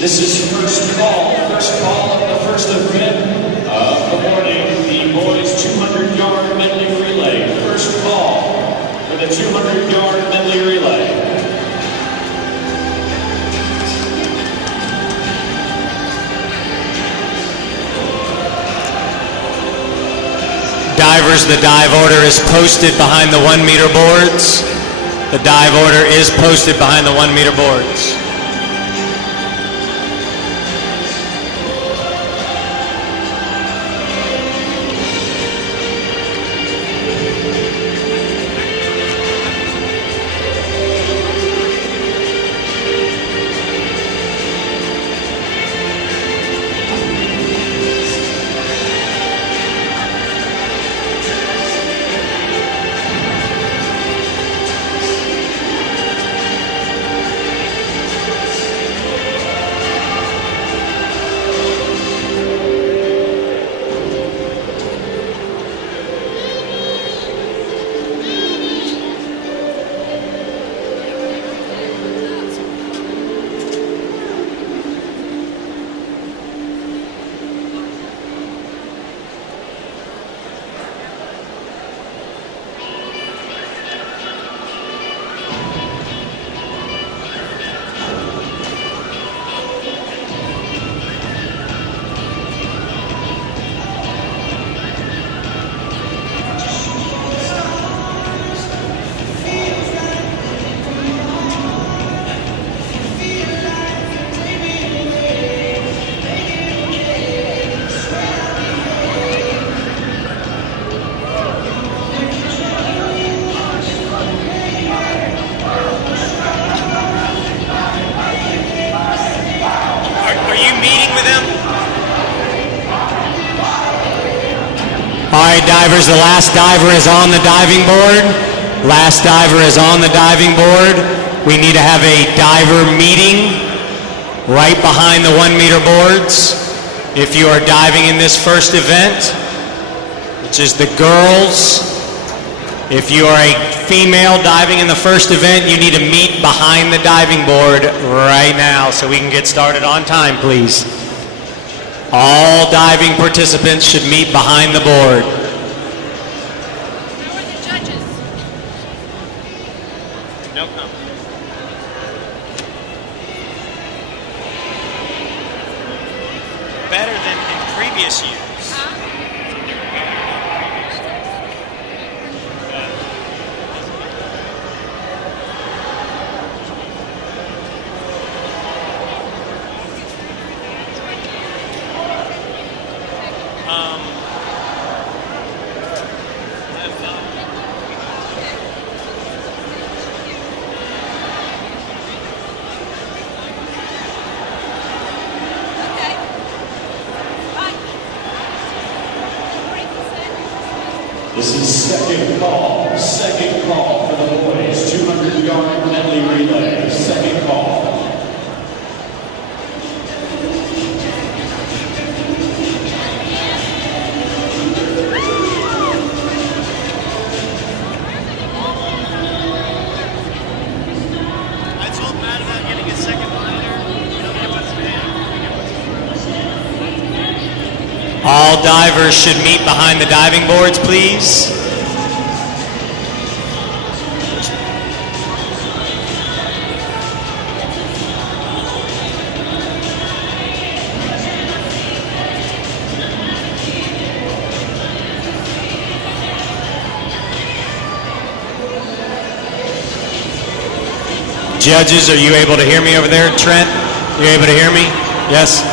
This is first call of the first event of the morning, the boys 200-yard medley relay. First call for the 200-yard medley relay. Divers, the dive order is posted behind the 1 meter boards. The dive order is posted behind the 1 meter boards. All right, divers, the last diver is on the diving board. Last diver is on the diving board. We need to have a diver meeting right behind the 1 meter boards. If you are diving in this first event, which is the girls, if you are a female diving in the first event, you need to meet behind the diving board right now so we can get started on time, please. All diving participants should meet behind the board. How are the judges? No comment. Better than in previous years. This is second call for the boys, 200-yard medley relay, second call. I told Matt about getting a second monitor. All divers should meet behind the diving boards, please. Judges, are you able to hear me over there? Trent, you able to hear me? Yes?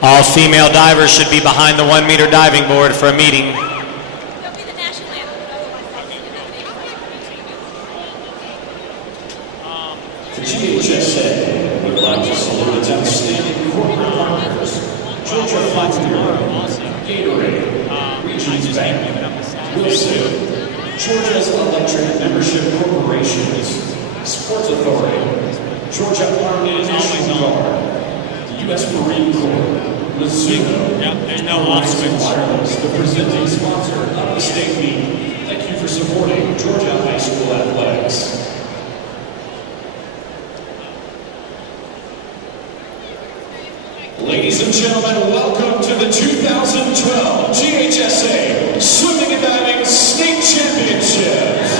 All female divers should be behind the 1 meter diving board for a meeting. They'll be the national anthem, but otherwise that's GHSA would like to salute its outstanding corporate partners: Georgia Aquatic, Gatorade, Regions Bank, Wilson, Georgia's Electric Membership Corporations, Sports Authority, Georgia Army National Guard, the U.S. Marine Corps, Mizuno, there's no offspring. Wireless, the presenting sponsor of the state meet. Thank you for supporting Georgia High School athletics. Ladies and gentlemen, welcome to the 2012 GHSA Swimming and Diving State Championships.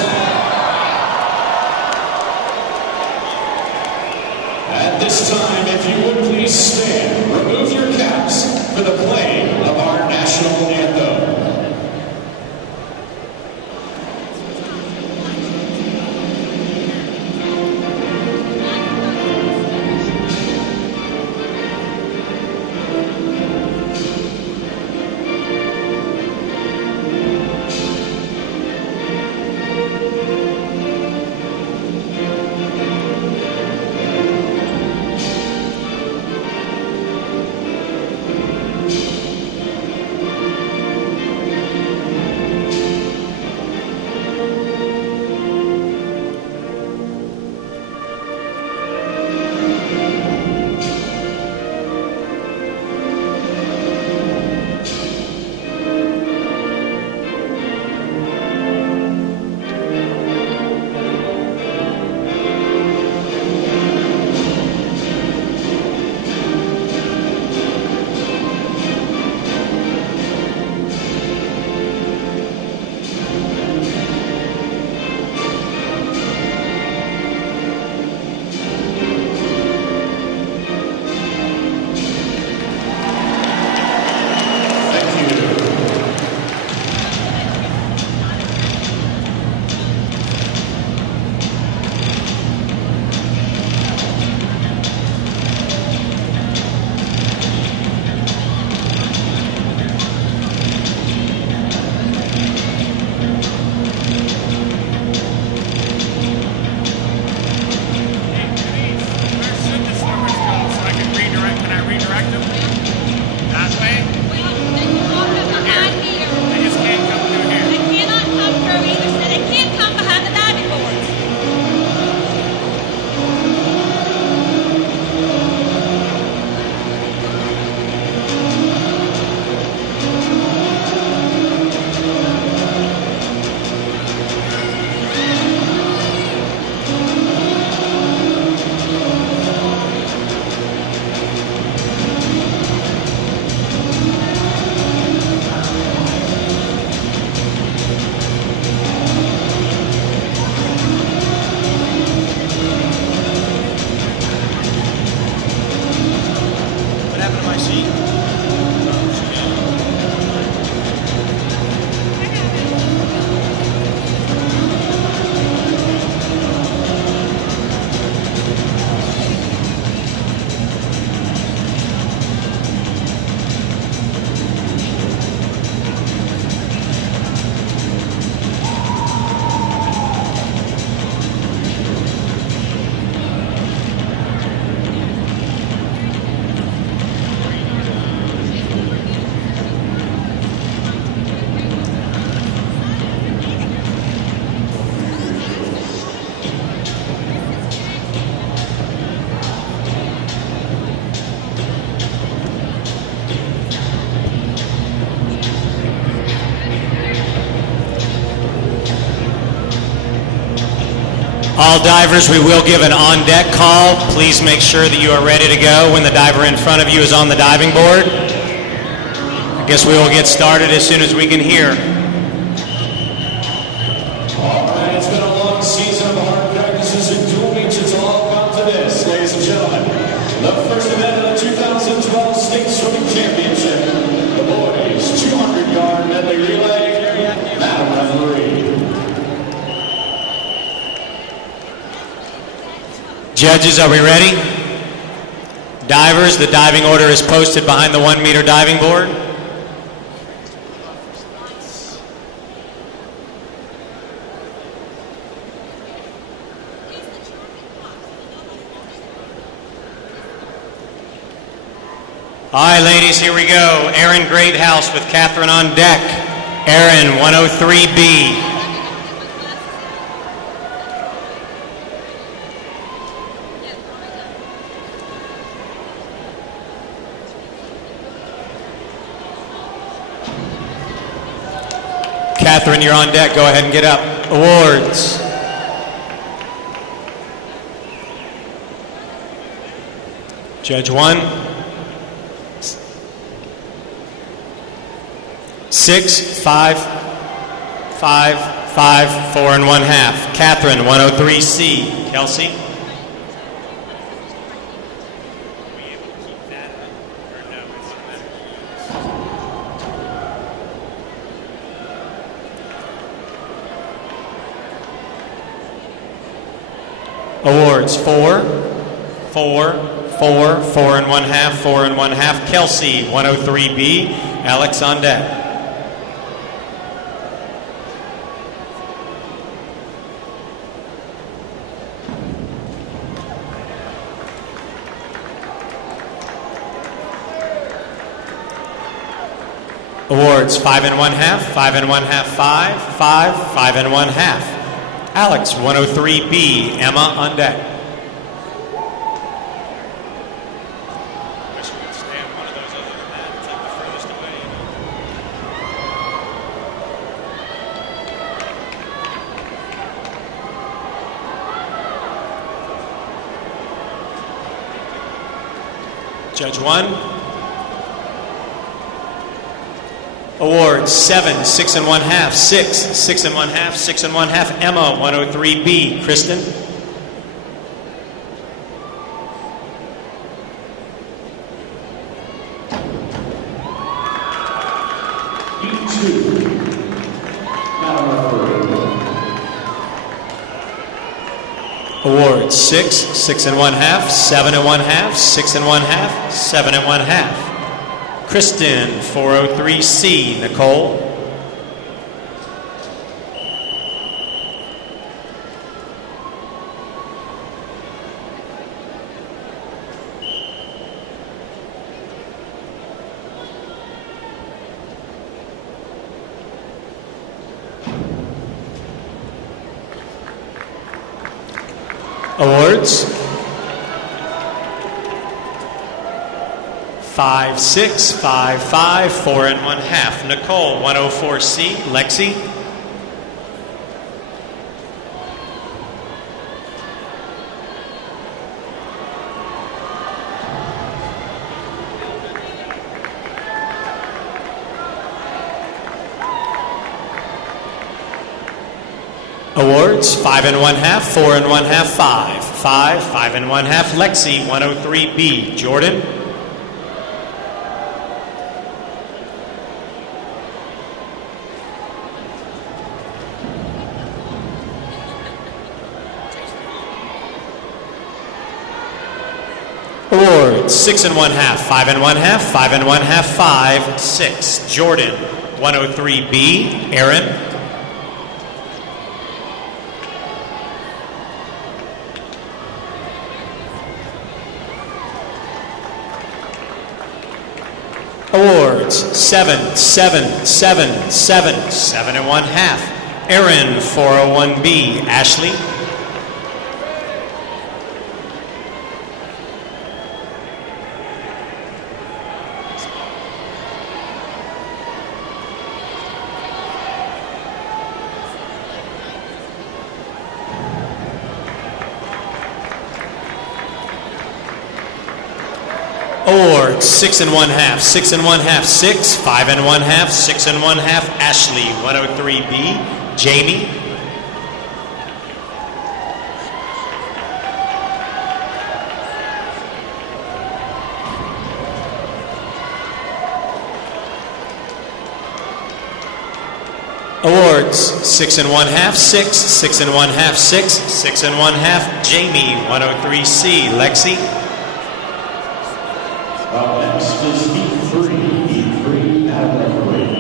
At this time, if you would please stand, remove your caps for the playing of our national anthem. All divers, we will give an on-deck call. Please make sure that you are ready to go when the diver in front of you is on the diving board. I guess we will get started as soon as we can hear. All right, it's been a long season of hard practices and dual meets. It's all come to this, ladies and gentlemen. The first event of the 2012 State Swimming Championship, the boys 200-yard medley relay. Madam Referee. Judges, are we ready? Divers, the diving order is posted behind the 1 meter diving board. All right, ladies, here we go. Aaron Greathouse with Catherine on deck. Aaron, 103B. Catherine, you're on deck. Go ahead and get up. Awards. Judge 1. 6, 5, 5, 5, 4 and 1/2. Catherine, 103C. Kelsey. Awards 4, 4, 4, 4 and 1/2, 4 and 1/2. Kelsey, 103B. Alex on deck. Awards 5 and 1/2, 5 and 1/2, 5, 5, 5 and 1/2. Alex, 103B. Emma on deck. Wish we could stand one of those other than that and take the furthest away. Judge 1. Awards 7, 6 and 1/2, 6, 6 and 1/2, 6 and 1/2. Emma, 103B. Kristen. Awards 6, 6 and 1/2, 7 and 1/2, 6 and 1/2, 7 and 1/2. Kristen, 403C. Nicole. Awards 5, 6, 5, 5, 4 and 1/2. Nicole, 104C. Lexi. Awards 5 and 1/2, 4 and 1/2, 5, 5, 5 and 1/2. Lexi, 103B. Jordan. Awards 6 and 1/2, 5 and 1/2, 5 and 1/2, 5, 6. Jordan, 103B. Aaron. Awards 7, 7, 7, 7, 7 and 1/2. Aaron, 401B. Ashley. Awards 6 and 1/2, 6 and 1/2, 6, 5 and 1/2, 6 and 1/2. Ashley, 103B. Jamie. Awards 6 and 1/2, 6, 6 and 1/2, 6, 6 and 1/2. Jamie, 103C. Lexi. Next is E3, E3 at referee.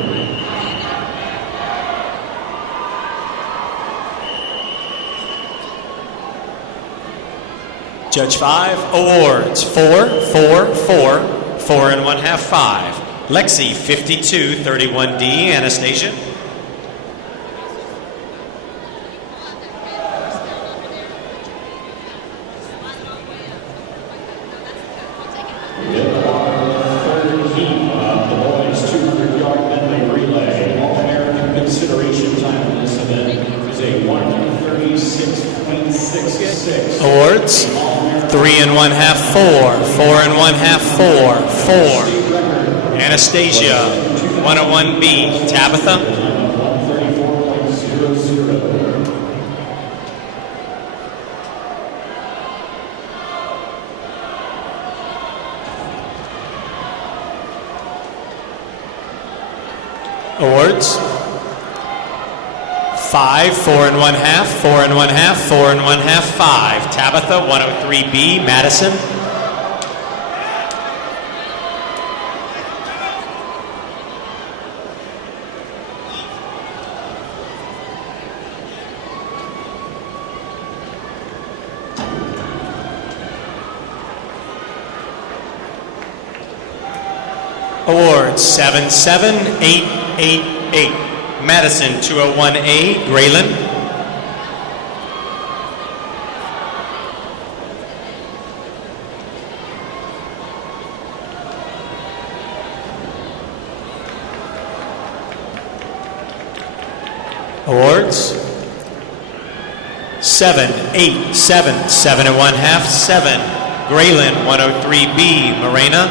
Judge 5. Awards 4, 4, 4, 4 and 1/2, 5. Lexi, 52, 31D, Anastasia. Third heat of the boys 200-yard medley relay. All-American consideration time in this event is a 1:36.66. Awards, 3 and 1/2, 4. 4 and 1/2, 4. 4. Anastasia, 101B. Tabitha. 1:34.00. Awards, 5, 4 and 1/2, 4 and 1/2, 4 and 1/2, 5. Tabitha, 103B. Madison. Awards, 7, 7, 8, 8, 8. Madison, 201A. Graylin. Awards, 7, 8, 7, 7 and 1/2, 7. Graylin, 103B. Morena.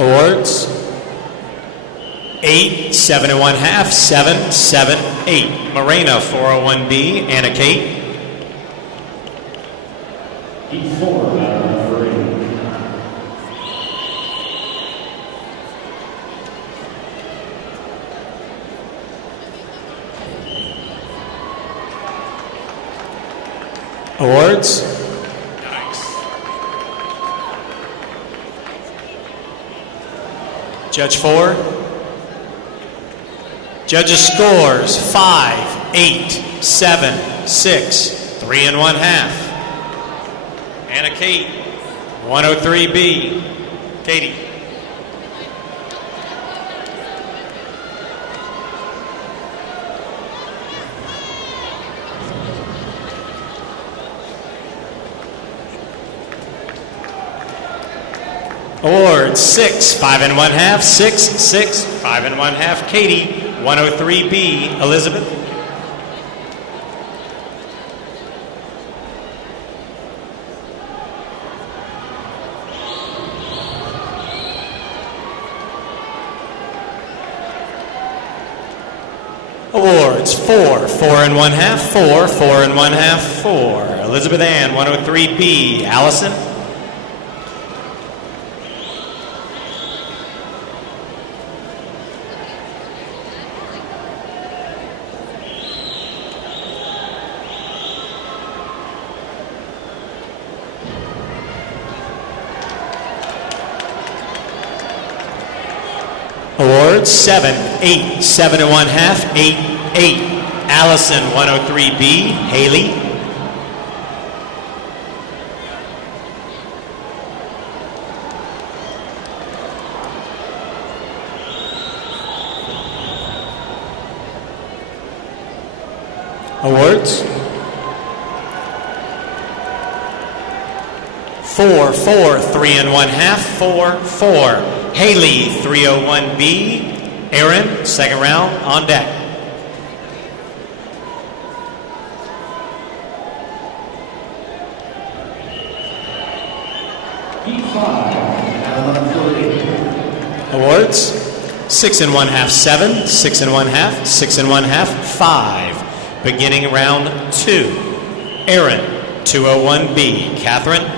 Awards, 8, 7 and 1/2, 7, 7, 8. Morena, 401B. Anna Kate. Heat 4, Madam Referee. Awards. Judge 4. Judges scores 5, 8, 7, 6, 3 and 1/2. Anna Kate, 103B. Katie. Awards, 6, 5 and 1/2, 6, 6, 5 and 1/2. Katie, 103B. Elizabeth. Awards, 4, 4 and 1/2, 4, 4 and 1/2, 4. Elizabeth Ann, 103B. Allison. Awards, 7, 8, 7 and 1/2, 8, 8. Allison, 103B. Haley. Awards. 4, 4, 3 and 1/2, 4, 4. Haley, 301B. Aaron, second round, on deck. Heat 5, Madam Referee. Awards, 6 and 1/2, 7, 6 and 1/2, 6 and 1/2, 5. Beginning round 2. Aaron, 201B. Catherine.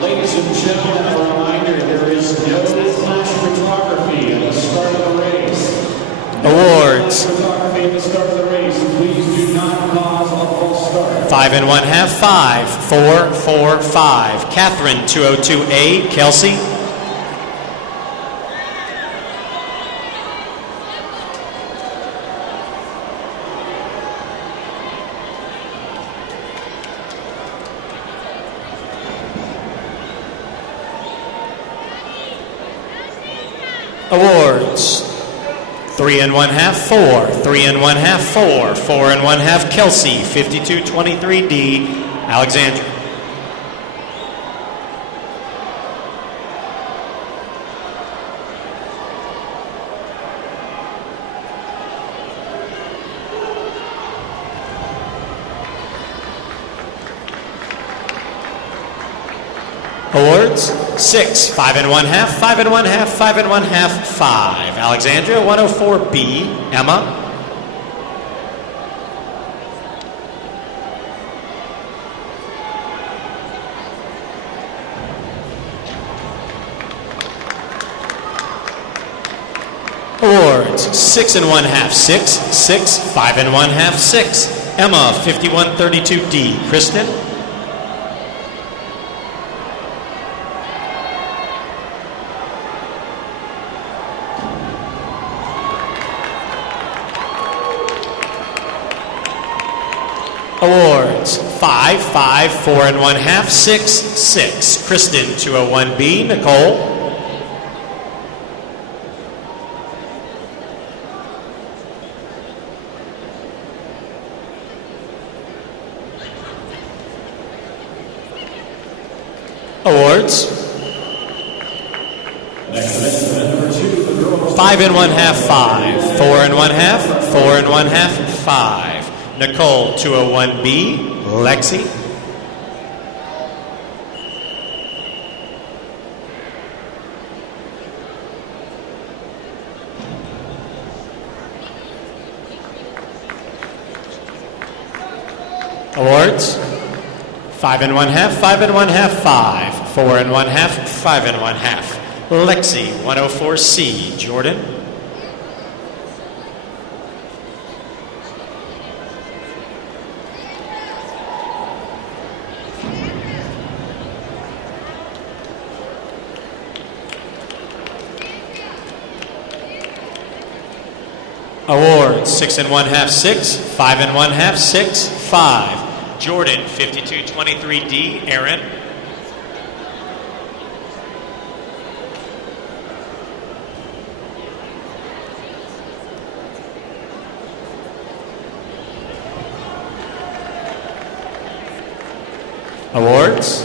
Ladies and gentlemen, a reminder, there is no flash photography at the start of the race. Awards. Photography at the start of the race. Please do not cause a false start. 5 1/2, 5, 4, 4, 5. Catherine, 202A. Kelsey. Awards. 3 1/2, 4, 3 1/2, 4, 4 1/2. Kelsey, 5223D. Alexandra. Awards. 6, 5 1/2, 5 1/2, 5 1/2, 5. Alexandria, 104B. Emma. Awards. 6 1/2, 6, 6, 5 1/2, 6. Emma, 5132D. Kristen. Awards. 5, 5, 4 1/2, 6, 6. Kristen, 201B. Nicole. Awards. Next event number 2, the girls. 5 1/2, 5, 4 1/2, 4 1/2, 5. Nicole, 201B. Lexi. Awards. 5 1/2, 5 1/2, 5, 4 1/2, 5 1/2. Lexi, 104C. Jordan. Awards. 6 1/2, 6, 5 1/2, 6, 5. Jordan, 5223D. Aaron. Awards.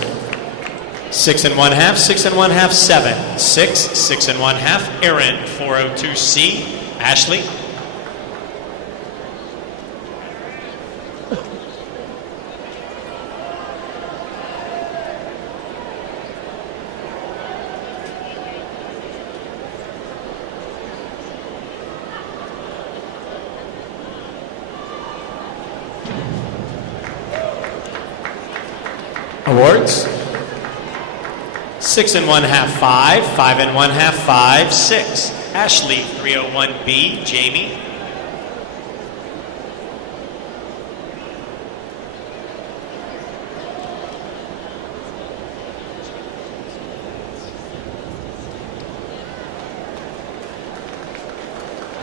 6 1/2, 6 1/2, 7, 6, 6 1/2. Aaron, 402C. Ashley. Awards. 6 1/2, 5, 5 1/2, 5, 6. Ashley, 301B. Jamie.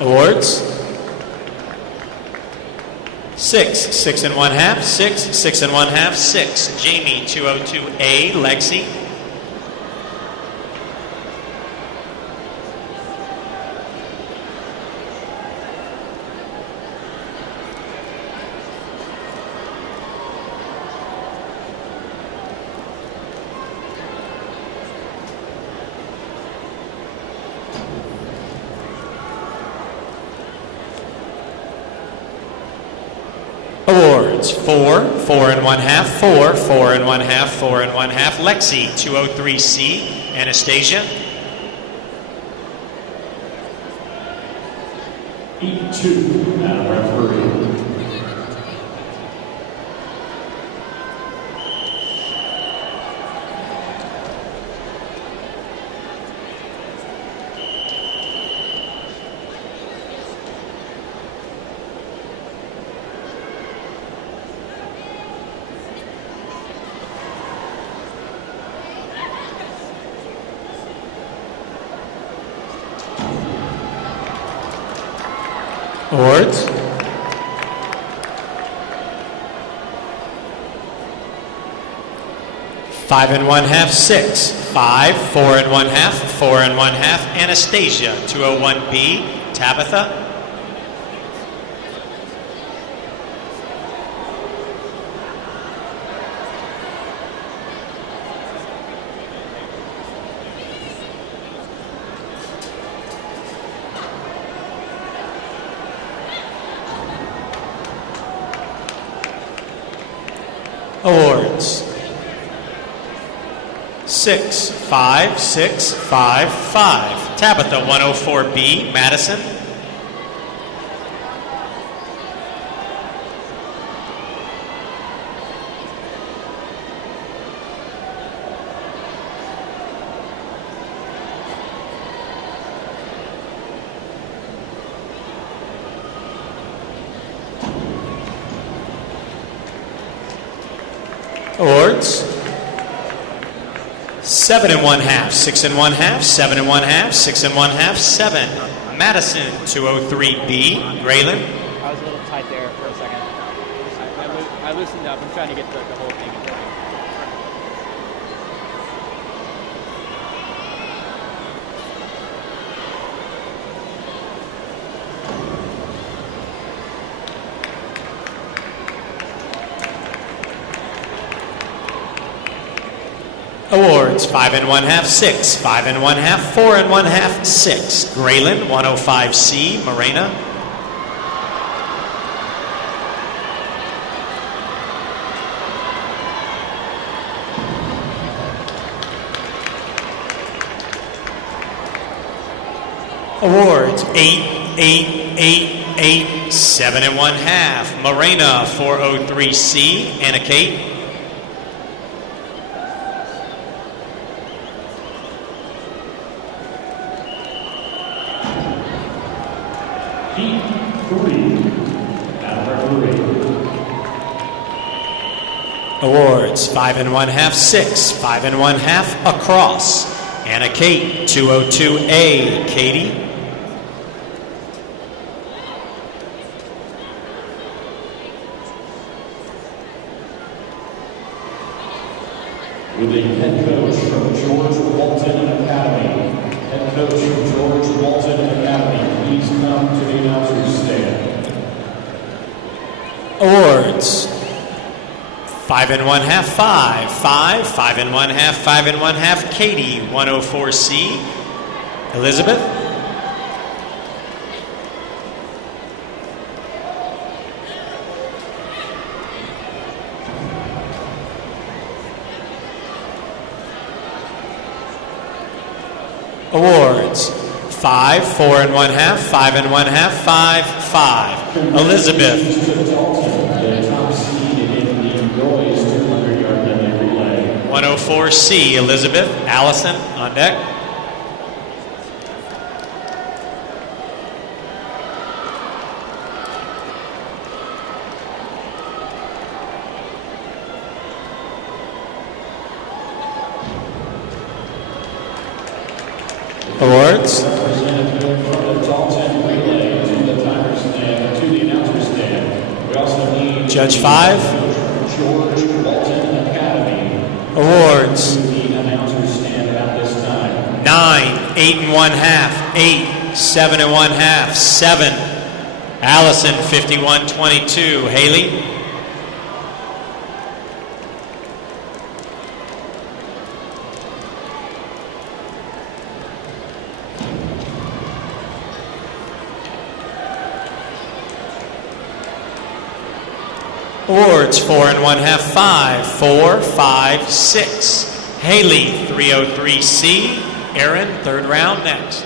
Awards. 6, 6 1/2, 6, 6 1/2, 6. Jamie, 202A. Lexi. Awards. 4, 4 1/2, 4, 4 1/2, 4 1/2. Lexi, 203C. Anastasia. E2, Madam Referee. Awards. Five and 1/2, 6. 5, 4 and 1/2, 4 and 1/2. Anastasia, 201B. Tabitha. Awards. 6, 5, 6, 5, 5. Tabitha, 104B. Madison. Awards. 7 and 1/2, 6 and 1/2, 7 and 1/2, 6 and 1/2, 7. Madison, 203B. Graylin. I was a little tight there for a second. I loosened up. I'm trying to get the whole thing. Awards. 5 and 1/2, 6. 5 and 1/2, 4 and 1/2, 6. Graylin, 105C. Morena. Awards. 8, 8, 8, 8. 7 and 1/2. Morena, 403C. Anna Kate. Heat 3. Number 3. Awards. 5 and 1/2, 6. 5 and 1/2 across. Anna Kate, 202A. Katie. With a head coach from George Walton Academy. Head coach from George Walton Academy. Please come to the announcer's stand. Awards. 5 and 1/2, 5. 5, 5 and 1/2, 5 and 1/2. Katie, 104C. Elizabeth. Awards. 5, 4 and 1/2, 5 and 1/2, 5, 5. Elizabeth. The top seed in the boys 200-yard medley relay. 104C. Elizabeth. Allison on deck. Awards. Representative from the Dalton relay to the timer stand, to the announcer stand. We also need Judge 5. George Walton Academy Awards. to the announcer stand at this time. 9, 8 and 1/2, 8, 7 and 1/2, 7. Allison, 51-22. Haley. Awards. 4 and 1/2, 5, 4, 5, 6. Haley, 303C. Aaron, third round next.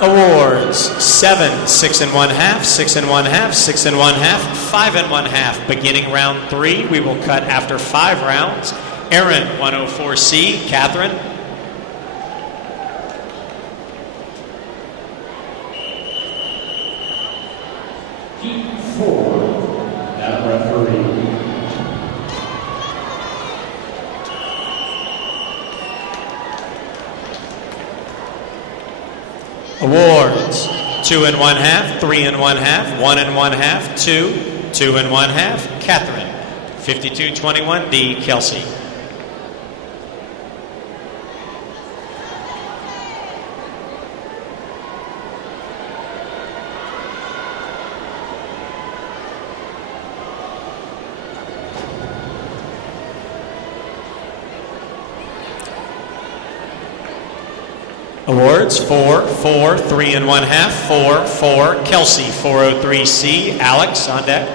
Awards. 7, 6 and 1/2, 6 and 1/2, 6 and 1/2, 5 and 1/2. Beginning round 3, we will cut after 5 rounds. Aaron, 104C. Catherine. Heat 4. At referee. Awards: 2 and 1/2, 3 and 1/2, 1 and 1/2, 2, 2 and 1/2, Catherine. 5221 D. Kelsey. Awards: 4, 4, 3 and 1/2, 4, 4, Kelsey. 403C, Alex on deck.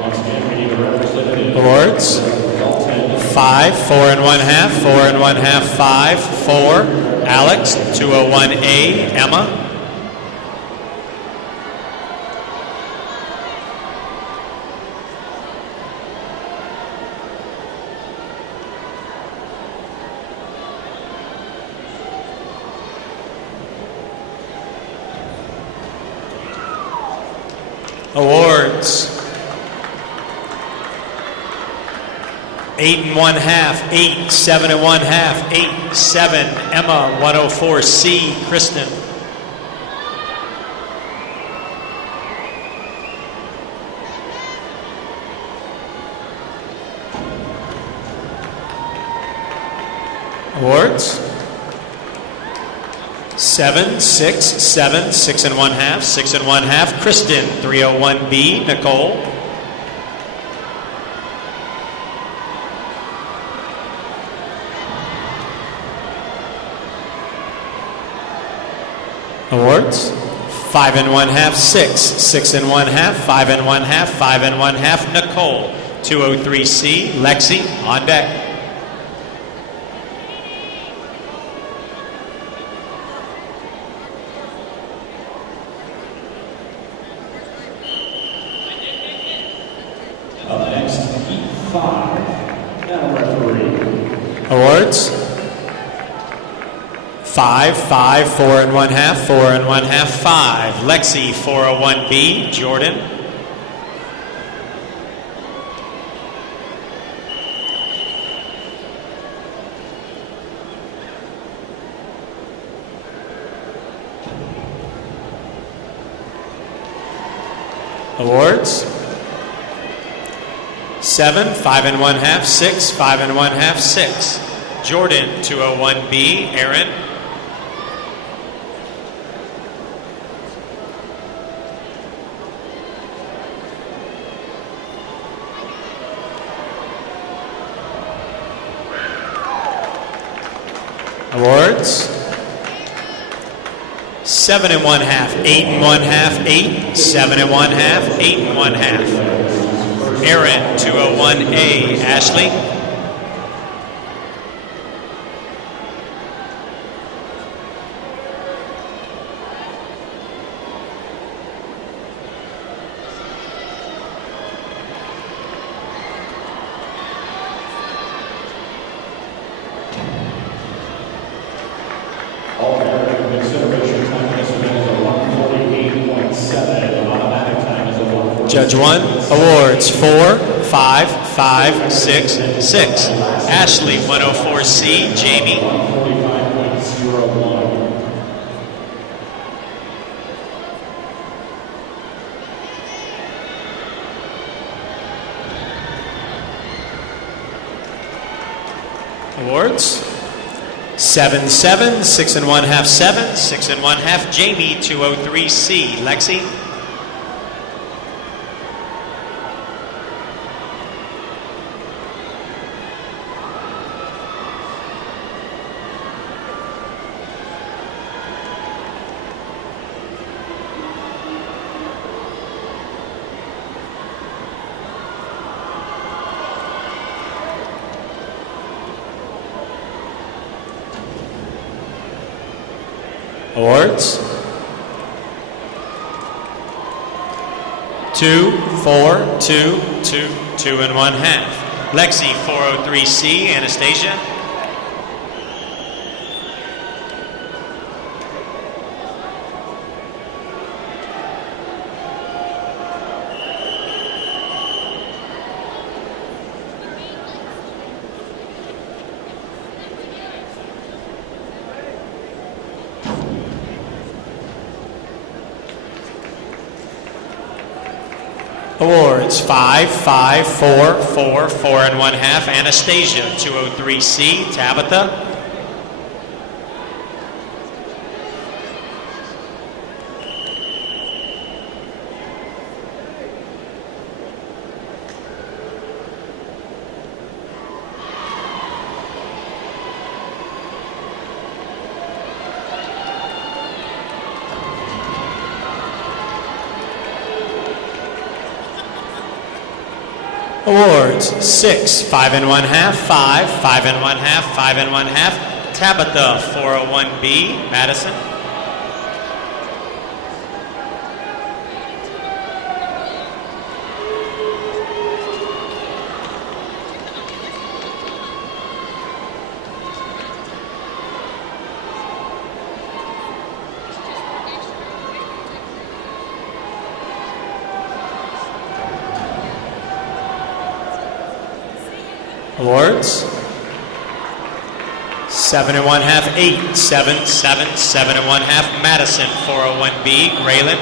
Once again, we need a representative. Awards: 5, 4 and 1/2, 4 and 1/2, 5, 4, Alex. 201A, Emma. Awards: 8 and 1/2, 8, 7 and 1/2, 8, 7, Emma. 104C, Kristen. Awards: 7, 6, 7, 6 and 1/2, 6 and 1/2, Kristen. 301B, Nicole. Awards: 5 and 1/2, 6, 6 and 1/2, 5 and 1/2, 5 and 1/2, Nicole. 203C, Lexi on deck. Up next, Heat 5. Now referee. Awards: 5, 5, 4 and 1/2, 4 and 1/2, 5, Lexi. 401B, Jordan. Awards: 7, 5 and 1/2, 6, 5 and 1/2, 6, Jordan. 201B, Aaron. Awards: 7 and 1/2, 8 and 1/2, 8, 7 and 1/2, 8 and 1/2. Aaron. 201A, Ashley. All air consideration time this event is a 148.7. Automatic time is a 148. Judge 1. Awards: 4, 5, 5, 6, 6. Ashley. 104C, Jamie. 145.01. Awards: 7, 7, 6 and 1/2, 7, 6 and 1/2, Jamie. 203C, Lexi. Awards: 2, 4, 2, 2, 2 and 1/2. Lexi. 403C, Anastasia. Awards 5, 5, 4, 4, 4 and 1/2. Anastasia, 203C. Tabitha. Awards 6, 5 and 1/2, 5, 5 and 1/2, 5 and 1/2. Tabitha, 401B. Madison. Awards 7 and 1/2, 8, 7, 7, 7 and 1/2. Madison, 401B. Graylin.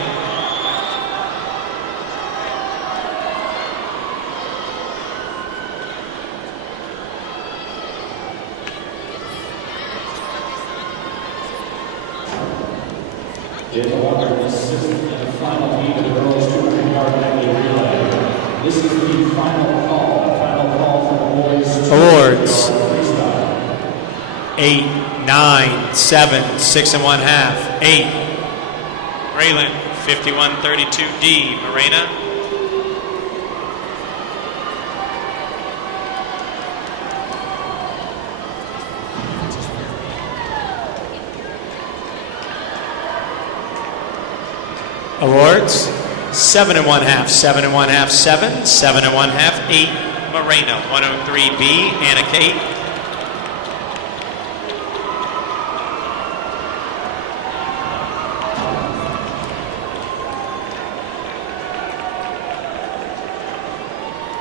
In order, the sixth and final heat of the girls' 200-yard medley relay. This is the final call for the boys. Awards 8, 9, 7, 6 and 1/2, 8. Graylin, 5132D. Morena. Awards 7 and 1/2, 7 and 1/2, 7, 7 and 1/2, 8. Morena, 103B. Anna Kate.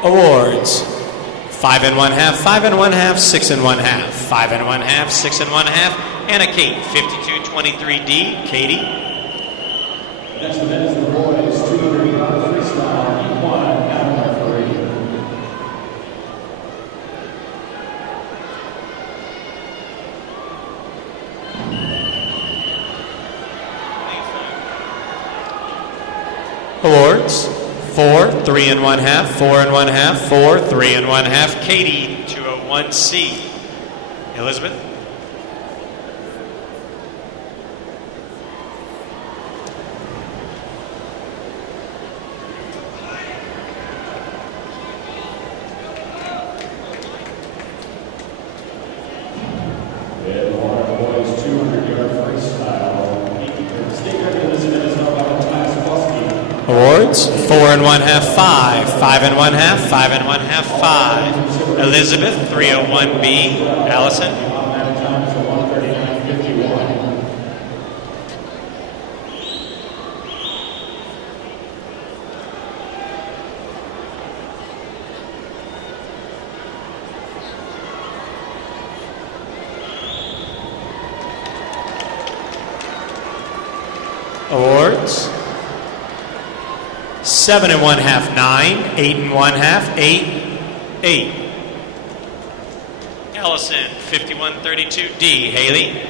Awards 5 and 1/2, 5 and 1/2, 6 and 1/2, 5 and 1/2, 6 and 1/2. Anna Kate, 5223D. Katie. Next event is the boys' 200-yard freestyle equine animal parade. Awards 4, 3 and 1/2, 4 and 1/2, 4, 3 and 1/2. Katie, 201C. Elizabeth. In order, the boys' 200-yard freestyle. State record Elizabeth is held by Matthias Bosky. Awards 4 and 1/2, 5, 5 and 1/2, 5 and 1/2, 5. Elizabeth, 301B. Allison. Automatic time is 1:39.51. Awards 7 and 1/2, 9, 8 and 1/2, 8, 8. Allison, 5132D. Haley.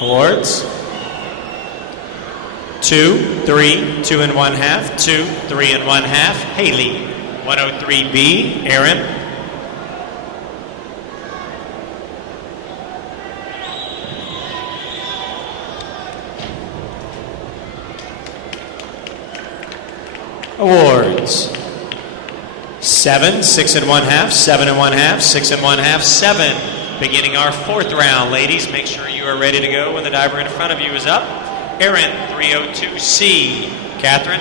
Awards 2, 3, 2 and 1/2, 2, 3 and 1/2. Haley, 103B. Aaron. Awards 7, 6 and 1/2, 7 and 1/2, 6 and 1/2, 7. Beginning our fourth round, ladies. Make sure you are ready to go when the diver in front of you is up. Aaron, 302C. Catherine.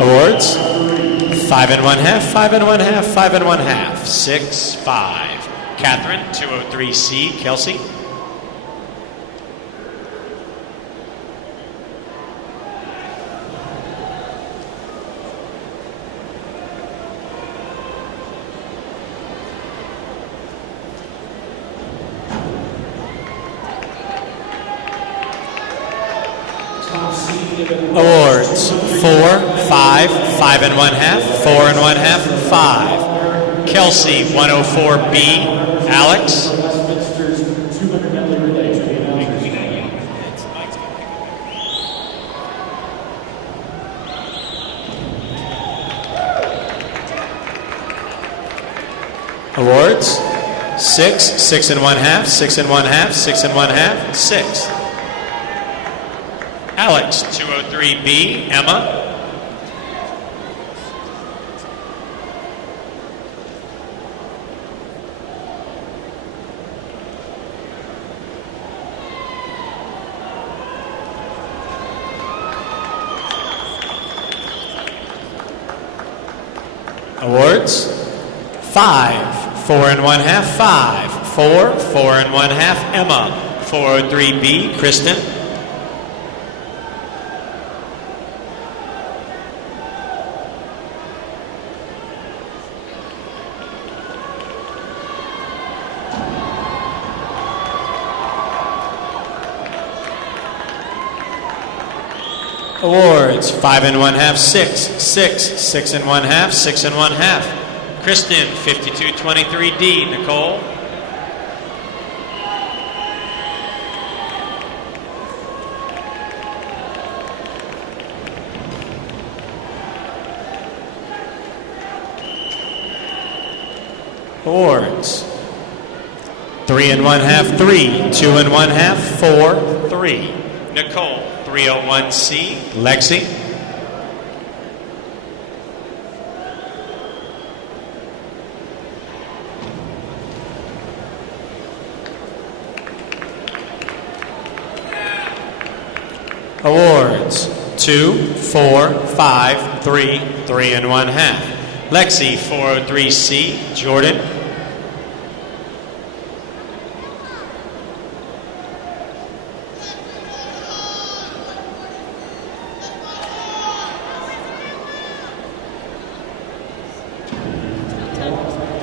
Awards 5 and 1/2, 5 and 1/2, 5 and 1/2, 6, 5. Catherine, 203C, Kelsey. Awards 4, 5, 5 and 1/2, 4 and 1/2, 5. Kelsey 104B, Alex. Awards 6, 6 and 1/2, 6 and 1/2, 6 and 1/2, 6. Alex, 203B, Emma. Awards 5, 4 and 1/2, 5, 4, 4 and 1/2, Emma, 403B, Kristen. Awards 5 and 1/2, 6, 6, 6 and 1/2, 6 and 1/2. Kristen, 5223D, Nicole. Awards 3 and 1/2, 3, 2 and 1/2, 4, 3. Nicole, 301C, Lexi. Awards 2, 4, 5, 3, 3 and 1/2. Lexi, 403C, Jordan.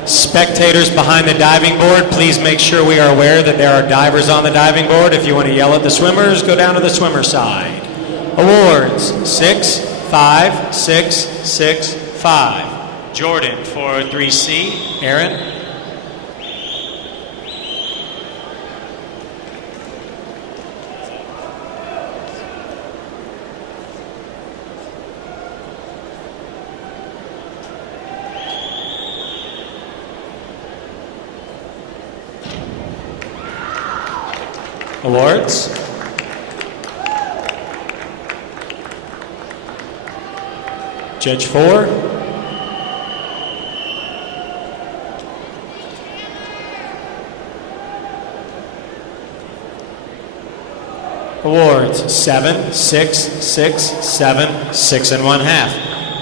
Spectators behind the diving board, please make sure we are aware that there are divers on the diving board. If you want to yell at the swimmers, go down to the swimmer side. Awards 6, 5, 6, 6, 5. Jordan, 403C. Aaron. Awards. Judge 4. Awards 7, 6, 6, 7, 6 and 1/2.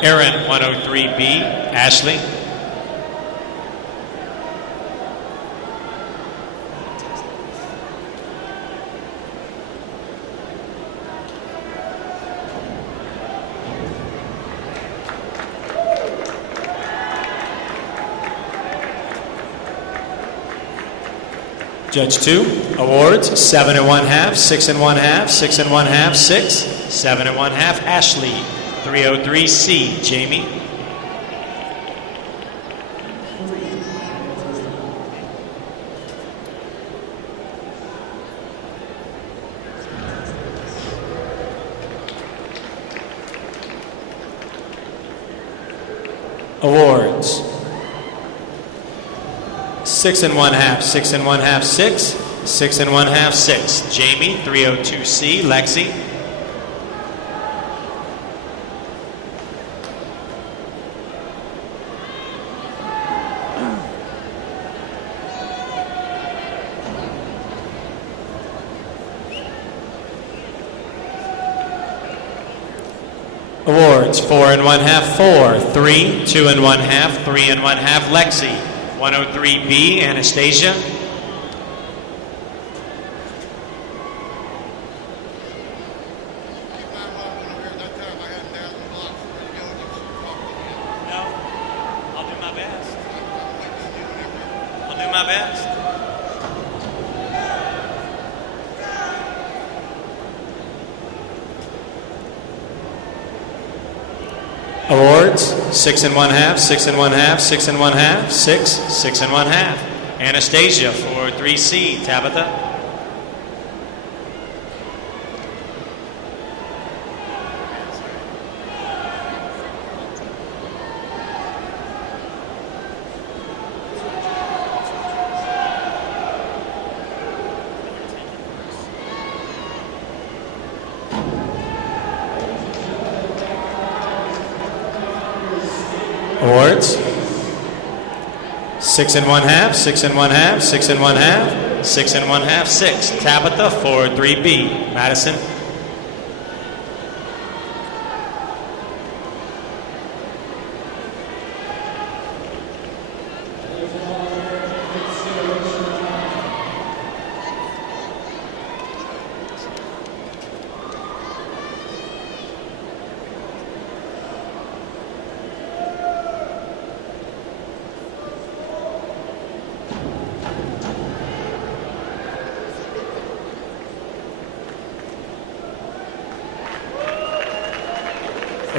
Aaron, 103B. Ashley. Judge 2, awards 7 and 1/2, 6 and 1/2, 6 and 1/2, 6, 7 and 1/2, Ashley, 303C, Jamie. Awards 6 and 1/2, 6 and 1/2, 6, 6 and 1/2, 6. Jamie, 302C, Lexi. Awards, 4 and 1/2, 4, 3, 2 and 1/2, 3 and 1/2, Lexi. 103B, Anastasia. No, I'll do my best. I'll do my best. Awards, 6 and 1/2, 6 and 1/2, 6 and 1/2, 6, 6 and 1/2. Anastasia for 3C, Tabitha. Awards, 6 and 1/2, 6 and 1/2, 6 and 1/2, 6 and 1/2, 6. Tabitha for 3B, Madison.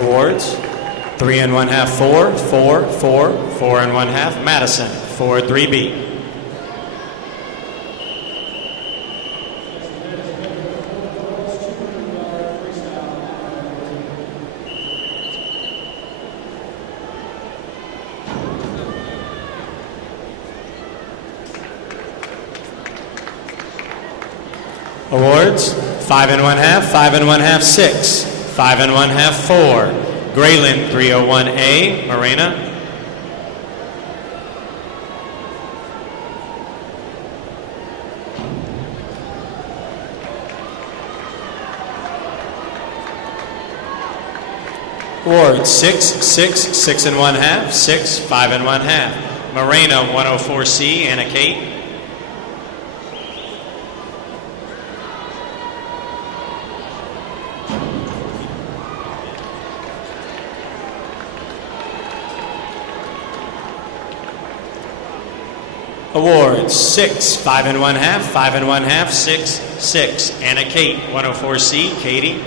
Awards, 3 and 1/2, 4, 4, 4, 4 and 1/2, Madison for 3B. Awards, 5 and 1/2, 5 and 1/2, 6, 5 and 1/2, 4. Graylin, 301A, Morena. Awards, 6, 6, 6 and 1/2, 6, 5 and 1/2. Morena, 104C, Anna Kate. Awards, 6, 5 and 1/2, 5 and 1/2, 6, 6. Anna Kate, 104C, Katie.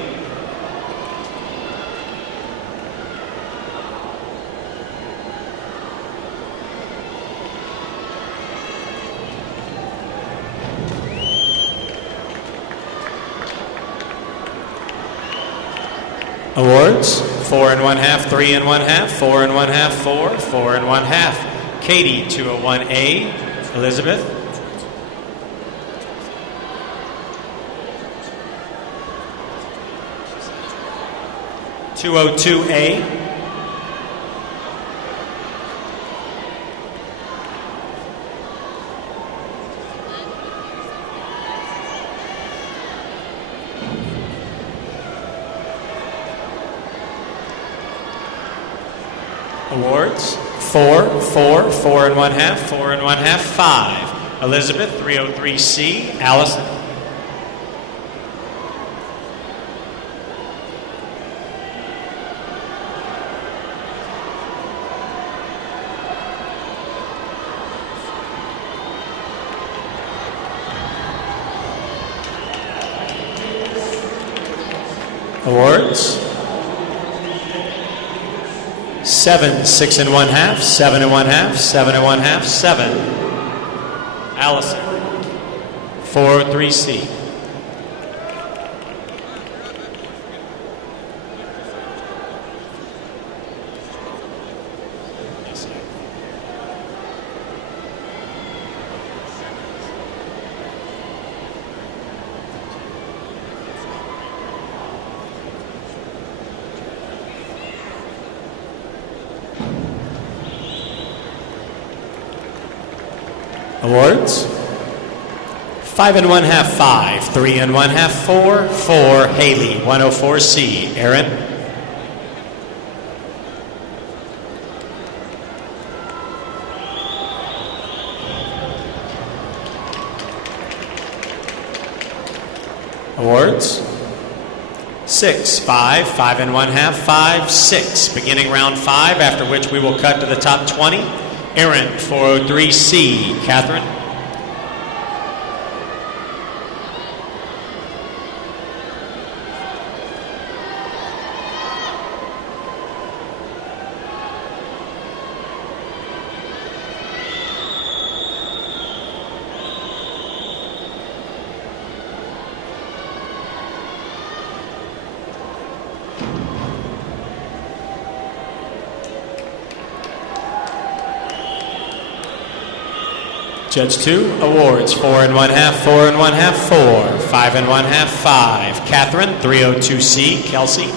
Awards, 4 and 1/2, 3 and 1/2, 4 and 1/2, 4, 4 and 1/2. Katie, 201A, Elizabeth. (202A). Awards, 4, 4, 4 and 1/2, 4 and 1/2, 5. Elizabeth, 303C, Allison. Awards, 7, 6 and 1/2, 7 and 1/2, 7 and 1/2, 7. Allison, 403C. Awards, 5 and 1/2, 5, 3 and 1/2, 4, 4. Haley, 104C. Aaron. Awards. 6, 5, 5 and 1/2, 5, 6. Beginning round 5, after which we will cut to the top 20. Aaron, 403C. Catherine. Judge 2, awards 4 and 1/2, 4 and 1/2, 4, 5 and 1/2, 5. Catherine, 302C. Kelsey.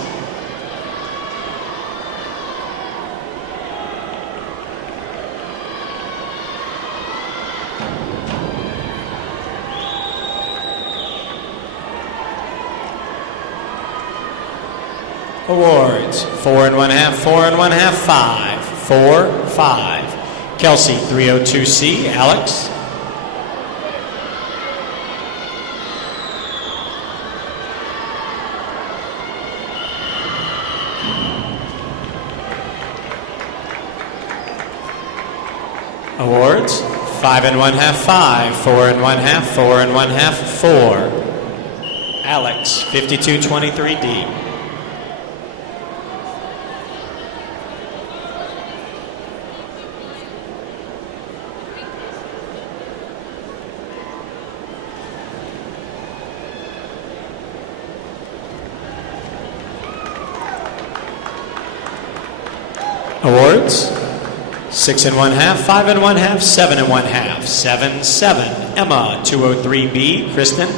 Awards 4 and 1/2, 4 and 1/2, 5, 4, 5. Kelsey, 302C. Alex. Awards 5 and 1/2, 5, 4 and 1/2, 4 and 1/2, 4. Alex, 5223D. Awards 6 and 1/2, 5 and 1/2, 7 and 1/2, 7, 7. Emma, 203B. Kristen.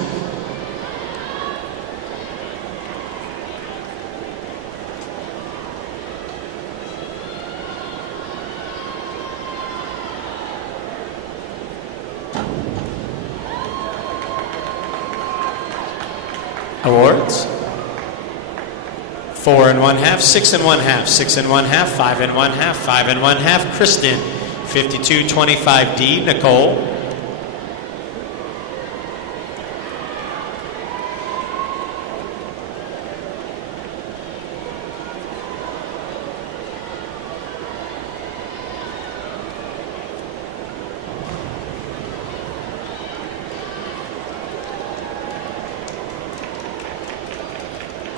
Awards 4 and 1/2, 6 and 1/2, 6 and 1/2, 5 and 1/2, 5 and 1/2. Kristen, 5225D. Nicole.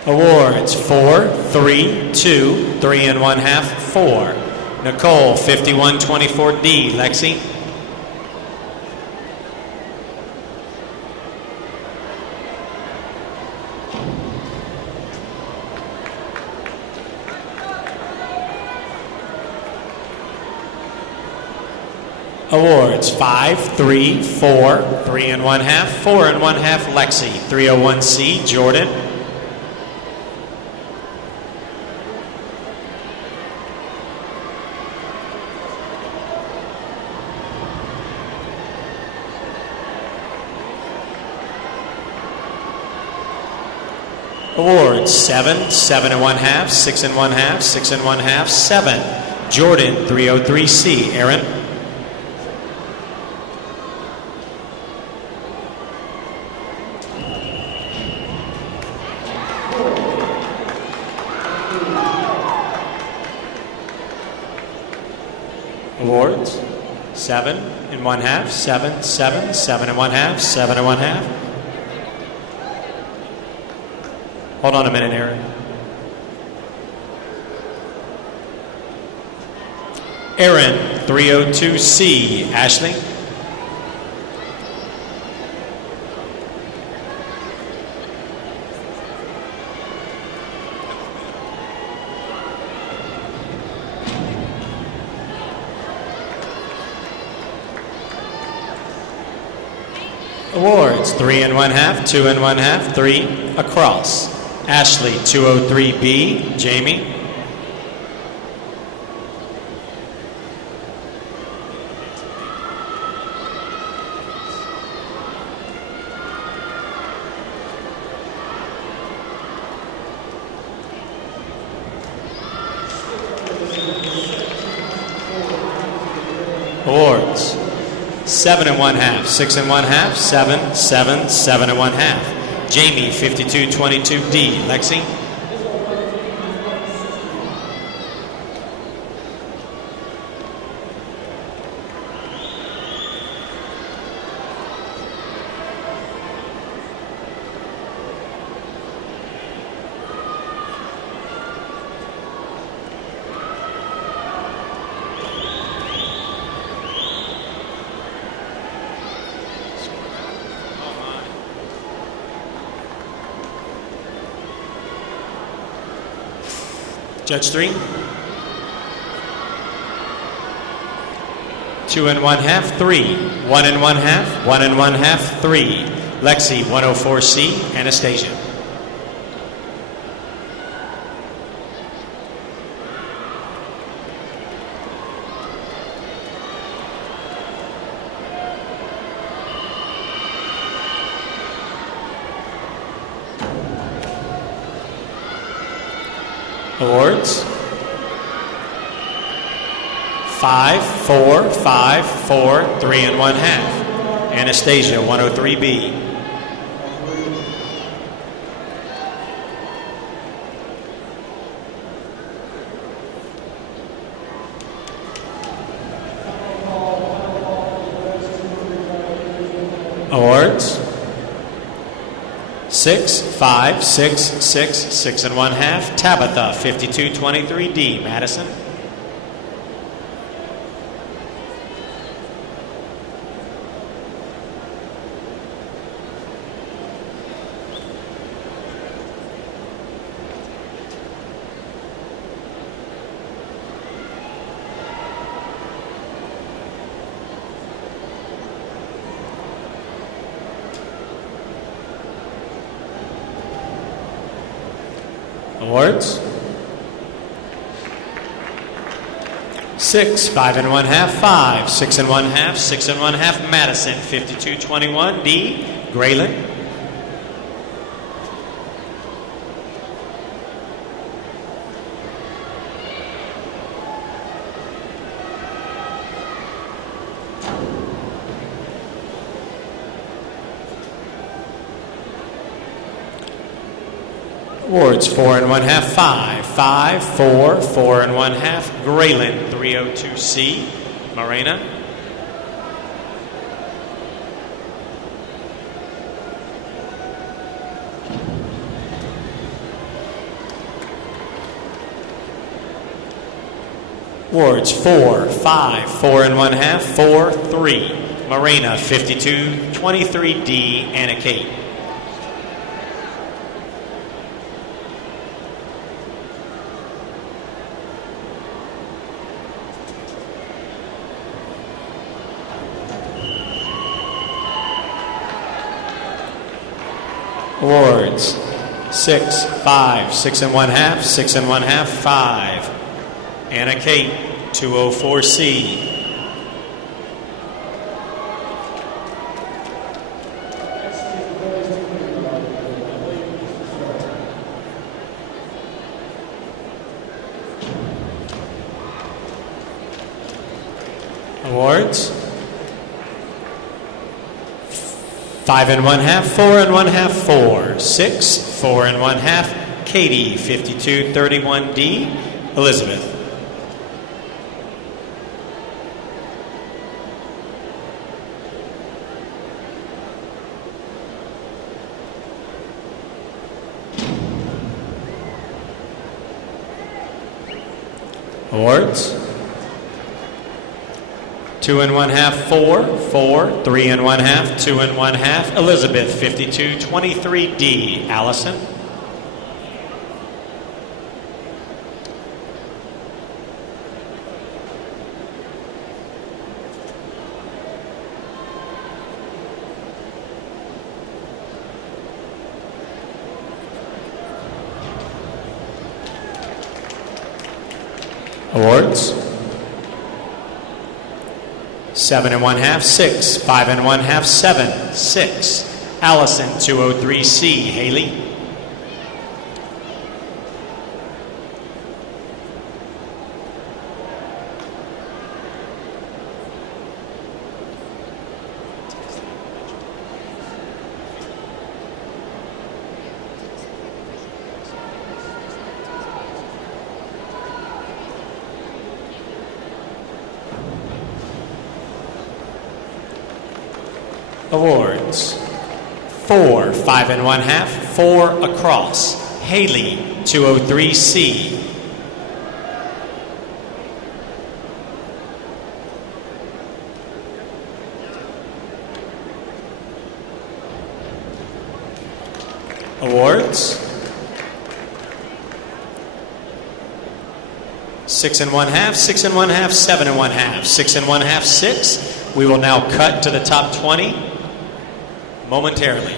Awards 4, 3, 2, 3 and 1/2, 4. Nicole, 5124D. Lexi. Awards 5, 3, 4, 3 and 1/2, 4 and 1/2. Lexi, 301C. Jordan. Awards 7, 7 and 1/2, 6 and 1/2, 6 and 1/2, 7. Jordan, 303C. Aaron. Awards 7 and 1/2, 7, 7, 7 and 1/2, 7 and 1/2. Hold on a minute, Aaron. Aaron, 302C. Ashley. Awards 3 and 1/2, 2 and 1/2, 3 across. Ashley, 203B. Jamie. Awards 7 and 1/2, 6 and 1/2, 7, 7, 7 and 1/2. Jamie, 5222D. Lexi. Judge 3. 2 1/2, 3. 1 1/2, 1 1/2, 3. Lexi, 104C. Anastasia. Awards. 5, 4, 5, 4, 3 1/2. Anastasia, 103B. Awards. 6, 5, 6, 6, 6 1/2. Tabitha, 5223D. Madison. Awards. 6, 5 1/2, 5, 6 1/2, 6 1/2. Madison, 5221D. Graylin. Awards, 4 1/2, 5, 5, 4, 4 1/2. Graylin, 302C. Morena. Awards, 4, 5, 4 1/2, 4, 3. Morena, 5223D. Anna Kate. Awards, 6, 5, 6 1/2, 6 1/2, 5. Anna Kate, 204C. Awards. 5 1/2, 4 1/2, 4, 6, 4 1/2. Katie, 5231D. Elizabeth. Awards. 2 1/2, 4, 4, 3 1/2, 2 1/2. Elizabeth, 5223D. Allison. Awards. 7 1/2, 6, 5 1/2, 7, 6. Allison, 203C. Haley. Awards. 4, 5 1/2, 4 across. Haley, 203C. Awards. 6 1/2, 6 1/2, 7 1/2, 6 1/2, 6. We will now cut to the top 20 momentarily.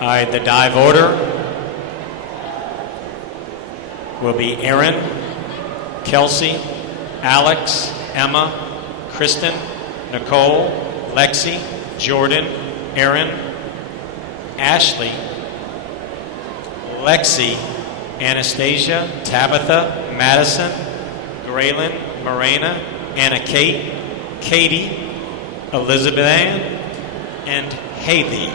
All right, the dive order will be Aaron, Kelsey, Alex, Emma, Kristen, Nicole, Lexi, Jordan, Aaron, Ashley, Lexi, Anastasia, Tabitha, Madison, Graylin, Morena, Anna Kate, Katie, Elizabeth Ann, and Haley.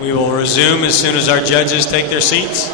We will resume as soon as our judges take their seats.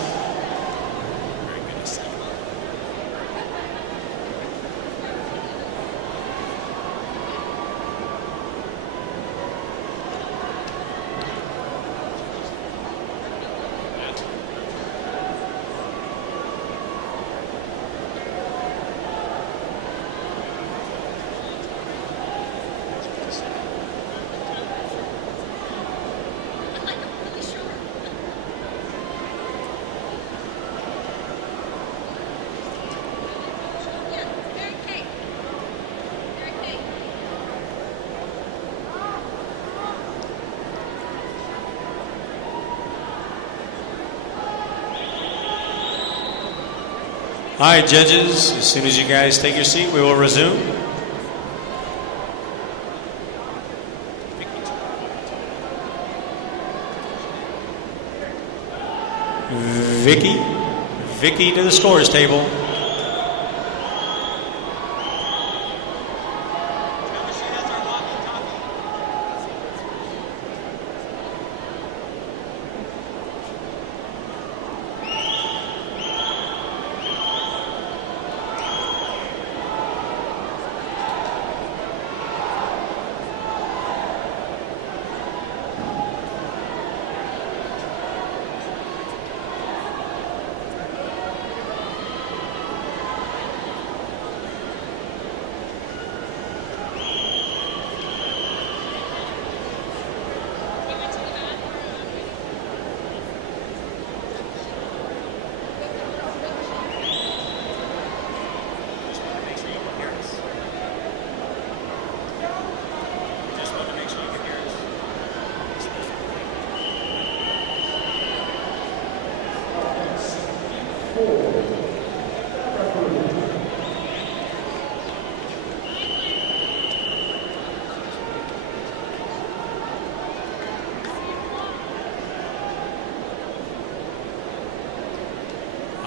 All right, judges, as soon as you guys take your seat, we will resume. Vicky to the scores table.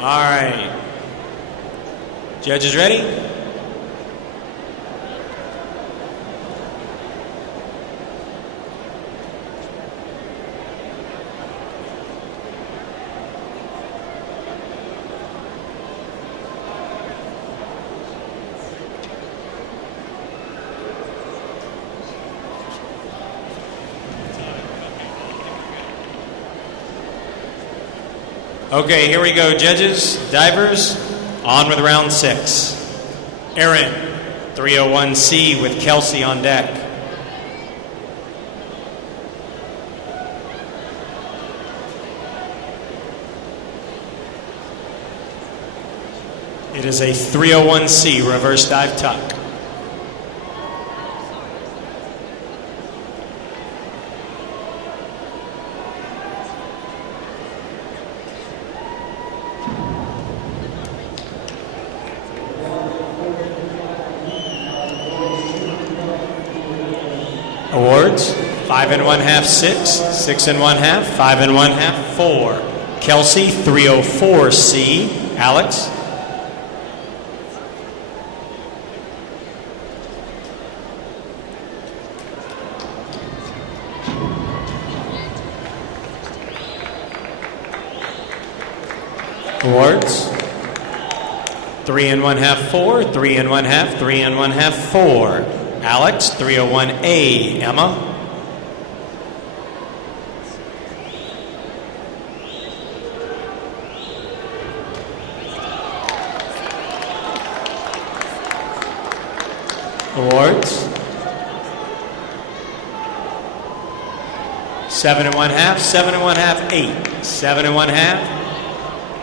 All right. Judges ready? Okay, here we go, judges, divers, on with round 6. Aaron, 301C with Kelsey on deck. It is a 301C reverse dive tuck. Awards, 5 1/2, 6, 6 1/2, 5 1/2, 4. Kelsey, 304C. Alex. Awards, 3 1/2, 4, 3 1/2, 3 1/2, 4. Alex, 301A. Emma. Awards, 7 1/2, 7 1/2, 8. 7 1/2,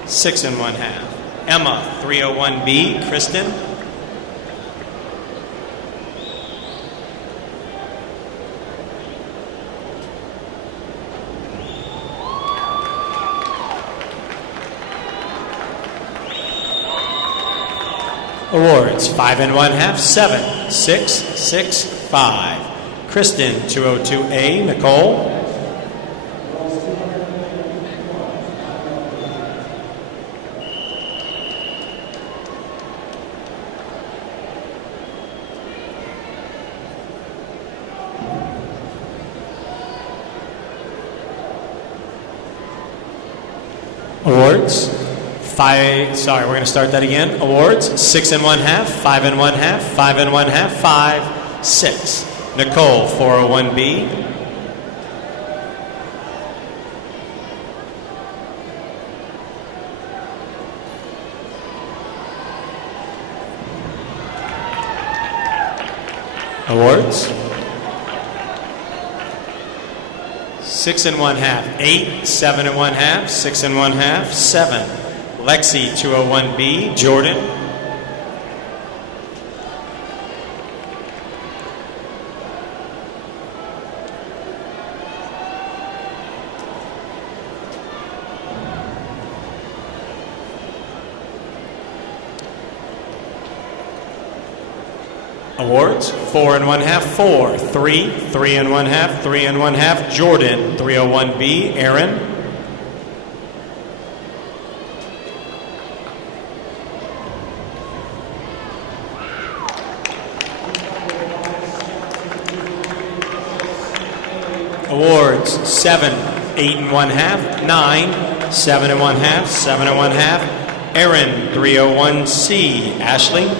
6 1/2. Emma, 301B. Kristen. Awards, 5 1/2, 7, 6, 6, 5. Kristen, 202A. Nicole. Awards, 5, sorry, we're going to start that again. Awards, 6 1/2, 5 1/2, 5 1/2, 5, 6. Nicole, 401B. Awards, 6 1/2, 8, 7 1/2, 6 1/2, 7. Lexi, 201B. Jordan. Awards, 4 1/2, 4, 3, 3 1/2, 3 1/2. Jordan, 301B. Aaron. Awards, 7, 8 1/2, 9, 7 1/2, 7 1/2. Aaron, 301C. Ashley.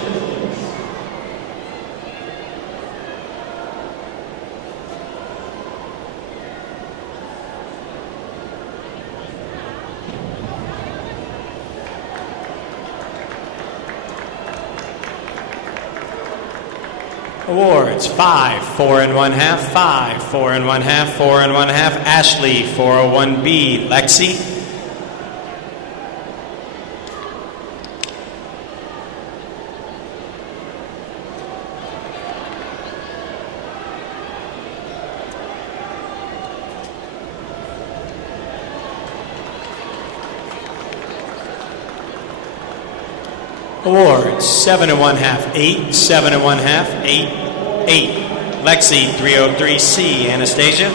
Awards, 5, 4 1/2, 5, 4 1/2, 4 1/2. Ashley, 401B. Lexi. Awards, 7 1/2, 8, 7 1/2, 8, 8. Lexi, 303C. Anastasia.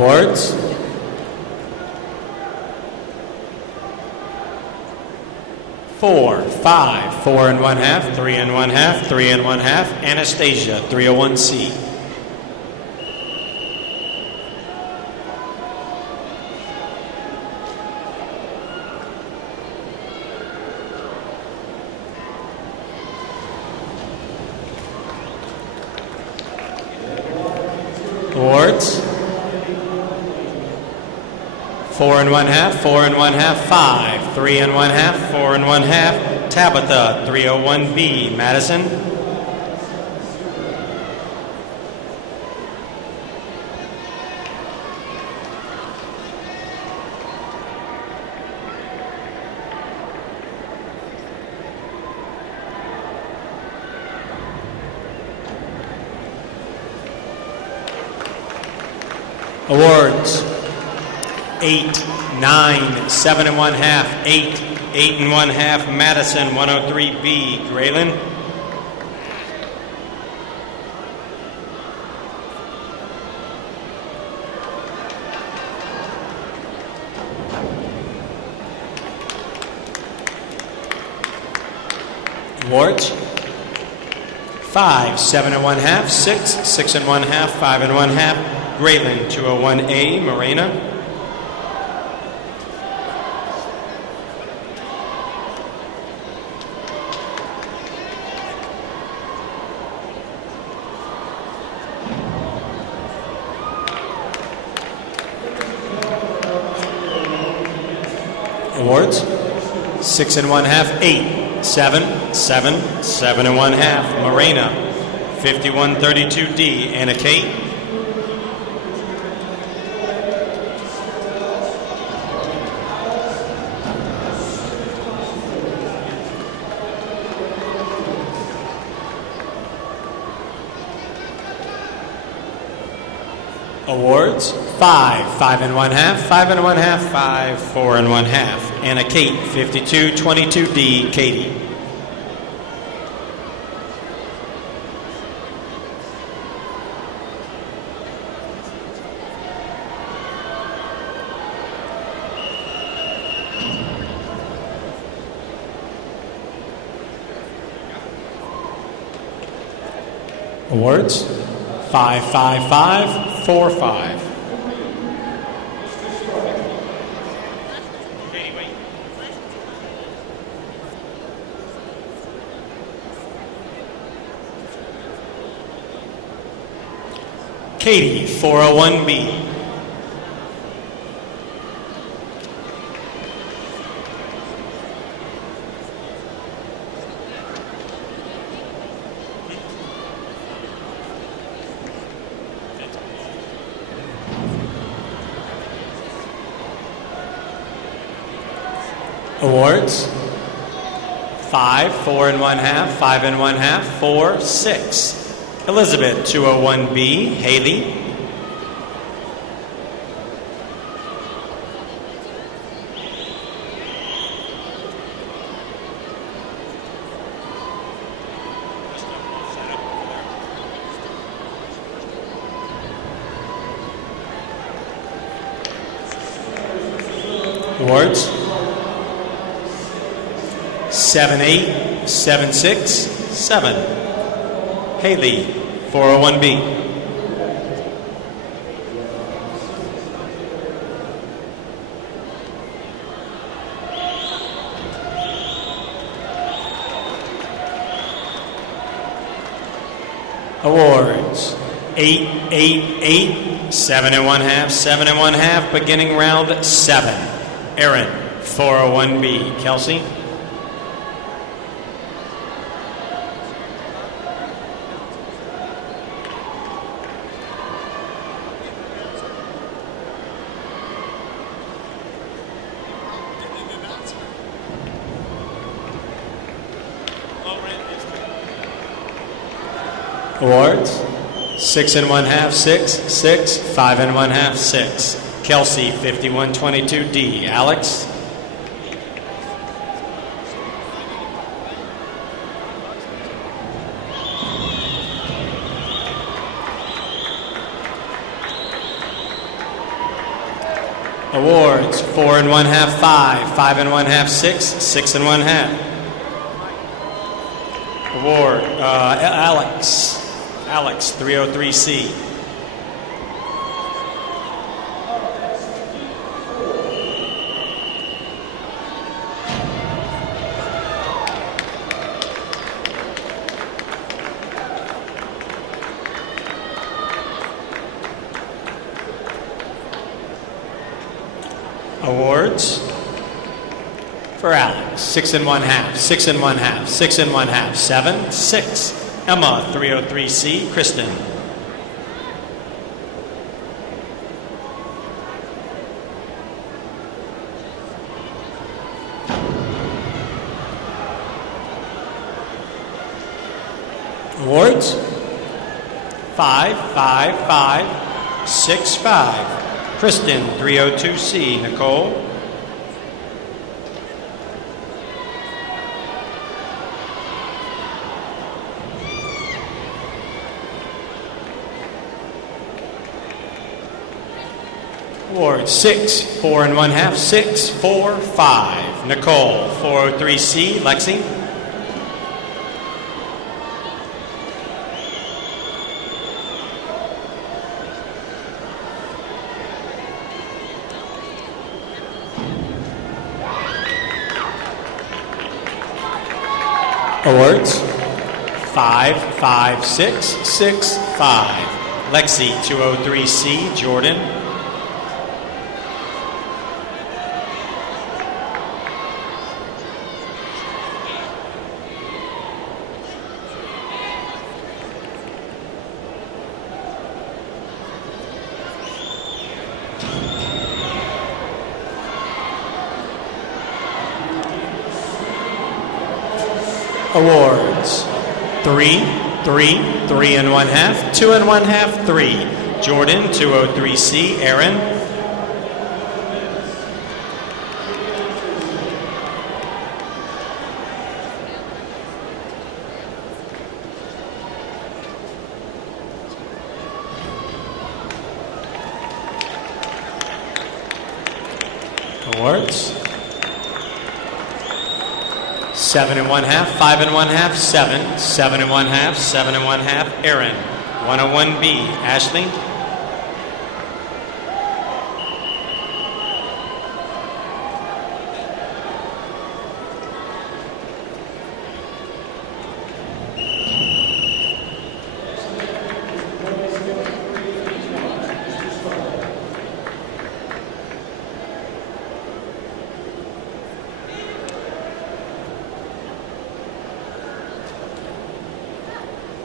Awards. Four, 5, 4 1/2, 3 1/2, 3 1/2. Anastasia, 301C. Awards. 4 1/2, 4 1/2, 5, 3 1/2, 4 1/2. Tabitha, 301B. Madison. Awards. 8, 9, 7 1/2, 8, 8 1/2. Madison, 103B. Graylin. Awards. 5, 7 1/2, 6, 6 1/2, 5 1/2. Graylin, 201A. Morena. Awards. 6 1/2, 8, 7, 7, 7 1/2. Morena, 5132D. Anna Kate. Awards. 5, 5 1/2, 5 1/2, 5, 4 1/2. Anna Kate, 5222D. Katie. Awards. 5, 5, 5, 4, 5. Katie, 401B. Awards. 5, 4 1/2, 5 1/2, 4, 6. Elizabeth, 201B. Haley. Awards. 7, 8, 7, 6, 7. Haley, 401B. Awards. 8, 8, 8, 7 1/2, 7 1/2. Beginning round 7. Aaron, 401B. Kelsey. Awards. 6 1/2, 6, 6, 5 1/2, 6. Kelsey, 5122D. Alex. Awards, 4 1/2, 5, 5 1/2, 6, 6 1/2. Award, Alex, 303C. Awards for Alex, 6 1/2, 6 1/2, 6 1/2, 7, 6. Emma, 303C, Kristen. Awards, 5, 5, 5, 6, 5. Kristen, 302C. Nicole. Awards, 6, 4 1/2, 6, 4, 5. Nicole, 403C. Lexi. Awards, 5, 5, 6, 6, 5. Lexi, 203C. Jordan. Awards, 3, 3, 3 1/2, 2 1/2, 3. Jordan, 203C. Aaron. Awards, 7 1/2, 5 1/2, 7, 7 1/2, 7 1/2. Aaron, 101B. Ashley.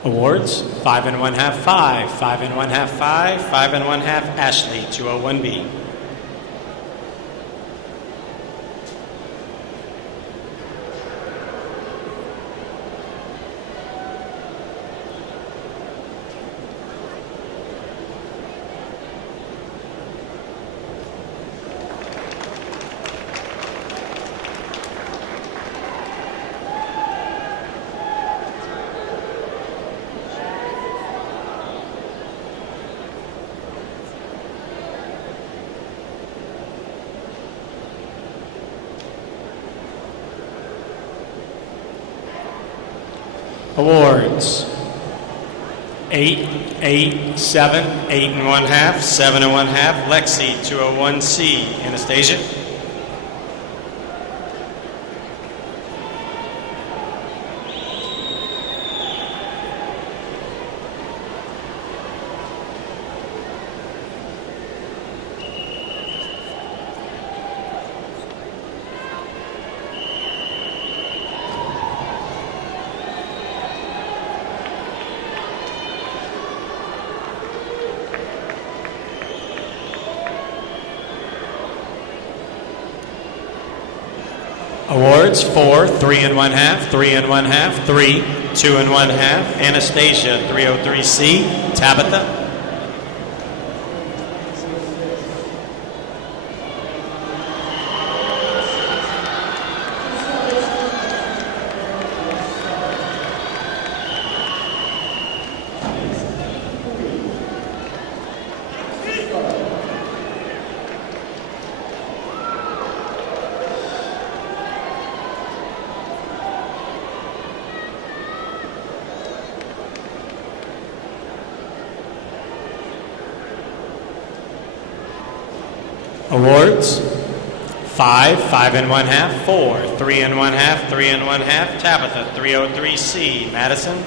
Awards, 5 1/2, 5, 5 1/2, 5, 5 1/2. Ashley, 201B. Awards, 8, 8, 7, 8 1/2, 7 1/2. Lexi, 201C. Anastasia. Awards, 4, 3 1/2, 3 1/2, 3, 2 1/2. Anastasia, 303C. Tabitha. Awards. 5, 5 and 1/2, 4, 3 and 1/2, 3 and 1/2, Tabitha, 303C, Madison.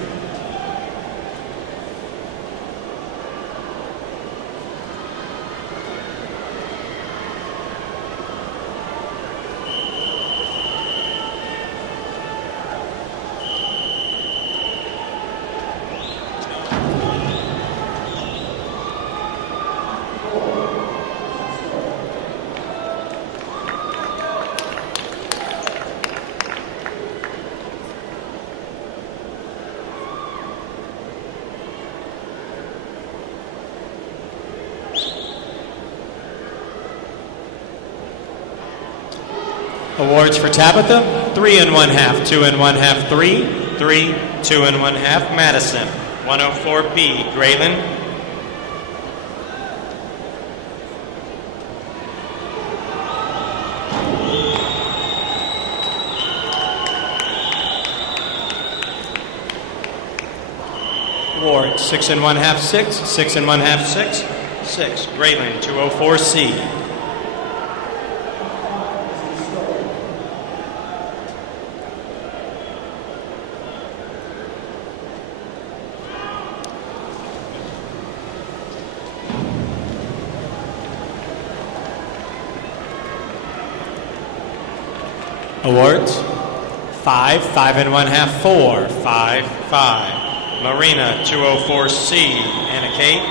Awards for Tabitha, 3 and 1/2, 2 and 1/2, 3, 3, 2 and 1/2, Madison. 104B, Graylin. Awards, 6 and 1/2, 6, 6 and 1/2, 6, 6, Graylin, 204C. Awards, 5, 5 and 1/2, 4, 5, 5. Marina, 204C, Anna Kate.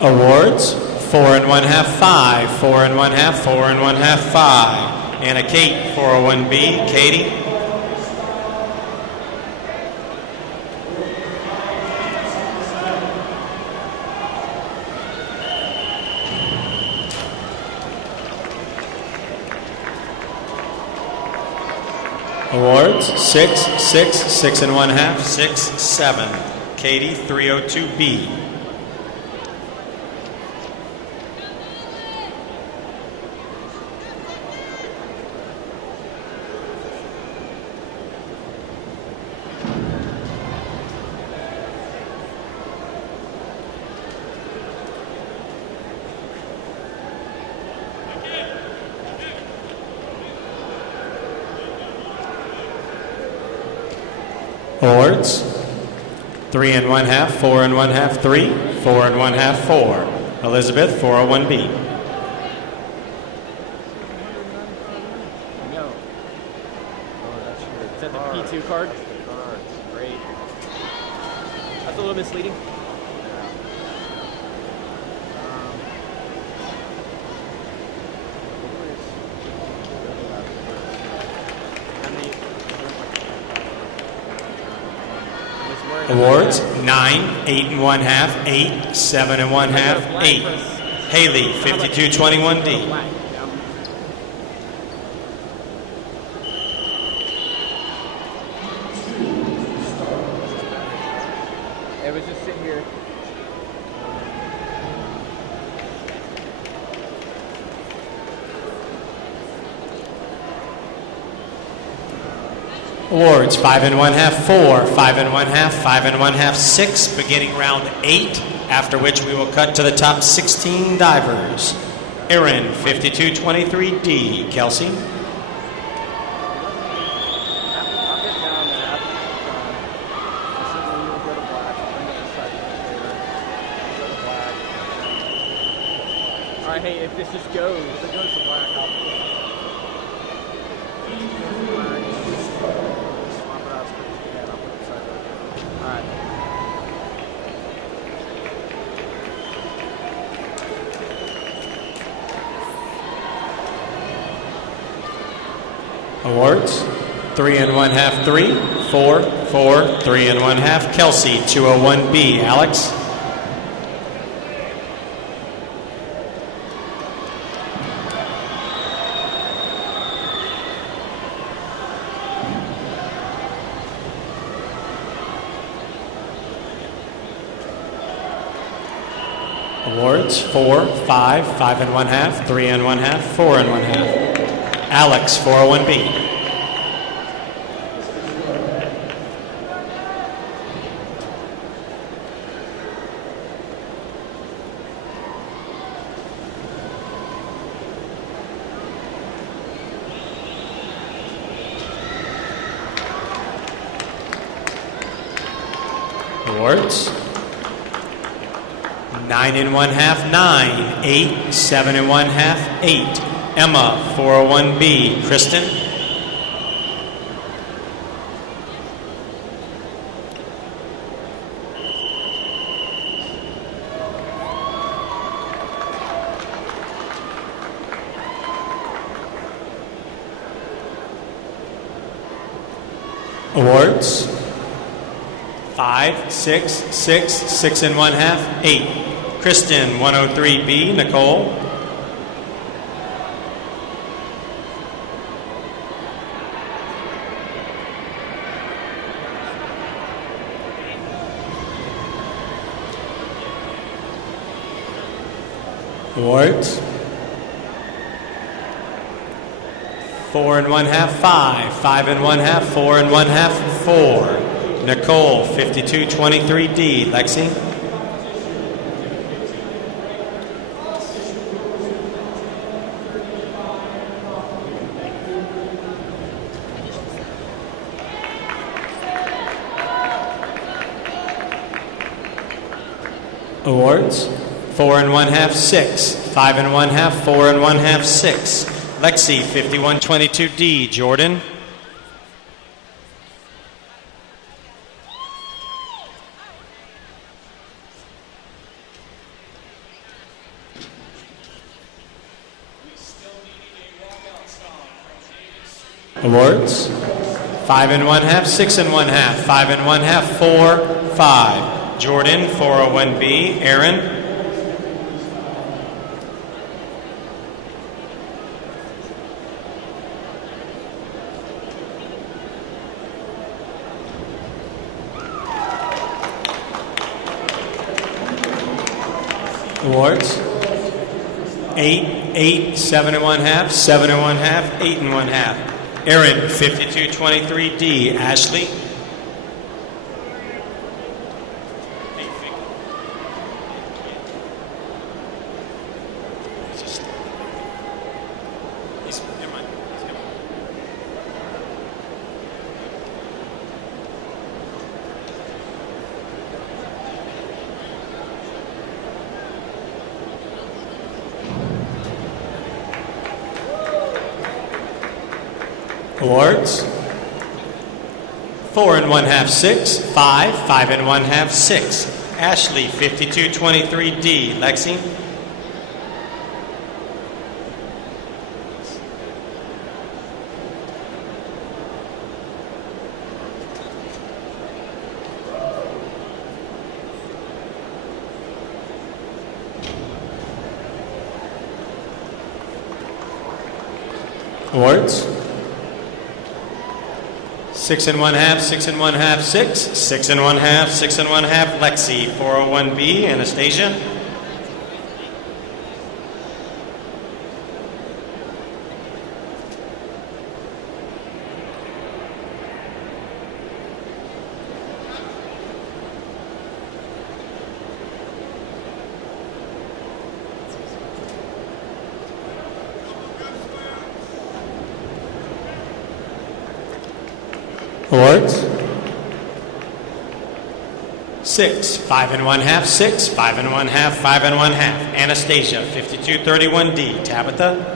Awards, 4 and 1/2, 5, 4 and 1/2, 4 and 1/2, 5. Anna Kate, 401B, Katie. Awards, 6, 6, 6 and 1/2, 6, 7. Katie, 302B. Awards, 3 and 1/2, 4 and 1/2, 3, 4 and 1/2, 4. Elizabeth, 401B. No. Oh, that's your. Is that the P2 card? Great. That's a little misleading. Awards, 9, 8 and 1/2, 8, 7 and 1/2, 8. Haley, 5221D. It was just sitting here. Awards, 5 and 1/2, 4, 5 and 1/2, 5 and 1/2, 6, beginning round 8, after which we will cut to the top 16 divers. Aaron, 5223D. Kelsey. All right, hey, if this just goes, if it goes to black, I'll swap it out. I'll put it side over. All right. Awards, 3 and 1/2, 3, 4, 4, 3 and 1/2. Kelsey, 201B. Alex. Awards 4, 5, 5 and 1/2, 3 and 1/2, 4 and 1/2. Alex, 401B. Awards 9 and 1/2, 9, 8, 7 and 1/2, 8. Emma, 401B. Kristen. Awards 5, 6, 6, 6 and 1/2, 8. Kristen, 103B. Nicole. Awards 4 and 1/2, 5, 5 and 1/2, 4 and 1/2, 4. Nicole, 5223D. Lexi. Awards 4 and 1/2, 6, 5 and 1/2, 4 and 1/2, 6. Lexi, 5122D. Jordan. Awards 5 and 1/2, 6 and 1/2, 5 and 1/2, 4, 5. Jordan, 401B. Aaron. Awards 8, 8, 7 and 1/2, 7 and 1/2, 8 and 1/2. Aaron, 5223D. Ashley. Awards 4 and 1/2, 6, 5, 5 and 1/2, 6. Ashley, 5223D. Lexi. Awards 6 and 1/2, 6 and 1/2, 6, 6 and 1/2, 6 and 1/2. Lexi, 401B. Anastasia. Awards 6, 5 and 1/2, 6, 5 and 1/2, 5 and 1/2. Anastasia, 5231D. Tabitha.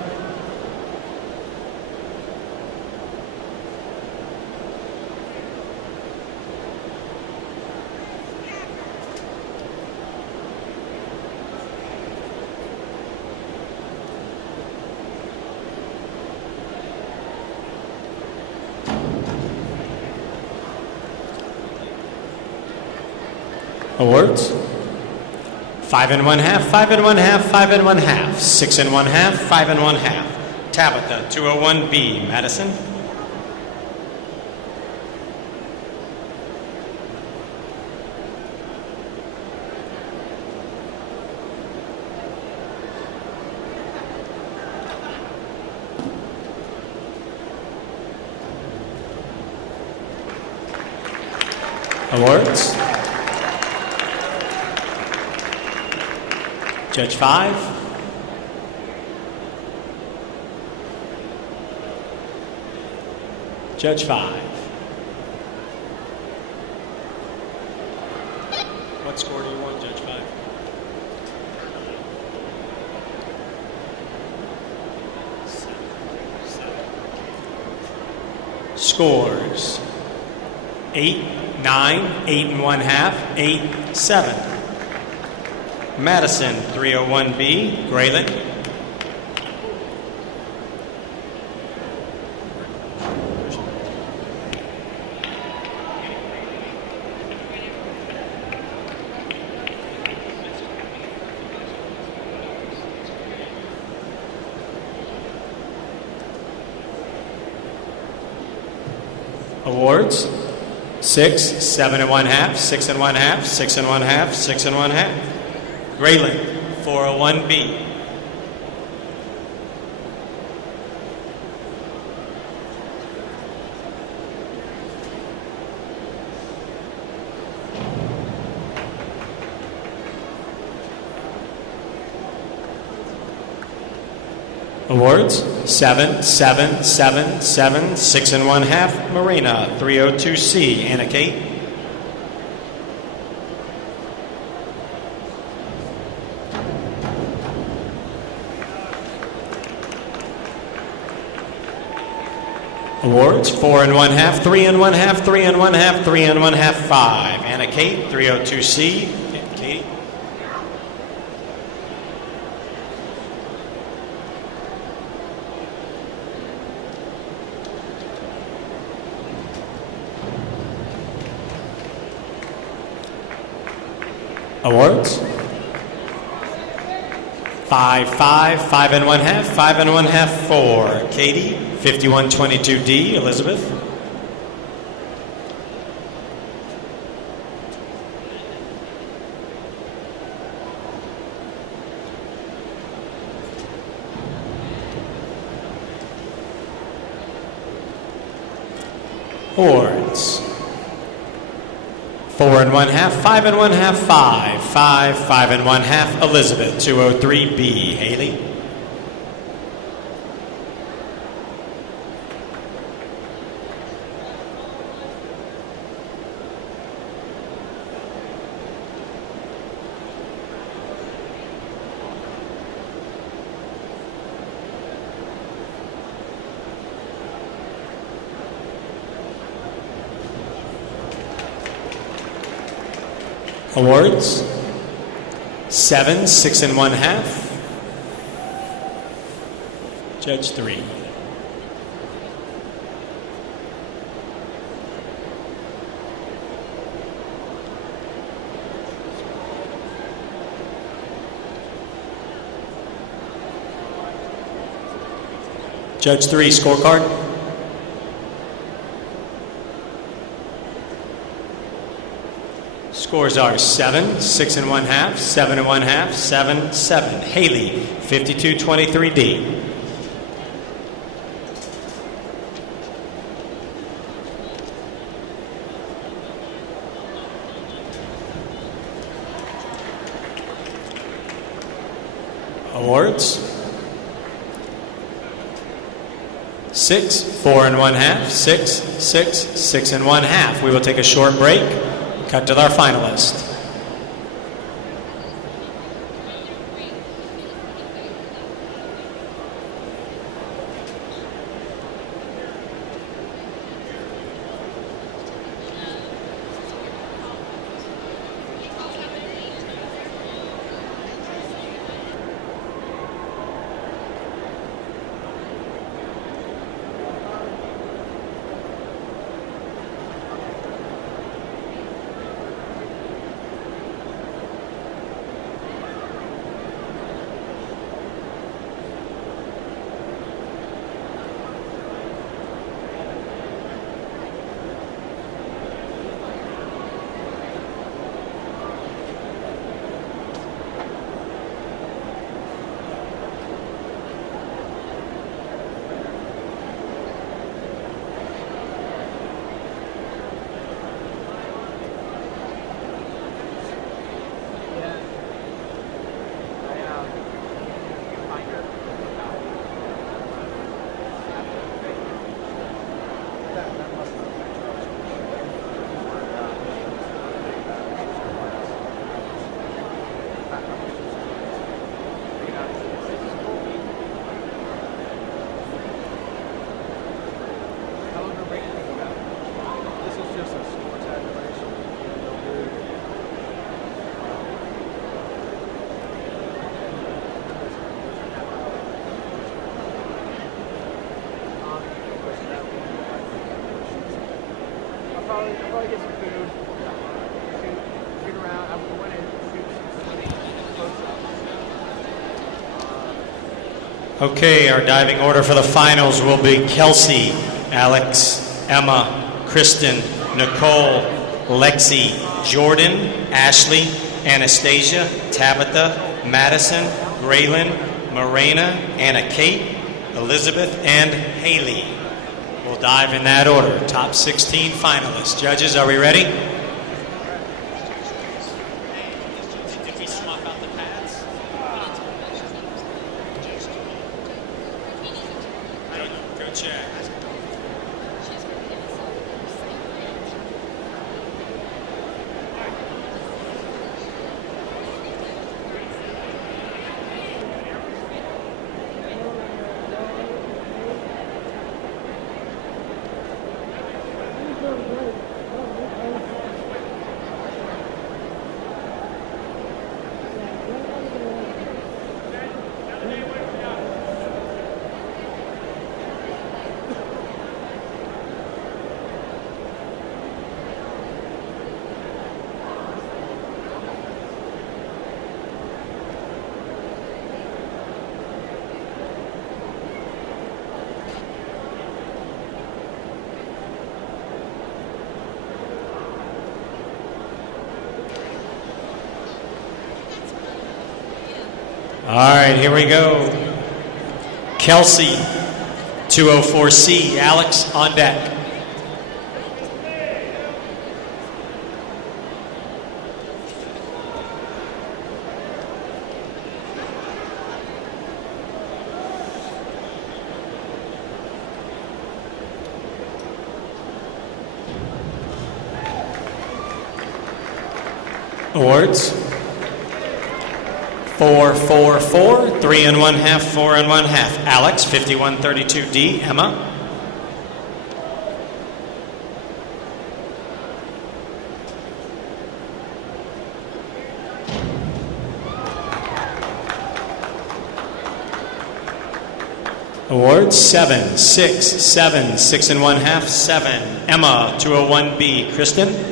Awards 5 and 1/2, 5 and 1/2, 5 and 1/2, 6 and 1/2, 5 and 1/2. Tabitha, 201B. Madison. Awards. Judge 5. Judge 5. What score do you want, Judge 5? Scores 8, 9, 8 and 1/2, 8, 7. Madison 301B, Grayling. Awards 6, 7 and 1/2, 6 and 1/2, 6 and 1/2, 6 and 1/2. Grayling 401B. Awards 7, 7, 7, 7, 6 and 1/2. Marina 302C. Anna Kate. Awards 4 and 1/2, 3 and 1/2, 3 and 1/2, 3 and 1/2, 5. Anna Kate 302C. Katie. Awards 5, 5, 5 and 1/2, 5 and 1/2, 4. Katie 5122D. Elizabeth. Awards 4 and 1/2, 5 and 1/2, 5, 5, 5 and 1/2. Elizabeth 203B. Haley. Awards 7, 6 and 1/2. Judge 3. Judge 3, scorecard. Scores are 7, 6 and 1/2, 7 and 1/2, 7, 7. Haley, 5223D. Awards 6, 4 and 1/2, 6, 6, 6 and 1/2. We will take a short break. Cut to our finalist. probably get some food. Shoot around. I'm going to shoot somebody close up. Okay, our diving order for the finals will be Kelsey, Alex, Emma, Kristen, Nicole, Lexi, Jordan, Ashley, Anastasia, Tabitha, Madison, Graylin, Morena, Anna Kate, Elizabeth, and Haley. We'll dive in that order. Top 16 finalists. Judges, are we ready? Did we swap out the pads? Go check. All right, here we go. Kelsey, 204C. Alex, on deck. Awards. 4, 4, 4, 3 1/2, 4 1/2. Alex, 5132D. Emma. Awards 7, 6, 7, 6 1/2, 7. Emma, 201B. Kristen.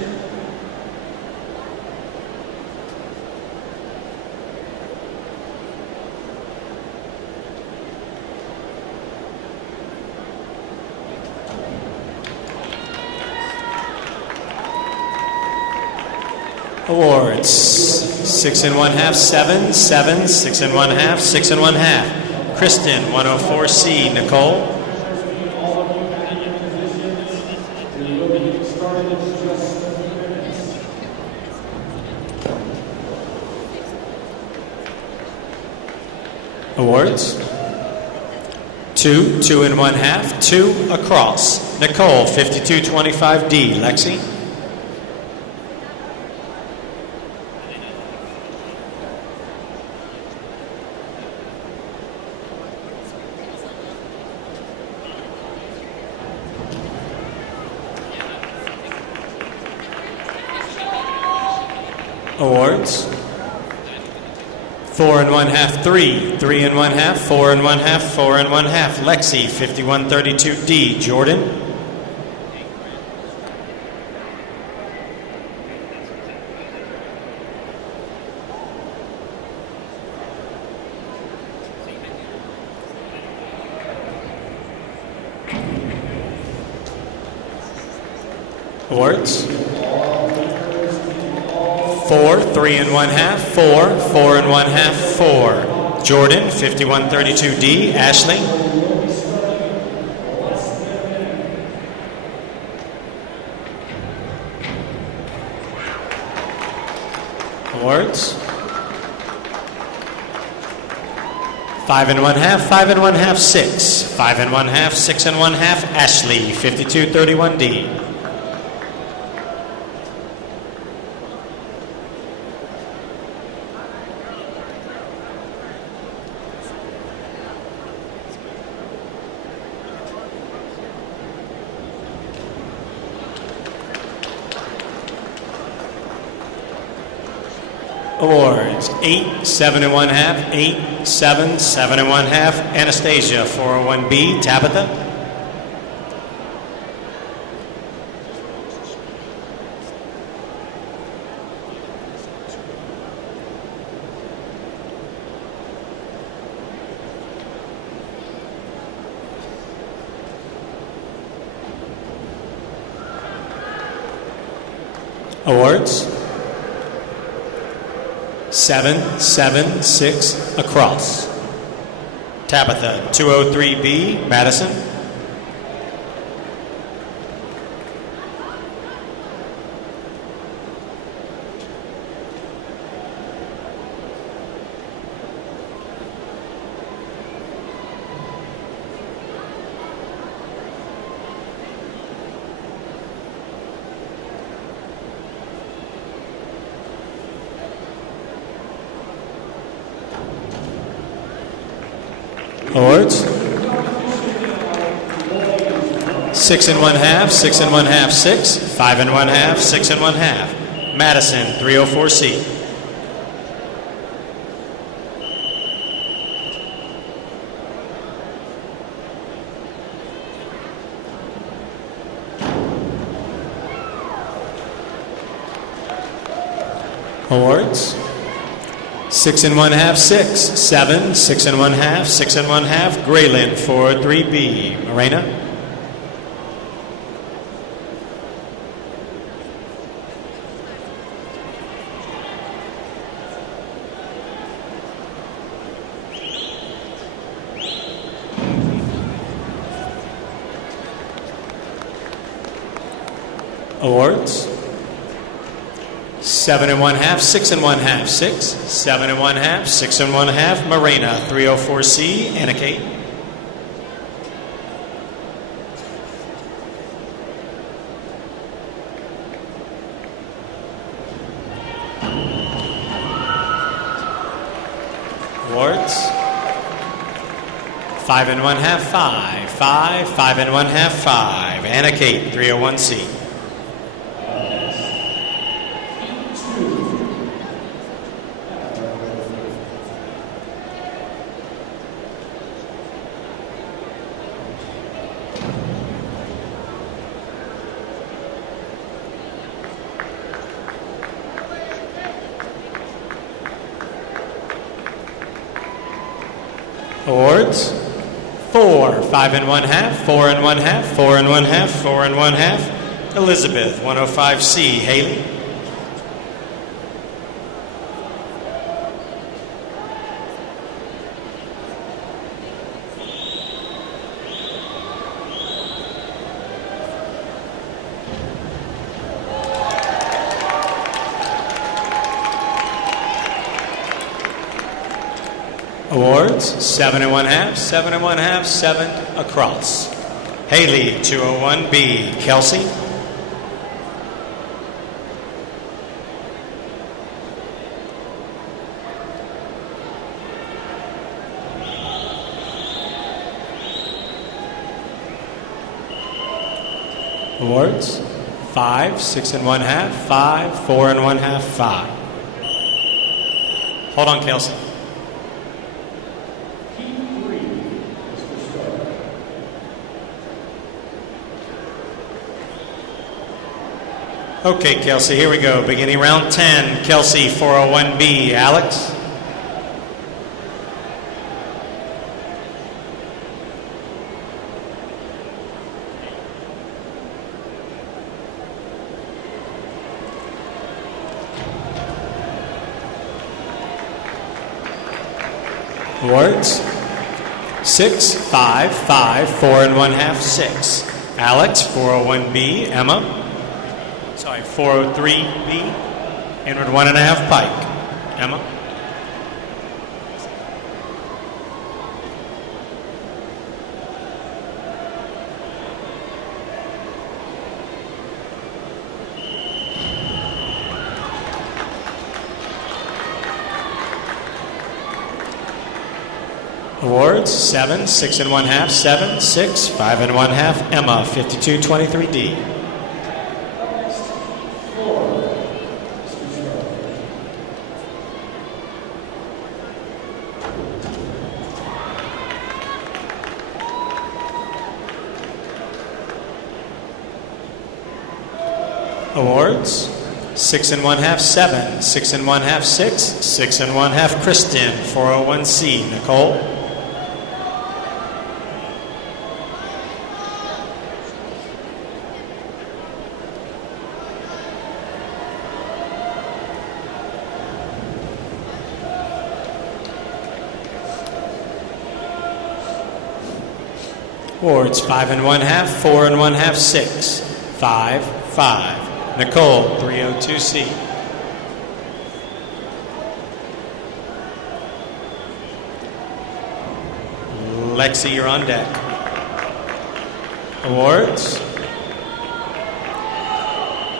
Awards 6 1/2, 7, 7, 6 1/2, 6 1/2. Kristen, 104C. Nicole. Awards 2, 2 1/2, 2 across. Nicole, 5225D. Lexi. Awards 4 1/2, 3, 3 1/2, 4 1/2, 4 1/2. Lexi, 5132D. Jordan. Awards 4, 3 1/2, 4, 4 1/2, 4. Jordan, 5132D. Ashley. Awards 5 1/2, 5 1/2, 6. 5 1/2, 6 1/2. Ashley, 5231D. Awards 8, 7 1/2, 8, 7, 7 1/2. Anastasia, 401B. Tabitha. Awards. 776 across. Tabitha, 203B, Madison. Awards. 6 1/2, 6 1/2, 6, 5 1/2, 6 1/2. Madison, 304C. Awards. 6 1/2, 6, 7, 6 1/2, 6 1/2. Grayland, 403B. Morena. Awards. 7 1/2, 6 1/2, 6, 7 1/2, 6 1/2. Morena, 304C. Anna Kate. Awards. 5 1/2, 5, 5, 5 1/2, 5. Anna Kate, 301C. Awards. 4, 5 1/2, 4 1/2, 4 1/2, 4 1/2. Elizabeth, 105C. Haley. Awards. 7 1/2, 7 1/2, 7 across. Haley, 201B. Kelsey. Awards. 5, 6 1/2, 5, 4 1/2, 5. Hold on, Kelsey. Okay, Kelsey, here we go. Beginning round 10. Kelsey, 401B. Alex. Awards. 6, 5, 5, 4 1/2, 6. Alex, 401B. Emma. Sorry, 403B. Inward 1 1/2 pike. Emma. Awards. 7, 6 1/2, 7, 6, 5 1/2. Emma, 5223D. Awards. 6 1/2, 7, 6 1/2, 6, 6 1/2. Kristen, 401C. Nicole. Awards 5 and 1/2, 4 and 1/2, 6, 5, 5. Nicole, 302C. Lexi, you're on deck. Awards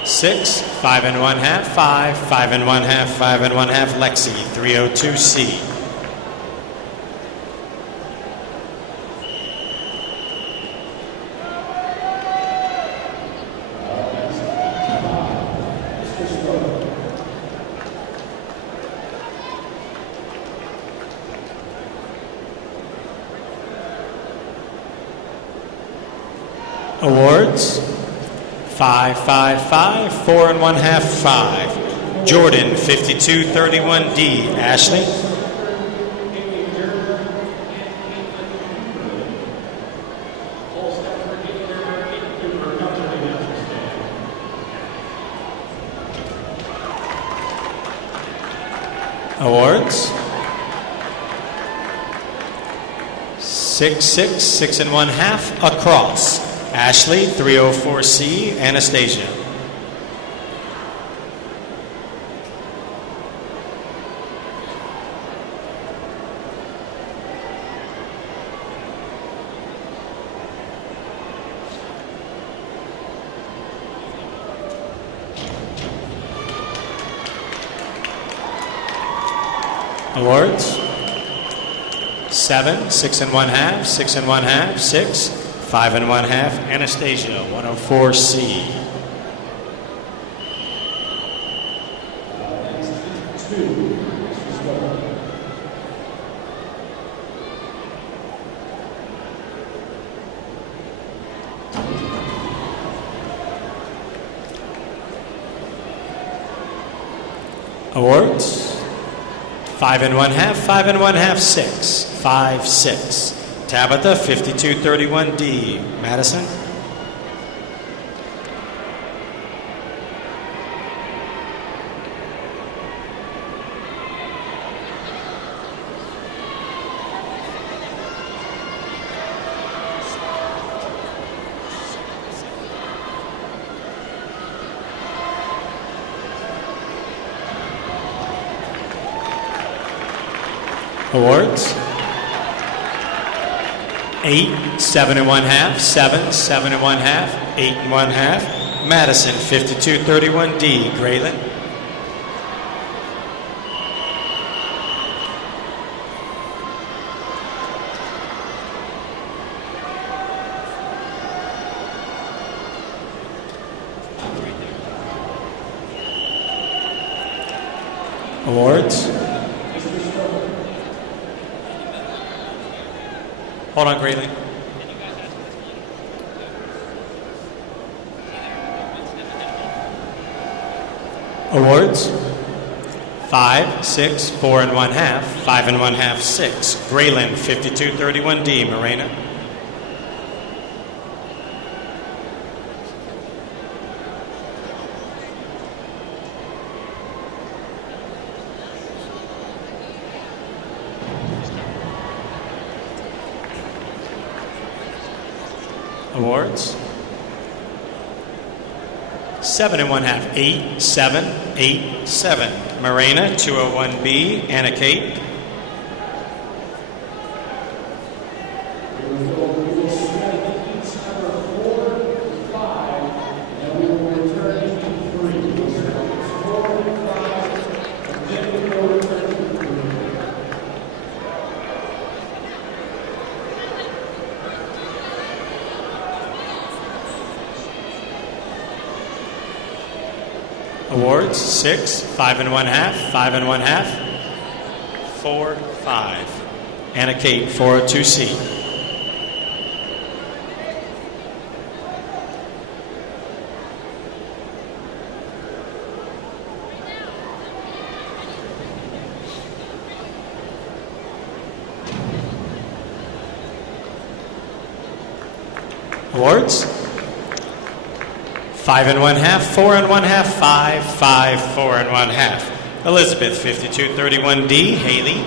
6, 5 and 1/2, 5, 5 and 1/2, 5 and 1/2. Lexi, 302C. Awards 5, 5, 5, 4 and 1/2, 5. Jordan, 5231D. Ashley. Awards 6, 6, 6 and 1/2 across. Ashley, 304C. Anastasia. Awards 7, 6 and 1/2, 6 and 1/2, 6, 5 and 1/2. Anastasia, 104C. Awards 5 and 1/2, 5 and 1/2, 6, 5, 6. Tabitha, 5231D. Madison. Awards 8, 7 and 1/2, 7, 7 and 1/2, 8 and 1/2. Madison, 5231D. Graylin. Awards. Hold on, Graylin. Awards 5, 6, 4 and 1/2, 5 and 1/2, 6. Graylin, 5231D. Morena. Awards 7 and 1/2, 8, 7, 8, 7. Morena, 201B. Anna Kate. Awards 6, 5 and 1/2, 5 and 1/2, 4, 5. Anna Kate, 402C. Awards 5 and 1/2, 4 and 1/2, 5, 5, 4 and 1/2. Elizabeth, 5231D. Haley.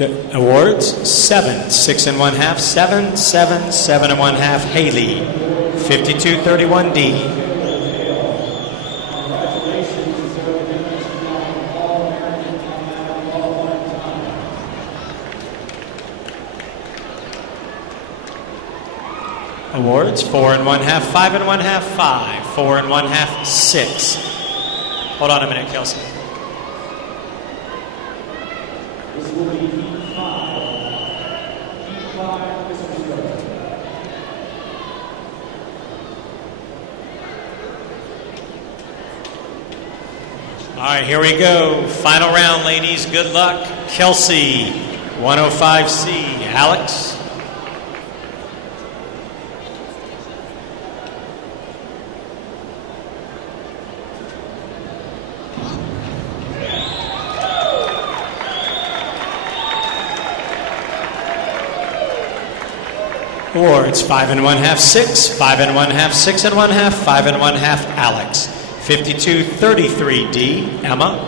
Awards 7, 6 and 1/2, 7, 7, 7 and 1/2, Haley, 5231D. Awards 4 and 1/2, 5 and 1/2, 5, 4 and 1/2, 6. Hold on a minute, Kelsey. All right, here we go. Final round, ladies. Good luck. Kelsey, 105C. Alex. Awards 5 and 1/2, 6, 5 and 1/2, 6 and 1/2, 5 and 1/2, Alex. 5233D, Emma.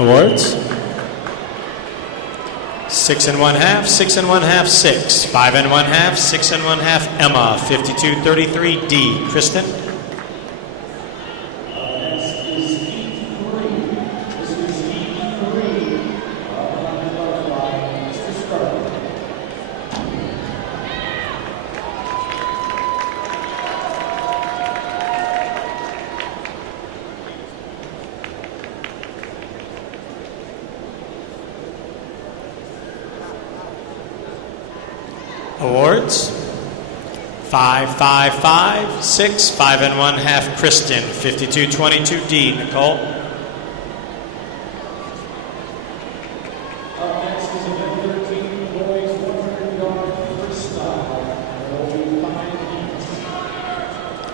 Awards 6 and 1/2, 6 and 1/2, 6, 5 and 1/2, 6 and 1/2, Emma. 5233D, Kristen. Awards 5, 5, 5, 6, 5 and 1/2, Kristen. 5222D, Nicole.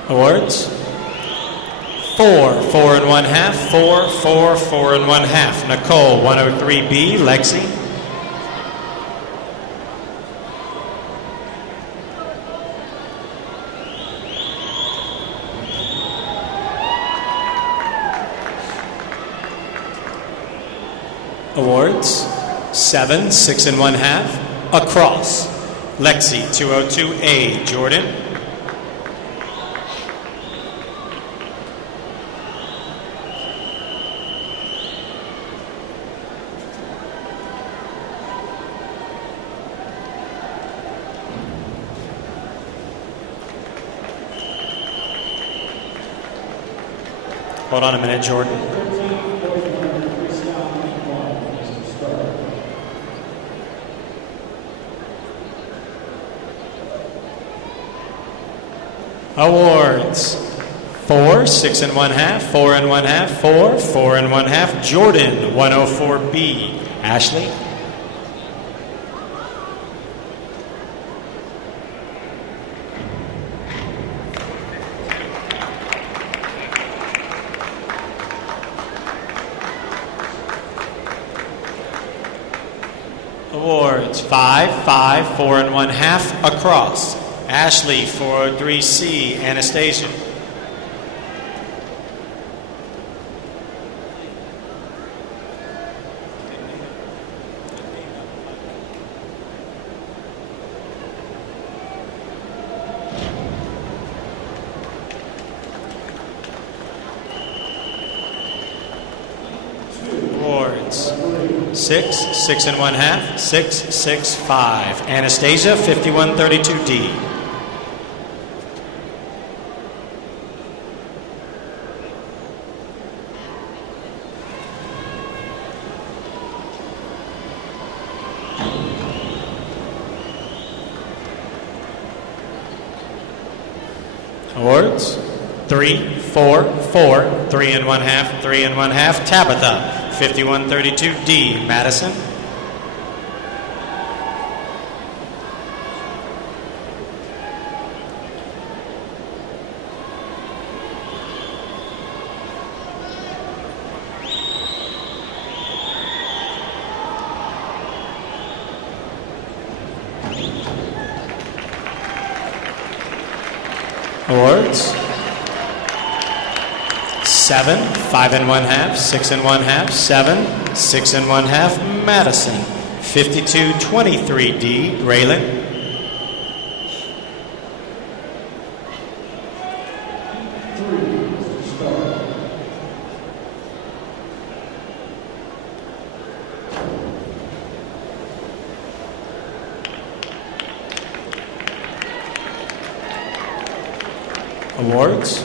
Awards 4, 4 and 1/2, 4, 4, 4 and 1/2, Nicole. 103B, Lexi. Awards 7, 6 and 1/2, across, Lexi. 202A, Jordan. Hold on a minute, Jordan. Awards 4, 6 and 1/2, 4 and 1/2, 4, 4 and 1/2, Jordan. 104B, Ashley. Awards 5, 5, 4 and 1/2, across, Ashley. 403C, Anastasia. Awards 6, 6 and 1/2, 6, 6, 5, Anastasia. 5132D. Awards 3, 4, 4, 3 and 1/2, 3 and 1/2, Tabitha. 5132D, Madison. Awards. 7, 5 1/2, 6 1/2, 7, 6 1/2, Madison. 52-23D, Graylin. Awards.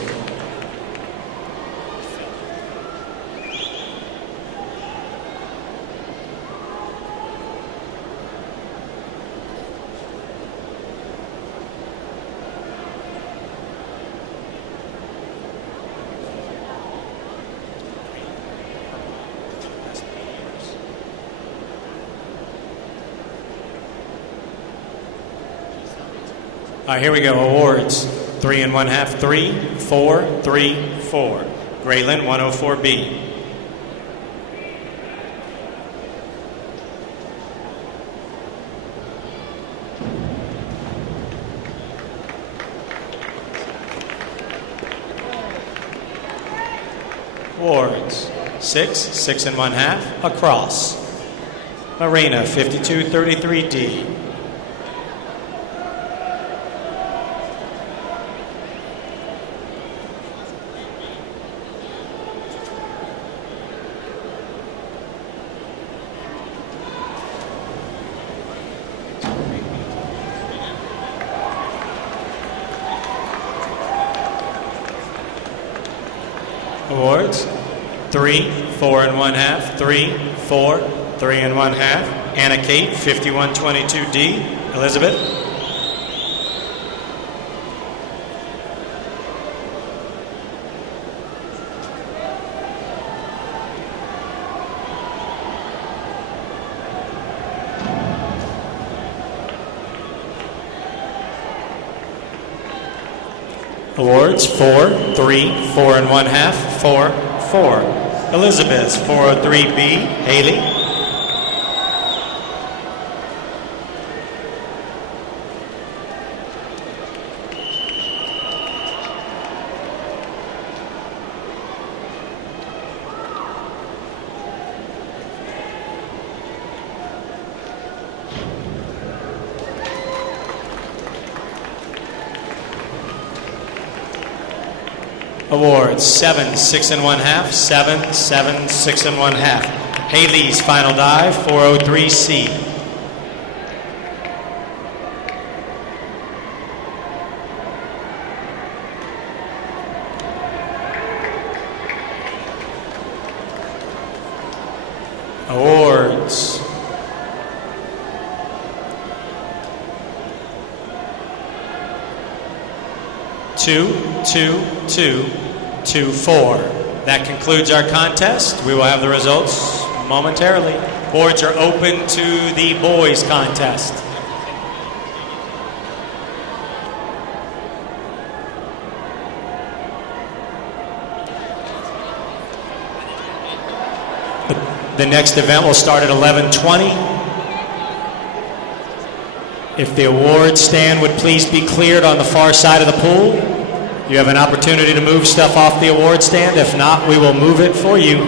All right, here we go. Awards. 3 1/2, 3, 4, 3, 4. Graylin, 104B. Awards. 6, 6 1/2, across. Marina, 52-33D. Awards. 3, 4 1/2, 3, 4, 3 1/2. Anna Kate, 51-22D. Elizabeth. Awards. 4, 3, 4 1/2, 4, 4. Elizabeth, 403B. Haley. Awards. 7, 6 1/2, 7, 7, 6 1/2. Haley's final dive, 403C. Awards. Two, 2, 2, 2, 4. That concludes our contest. We will have the results momentarily. Boards are open to the boys contest. The next event will start at 11:20. If the award stand would please be cleared on the far side of the pool. You have an opportunity to move stuff off the award stand. If not, we will move it for you.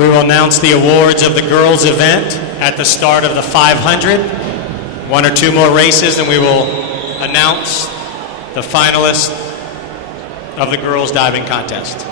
We will announce the awards of the girls' event at the start of the 500. One or two more races, and we will announce the finalists of the girls' diving contest.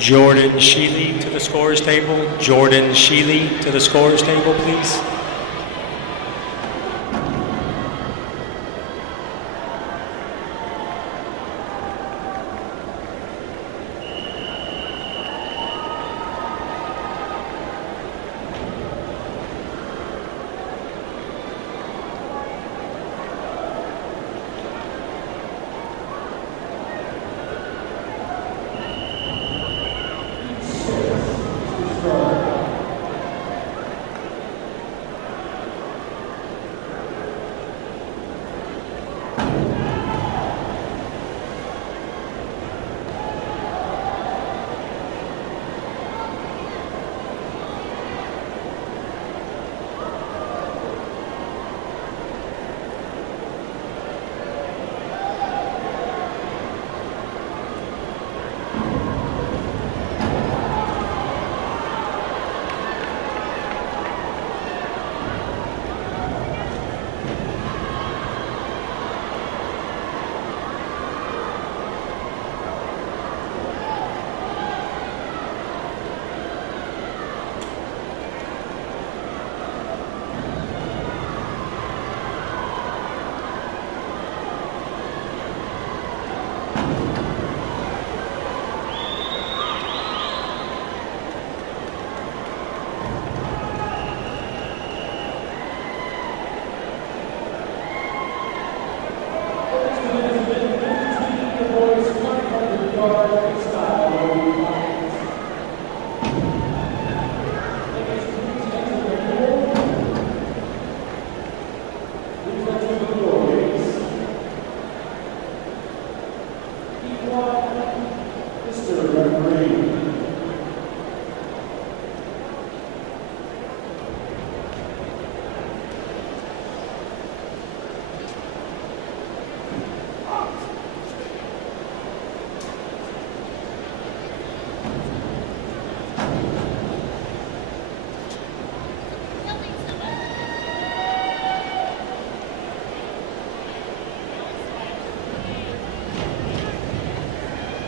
Jordan Sheely to the scores table. Jordan Sheely to the scores table, please.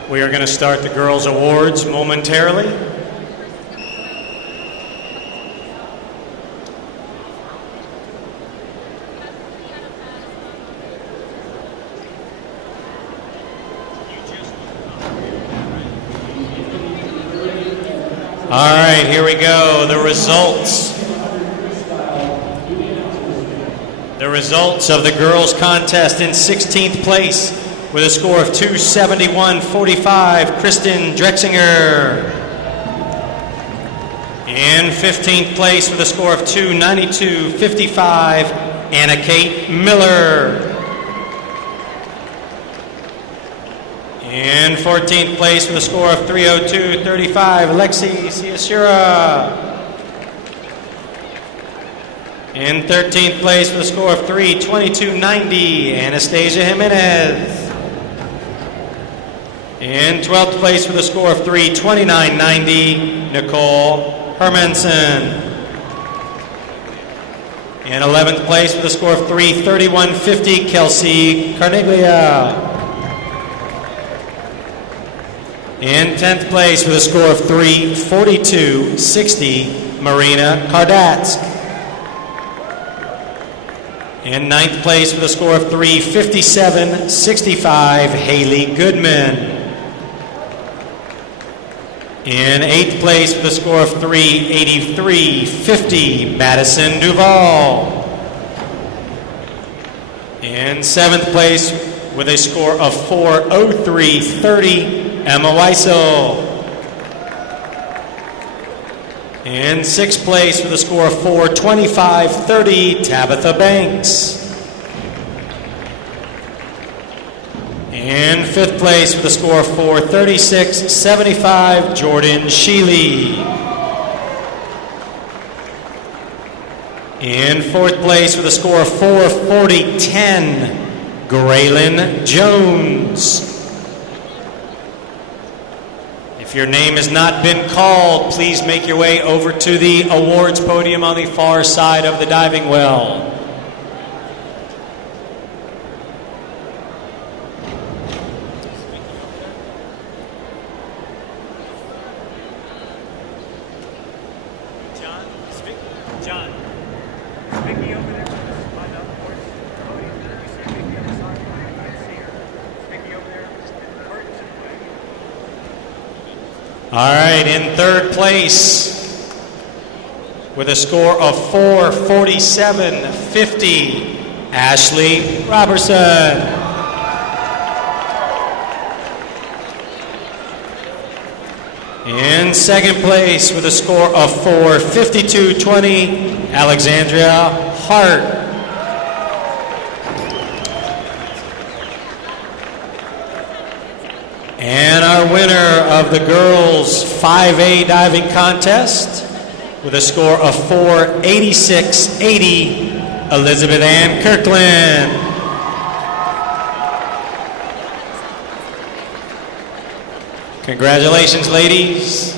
We are going to start the girls' awards momentarily. All right, here we go. The results. The results of the girls' contest: in 16th place with a score of 271.45, Kristen Drexinger. In 15th place with a score of 292.55, Anna Kate Miller. In 14th place with a score of 302.35, Alexi Ciasura. In 13th place with a score of 322.90, Anastasia Jimenez. In 12th place with a score of 329.90, Nicole Hermanson. In 11th place with a score of 331.50, Kelsey Carniglia. In 10th place with a score of 342.60, Marina Kardatsk. In 9th place with a score of 357.65, Haley Goodman. In 8th place with a score of 383.50, Madison Duval. In 7th place with a score of 403.30, Emma Weissel. In 6th place with a score of 425.30, Tabitha Banks. In 5th place with a score of 436.75, Jordan Sheely. In 4th place with a score of 440.10, Graylin Jones. If your name has not been called, please make your way over to the awards podium on the far side of the diving well. All right, in 3rd place with a score of 447.50, Ashley Robertson. In 2nd place with a score of 452.20, Alexandria Hart. And our winner of the girls' 5A diving contest with a score of 486.80, Elizabeth Ann Kirkland. Congratulations, ladies.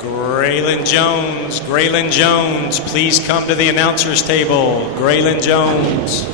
Graylin Jones, please come to the announcer's table. Graylin Jones.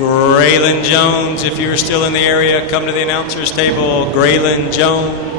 Graylin Jones, if you're still in the area, come to the announcer's table. Graylin Jones.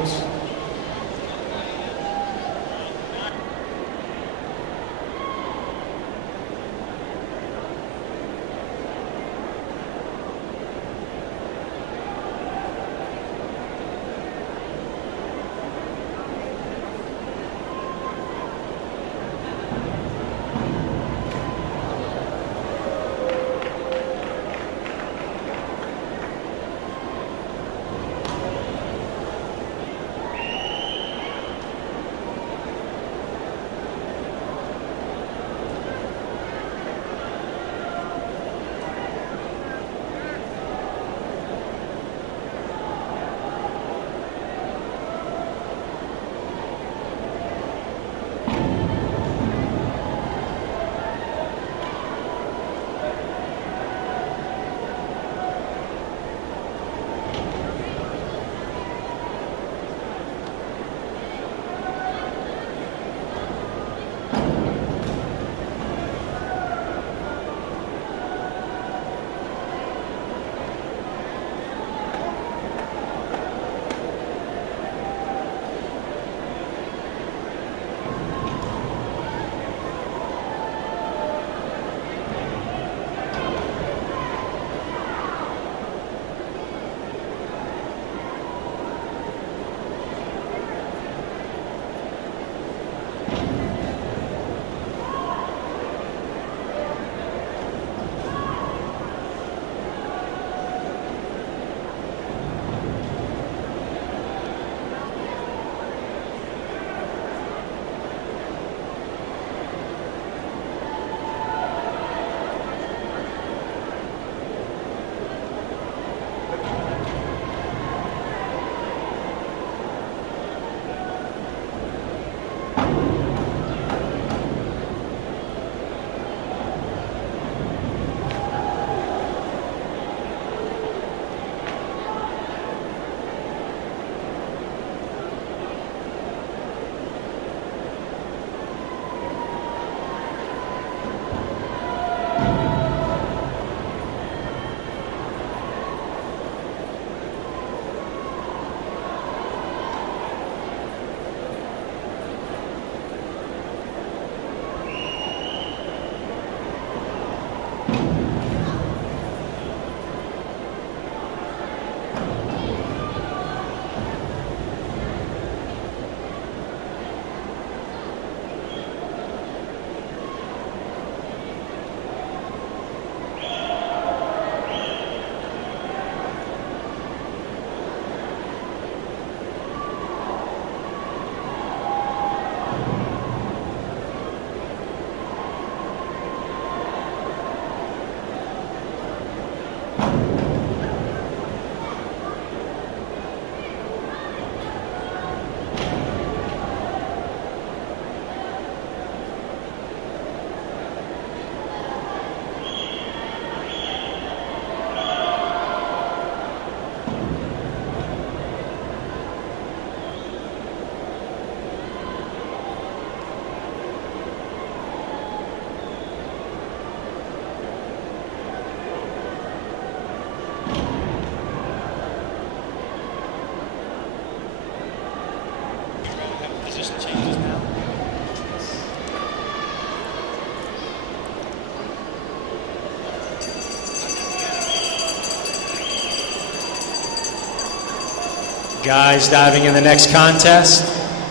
Guys diving in the next contest.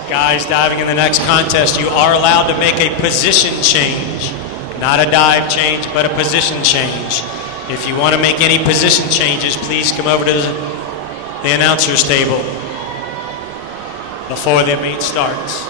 Guys diving in the next contest, you are allowed to make a position change. Not a dive change, but a position change. If you want to make any position changes, please come over to the announcer's table before the meet starts.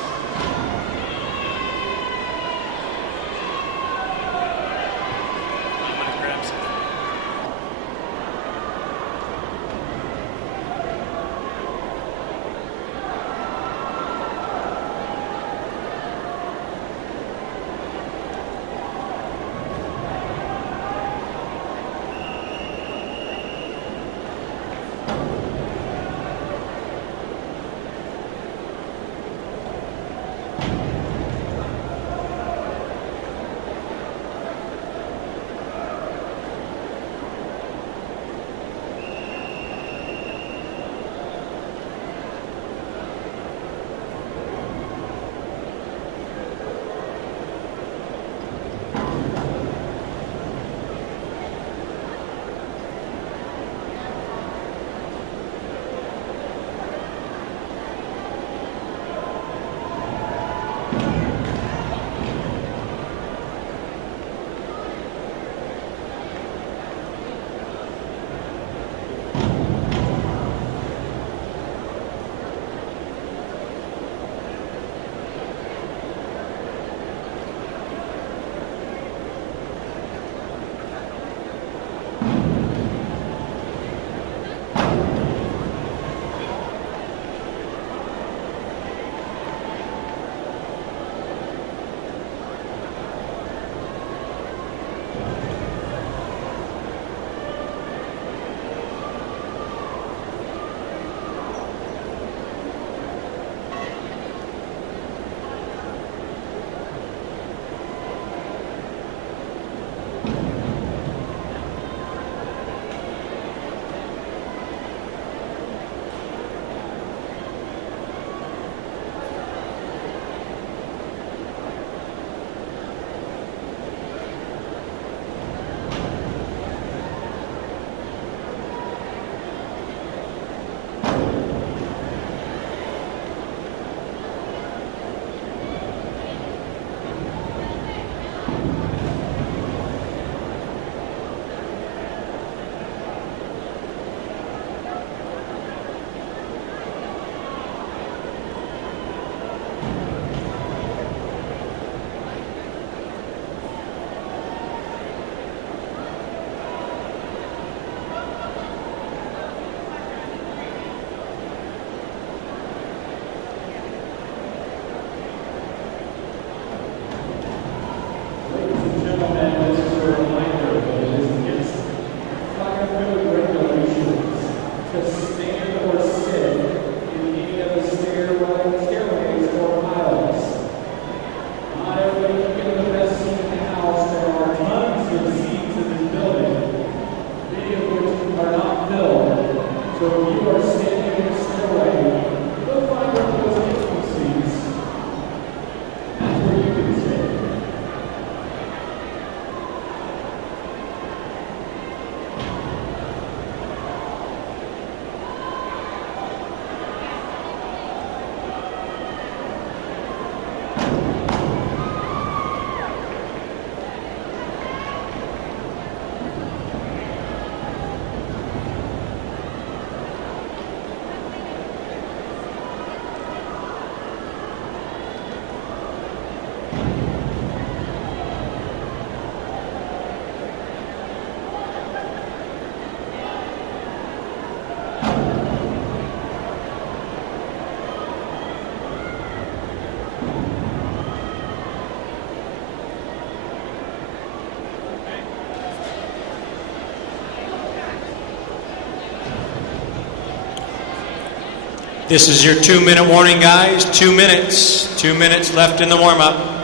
This is your 2-minute warning, guys. 2 minutes. 2 minutes left in the warm-up.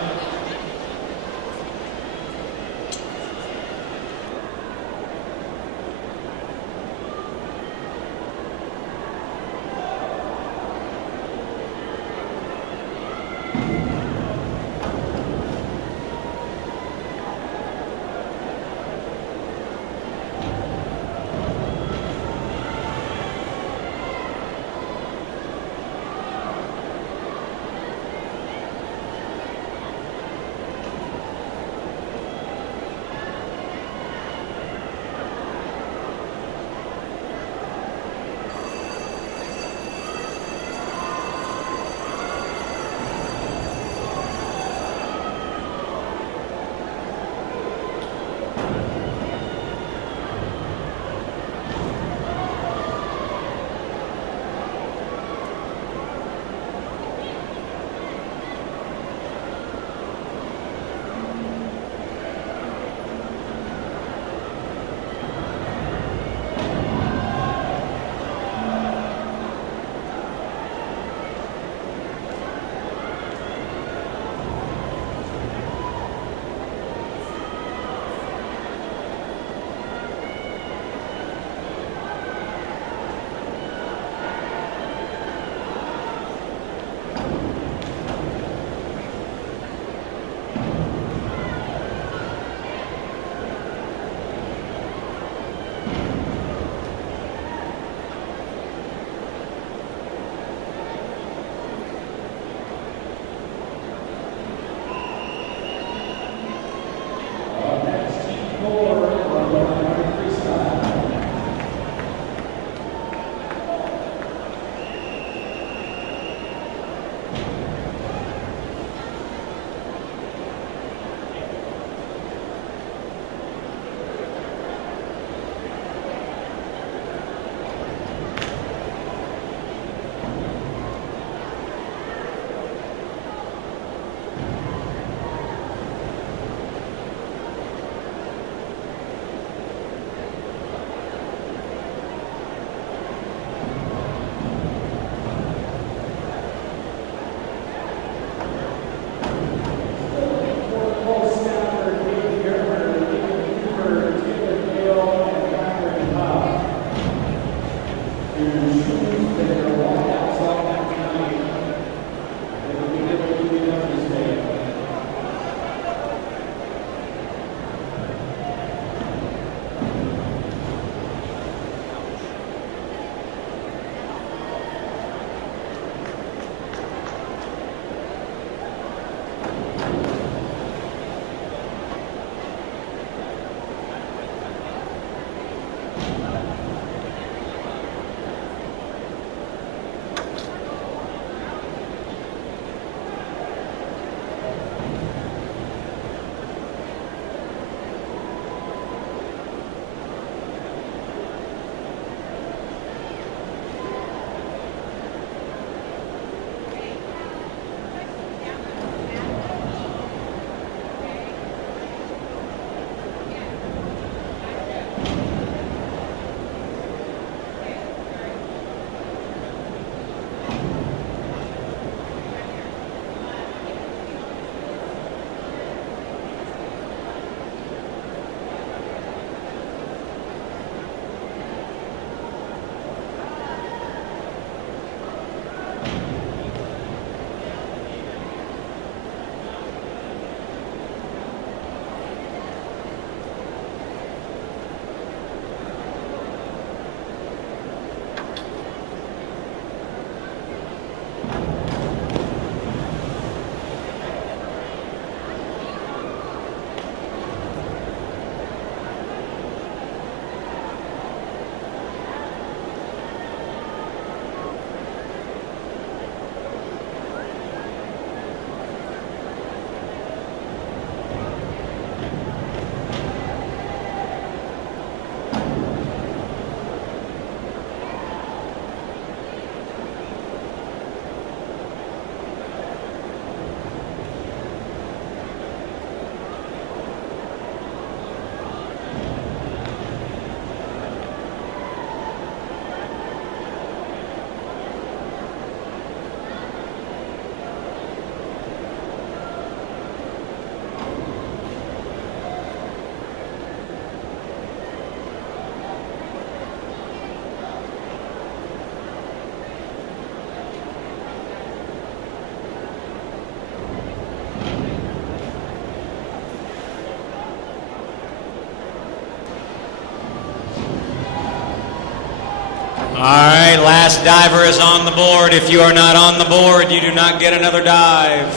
All right, last diver is on the board. If you are not on the board, you do not get another dive.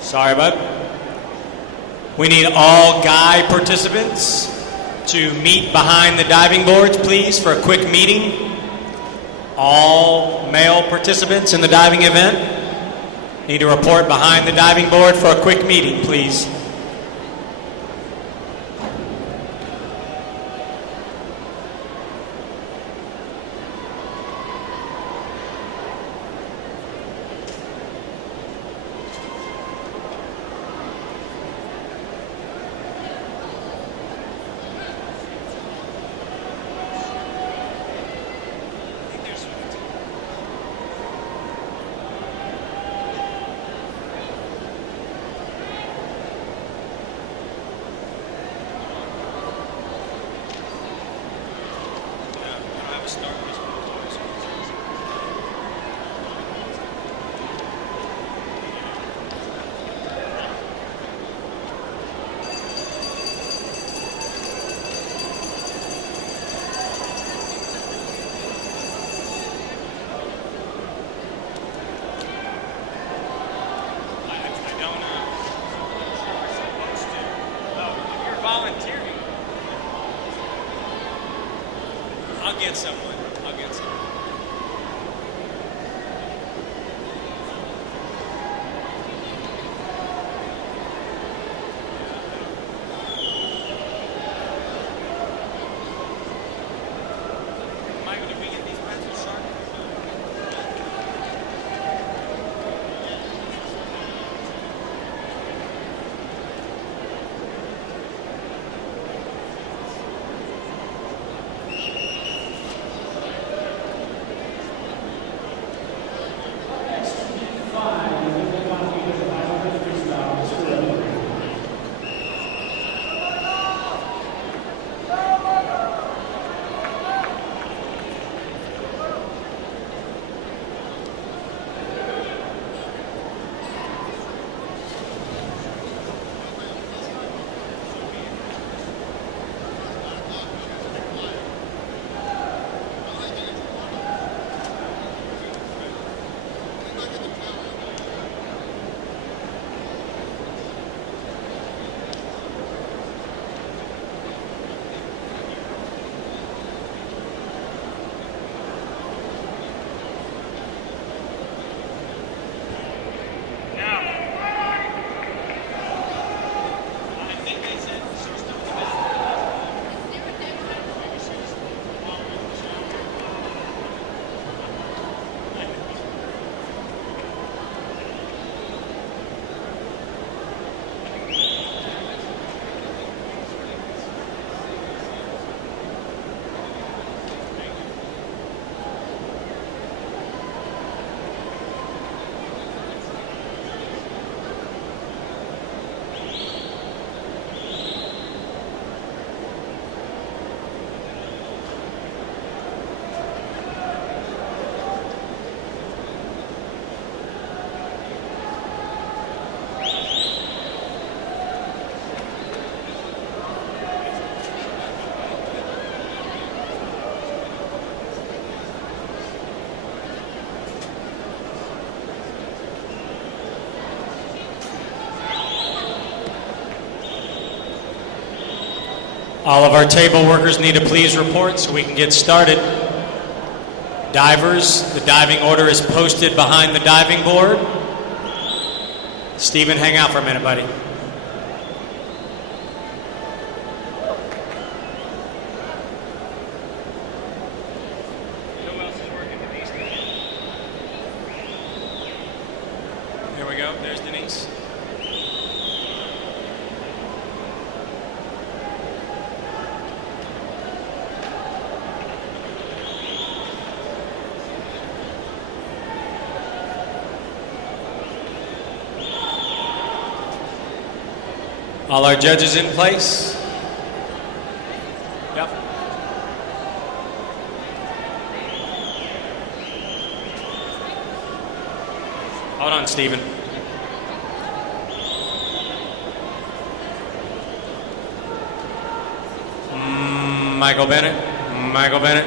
Sorry, bud. We need all guy participants to meet behind the diving boards, please, for a quick meeting. All male participants in the diving event need to report behind the diving board for a quick meeting, please. I'll get someone. I'll get someone. Michael, did we get these pencils sharp? All of our table workers need to please report so we can get started. Divers, the diving order is posted behind the diving board. Stephen, hang out for a minute, buddy. Who else is working with these guys? Here we go. There's Denise. All our judges in place? Yep. Hold on, Stephen. Michael Bennett. Michael Bennett.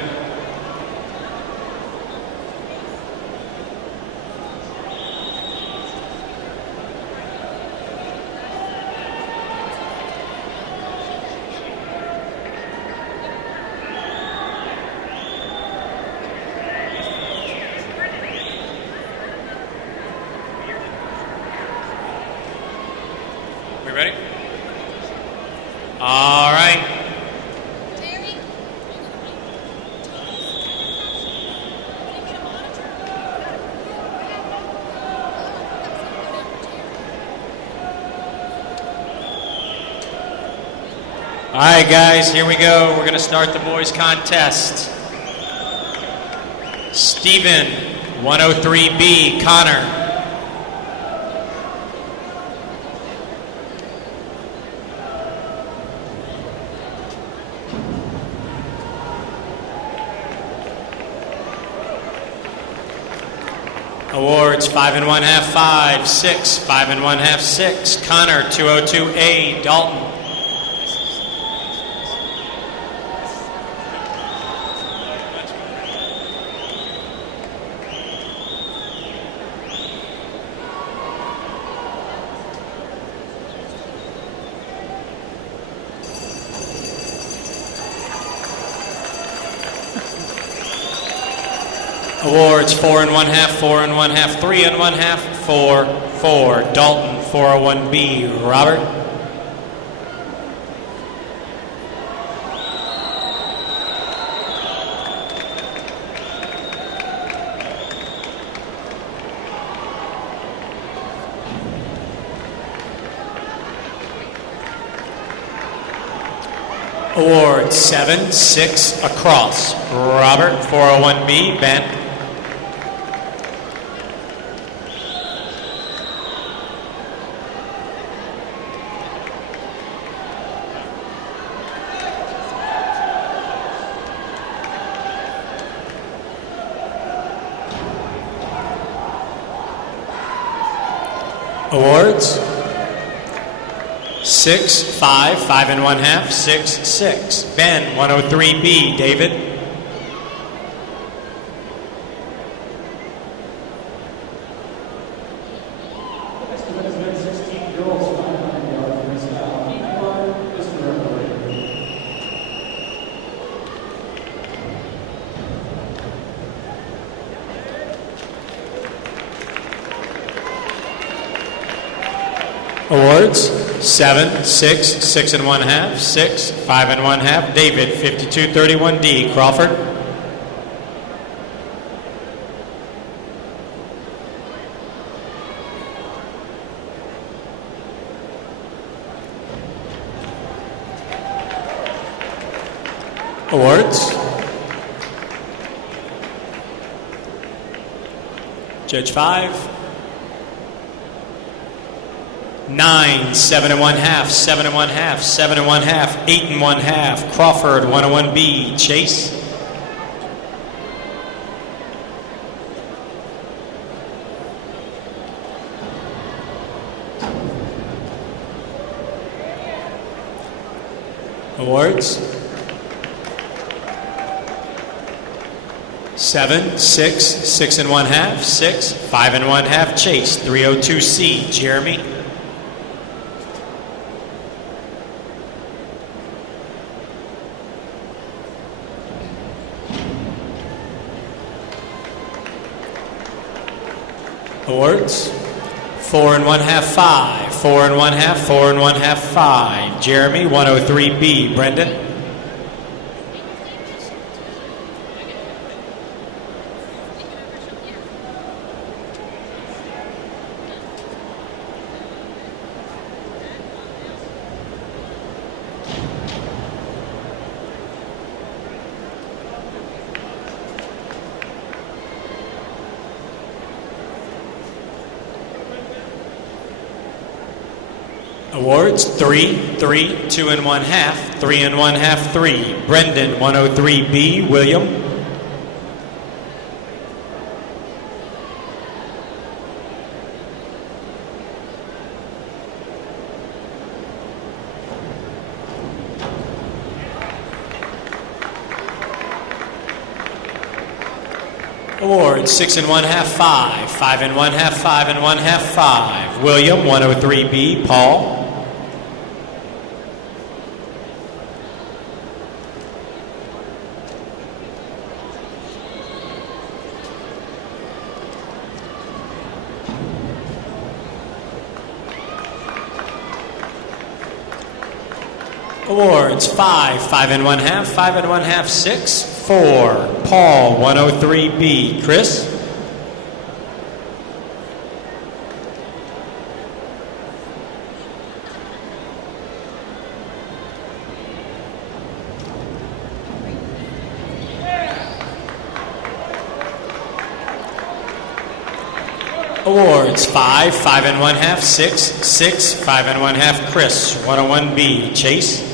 We ready? All right. All right, guys, here we go. We're going to start the boys' contest. Stephen, 103B, Connor. Awards 5 1/2, 5, 6, 5 1/2, 6. Connor 202A, Dalton. Awards 4 and 1 half, 4 and 1 half, 3 and 1 half, 4, 4. Dalton 401B. Robert. Award 7, 6 across. Robert 401B. Ben. Awards 6, 5, 5 and 1 half, 6, 6. Ben 103B. David. Awards 7, 6, 6 and 1 half, 6, 5 and 1 half. David 5231D. Crawford. Awards. Judge 5. 9, 7 and 1 half, 7 and 1 half, 7 and 1 half, 8 and 1 half. Crawford 101B. Chase. Awards 7, 6, 6 and 1 half, 6, 5 and 1 half. Chase 302C. Jeremy. Awards 4 and 1 half, 5, 4 and 1 half, 4 and 1 half, 5. Jeremy 103B. Brendan. Awards 3, 3, 2 and 1 half, 3 and 1 half, 3. Brendan 103B. William. Awards 6 and 1 half, 5, 5 and 1 half, 5 and 1 half, 5. William 103B. Paul. Awards 5, 5 and 1 half, 5 and 1 half, 6, 4. Paul 103B. Chris. Awards 5, 5 and 1 half, 6, 6, 5 and 1 half. Chris 101B. Chase.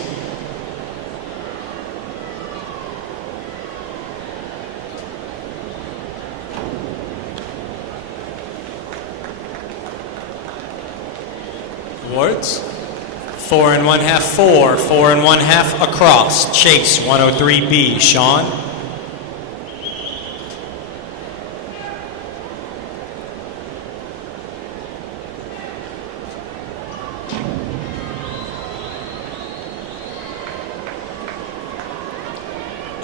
Awards 4 and 1 half, 4, 4 and 1 half across. Chase 103B. Sean.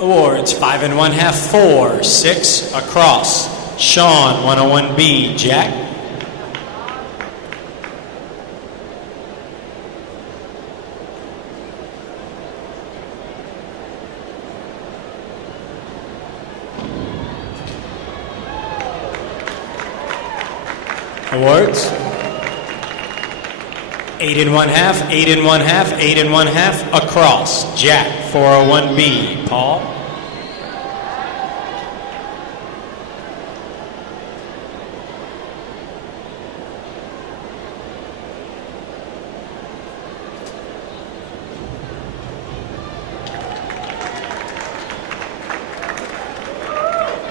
Awards 5 1/2, 4, 6 across. Sean 101B, Jack. Awards 8 1/2, 8 1/2, 8 1/2 across. Jack 401B, Paul.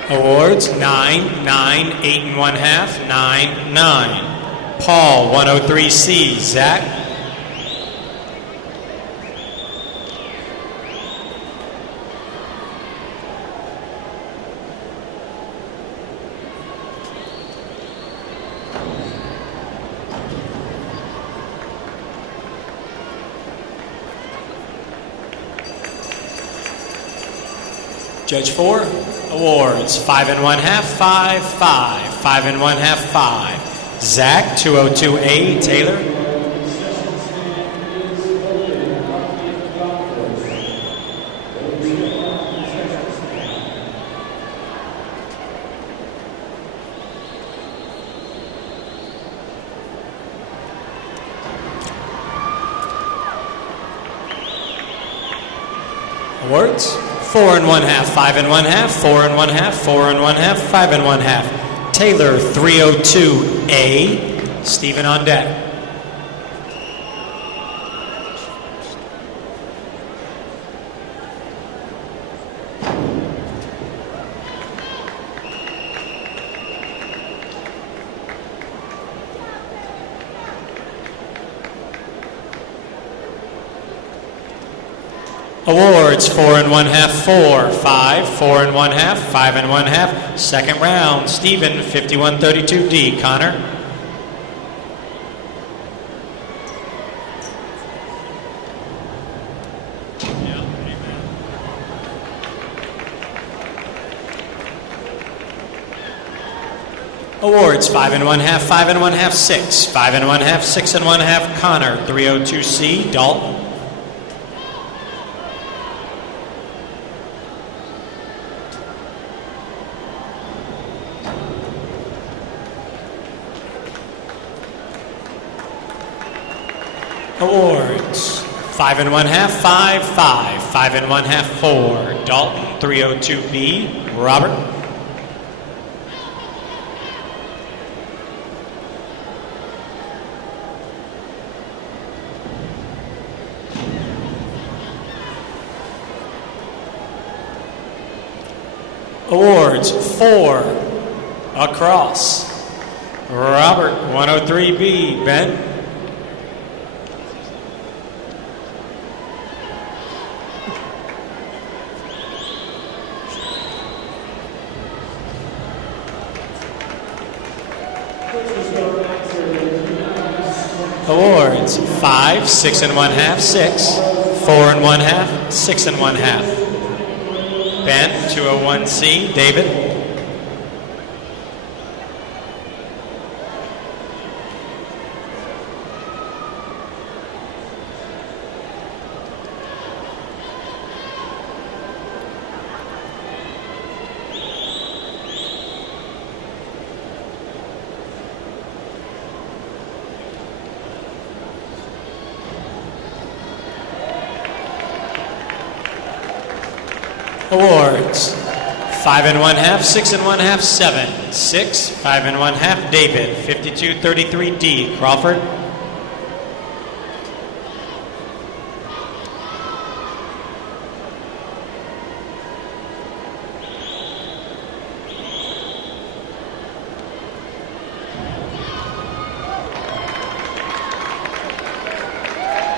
Awards 9, 9, 8 1/2, 9, 9. Paul 103C, Zach. Judge 4, awards 5 1/2, 5, 5, 5 1/2, 5. Zach 202A, Taylor. Awards 4 1/2, 5 1/2, 4 1/2, 4 1/2, 5 1/2. Taylor 302A, Stephen on deck. Awards 4 1/2, 4, 5, 4 1/2, 5 1/2. Second round, Stephen 5132D, Connor. Awards 5 1/2, 5 1/2, 6, 5 1/2, 6 1/2. Connor 302C, Dalton. Awards 5 1/2, 5, 5, 5 1/2, 4. Dalton 302B, Robert. Awards 4 across. Robert 103B, Ben. Awards 5, 6 1/2, 6, 4 1/2, 6 1/2. Ben 201C, David. Awards 5 1/2, 6 1/2, 7, 6, 5 1/2, David 5233D, Crawford.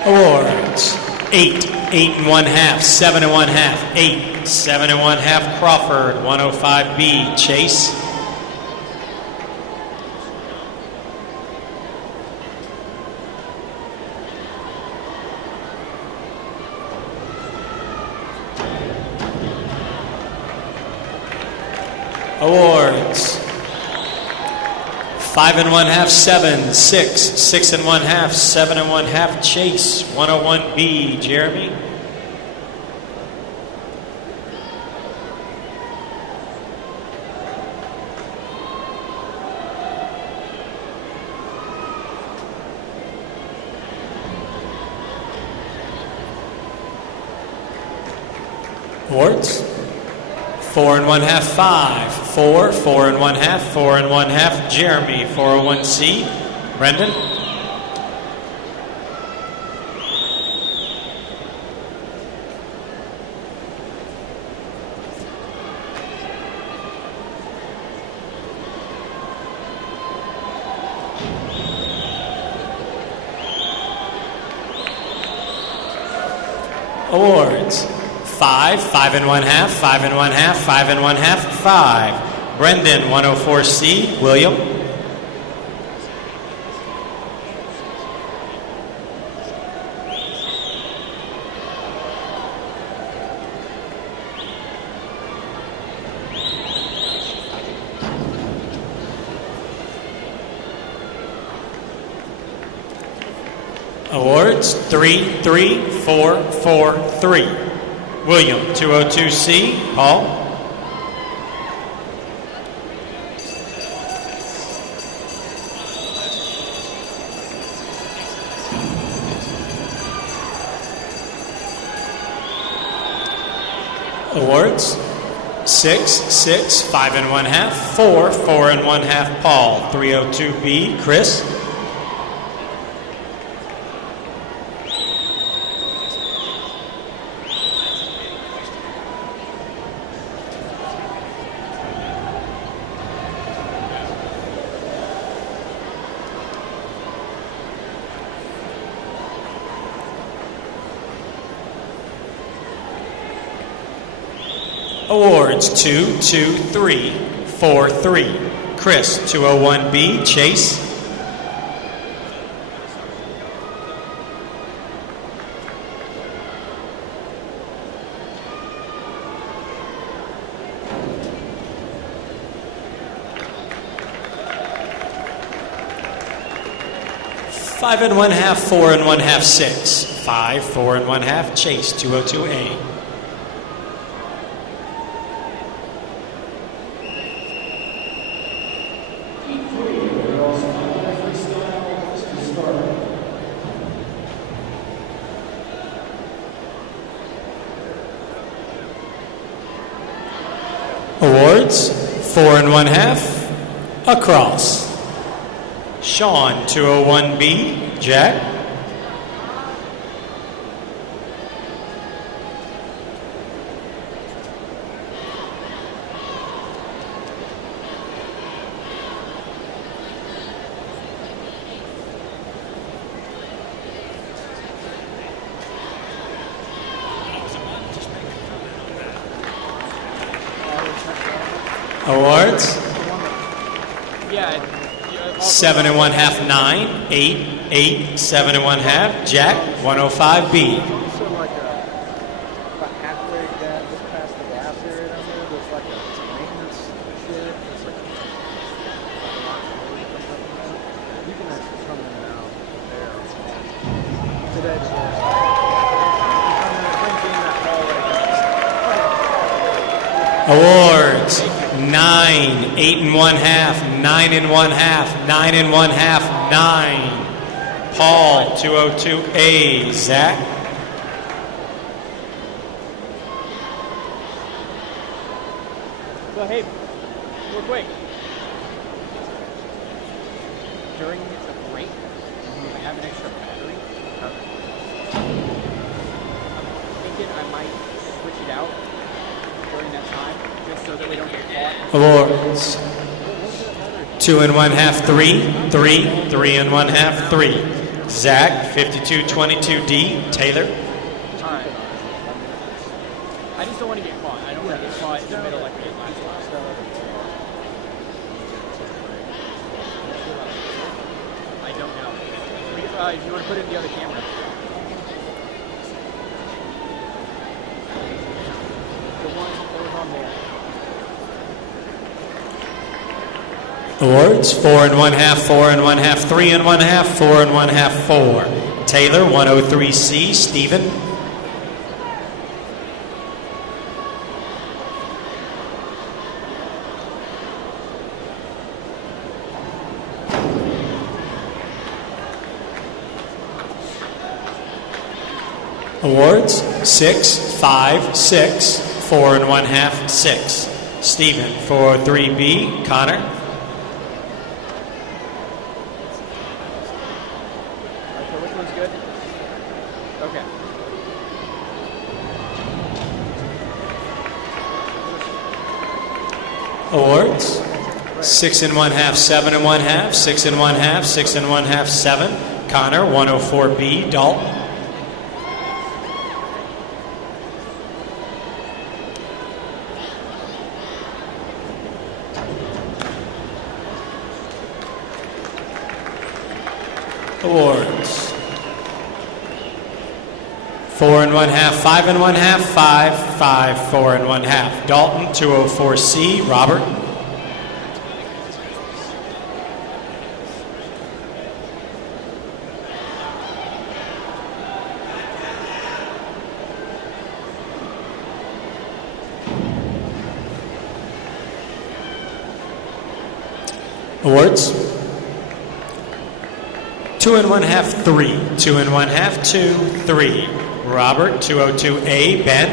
Awards 8, 8 1/2, 7 1/2, 8, 7 1/2, Crawford 105B, Chase. Awards. 5 1/2, 7, 6, 6 1/2, 7 1/2, Chase, 101B, Jeremy. Awards. 4 1/2, 5, 4, 4 1/2, 4 1/2, Jeremy, 401C, Brendan. Awards. 5, 5 1/2, 5 1/2, 5 1/2, 5. Brendan, 104C, William. Awards, 3, 3, 4, 4, 3. William, 202C, Paul. Awards, 6, 6, 5 1/2, 4, 4 1/2, Paul, 302B, Chris. Awards, 2, 2, 3, 4, 3. Chris, 201B, Chase. Five 1/2, 4 1/2, 6. 5, 4 1/2, Chase, 202A. Awards, 4 1/2, across. Sean, 201B, Jack. Awards. Yeah. 7 1/2, 9, 8, 8, 7 1/2, Jack, 105B. So like about halfway down, just past the gas area down there, there's like a maintenance shed. It's like a lot of road that comes up in there. You can actually come in and out there today. So Awards, 9, 8 1/2, 9 1/2, 9 1/2, 9. Paul, 202A, Zach. So hey, real quick. During the break, you have an extra battery. I'm thinking I might switch it out during that time, just so that we don't get caught. Awards, 2 1/2, 3, 3, 3 1/2, 3. Zach, 5222D, Taylor. Alright. I just don't want to get caught. I don't want to get caught in the middle like we did last time. I don't know. If you want to put in the other camera. The one that was on there. Awards, 4 1/2, 4 1/2, 3 1/2, 4 1/2, 4. Taylor, 103C. Stephen. Awards, 6, 5, 6, 4 1/2, 6. Stephen, for 3B. Connor. So which one's good? Okay. Awards, 6 1/2, 7 1/2, 6 1/2, 6 1/2, 7. Connor, 104B. Dalton. Awards, 4 1/2, 5 1/2, 5, 5, 4 1/2. Dalton, 204C. Robert. Awards, 2 1/2, 3, 2 1/2, 2, 3. Robert, 202A. Ben.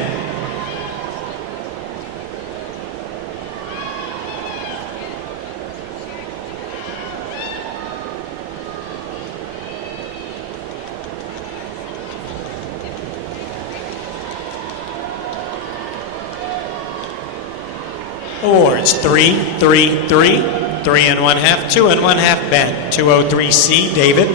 Awards, 3, 3, 3, 3 1/2, 2 1/2. Ben, 203C. David.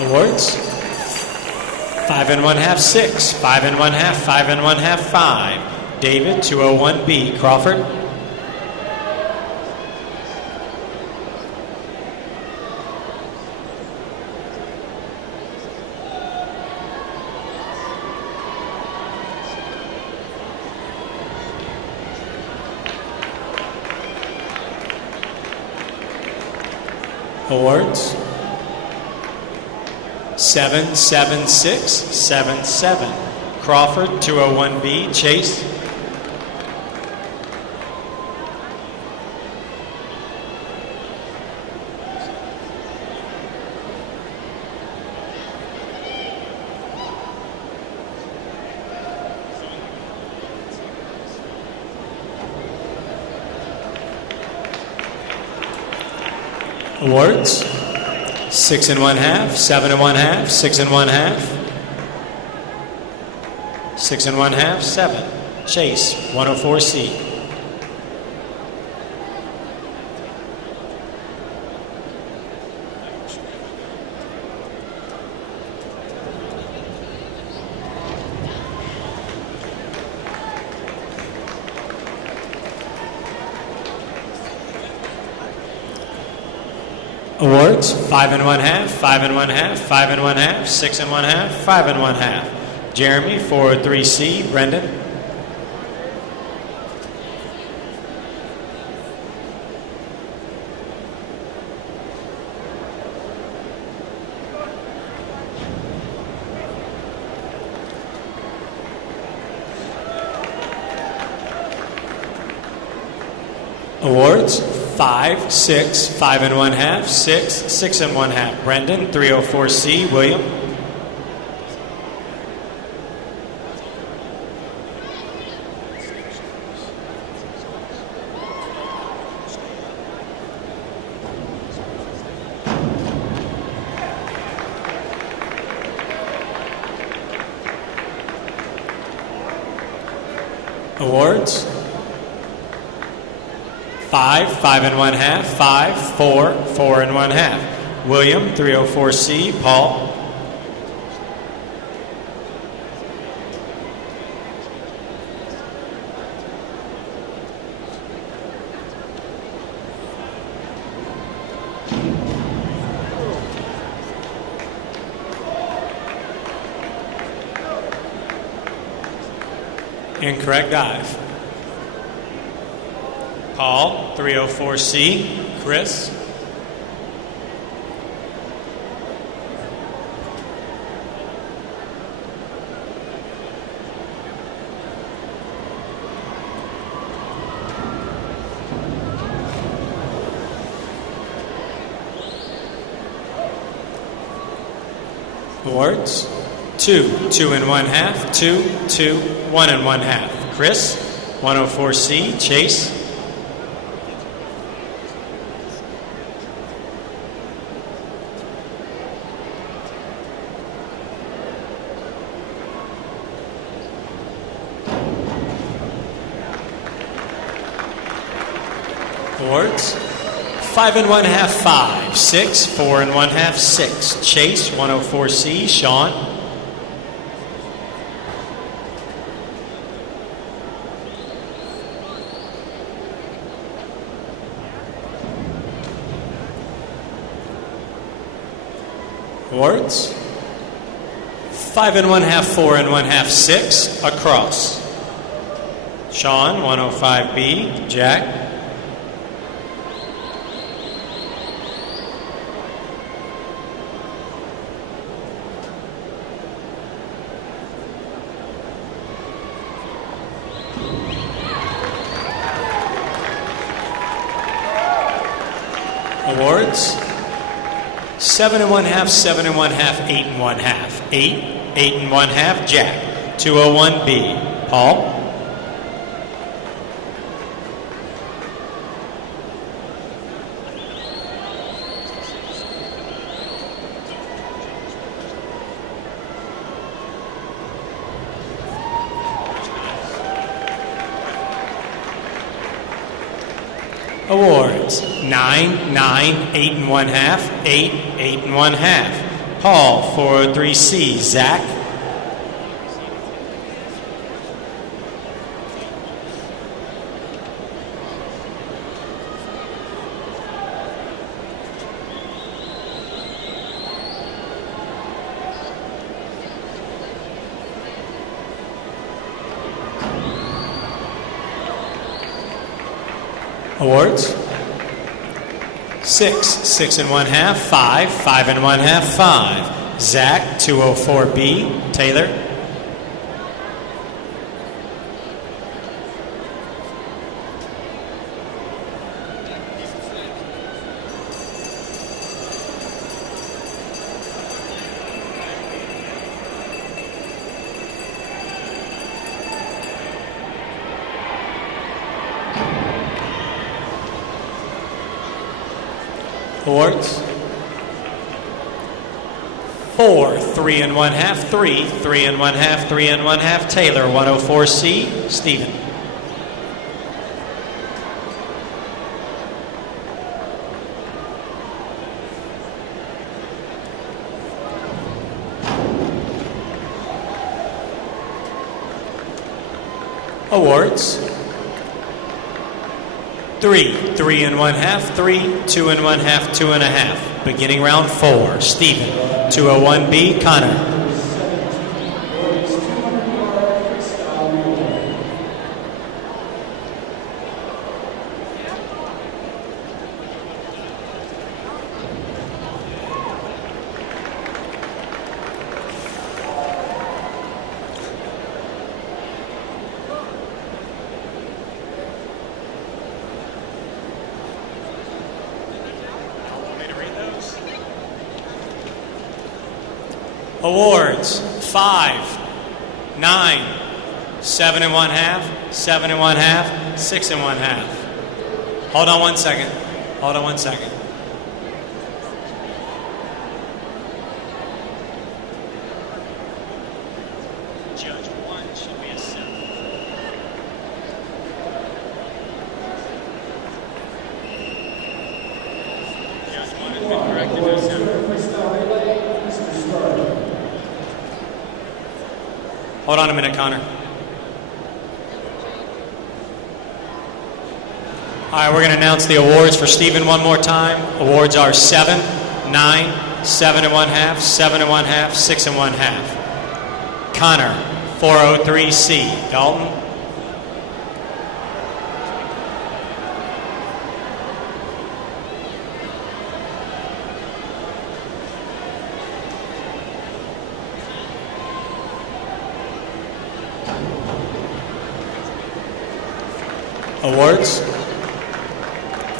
Awards, 5 1/2, 6, 5 1/2, 5 1/2, 5. David, 201B. Crawford. Awards, 7, 7, 6, 7, 7. Crawford, 201B. Chase. Awards, 6 1/2, 7 1/2, 6 1/2, 6 1/2, 7. Chase, 104C. Awards, 5 1/2, 5 1/2, 5 1/2, 6 1/2, 5 1/2. Jeremy, 403C. Brendan. Awards, 5, 6, 5 1/2, 6, 6 1/2. Brendan, 304C. William. Awards, 5, 5 1/2, 5, 4, 4 1/2. William, 304C. Paul. Incorrect dive. Paul, 304C. Chris. Awards. 2, 2 and 1/2, 2, 2, 1 and 1/2. Chris, 104C. Chase. Awards. 5 and 1/2, 5, 6, 4 and 1/2, 6. Chase, 104C. Sean. Awards. 5 and 1/2, 4 and 1/2, 6. Across. Sean, 105B. Jack. Awards. 7 and 1/2, 7 and 1/2, 8 and 1/2. 8, 8 and 1/2, Jack. 201B. Paul. Awards. 9, 9, 8 and 1/2, 8, 8 and 1/2. Paul, 403C. Zach. Awards. 6, 6 and 1/2, 5, 5 and 1/2, 5. Zach, 204B. Taylor. Awards. 4, 3 and 1/2, 3, 3 and 1/2, 3 and 1/2. Taylor, 104C. Stephen. Awards. 3, 3 and 1/2, 3, 2 and 1/2, 2 and 1/2. Beginning round 4. Stephen, 201B. Connor. Awards. 5, 9, 7 and 1/2, 7 and 1/2, 6 and 1/2. Hold on one second. Hold on one second. Judge 1 should be a 7. Judge 1 has been corrected to a 7. Hold on a minute, Connor. All right, we're going to announce the awards for Stephen one more time. Awards are 7, 9, 7 and 1/2, 7 and 1/2, 6 and 1/2. Connor, 403C. Dalton, Awards.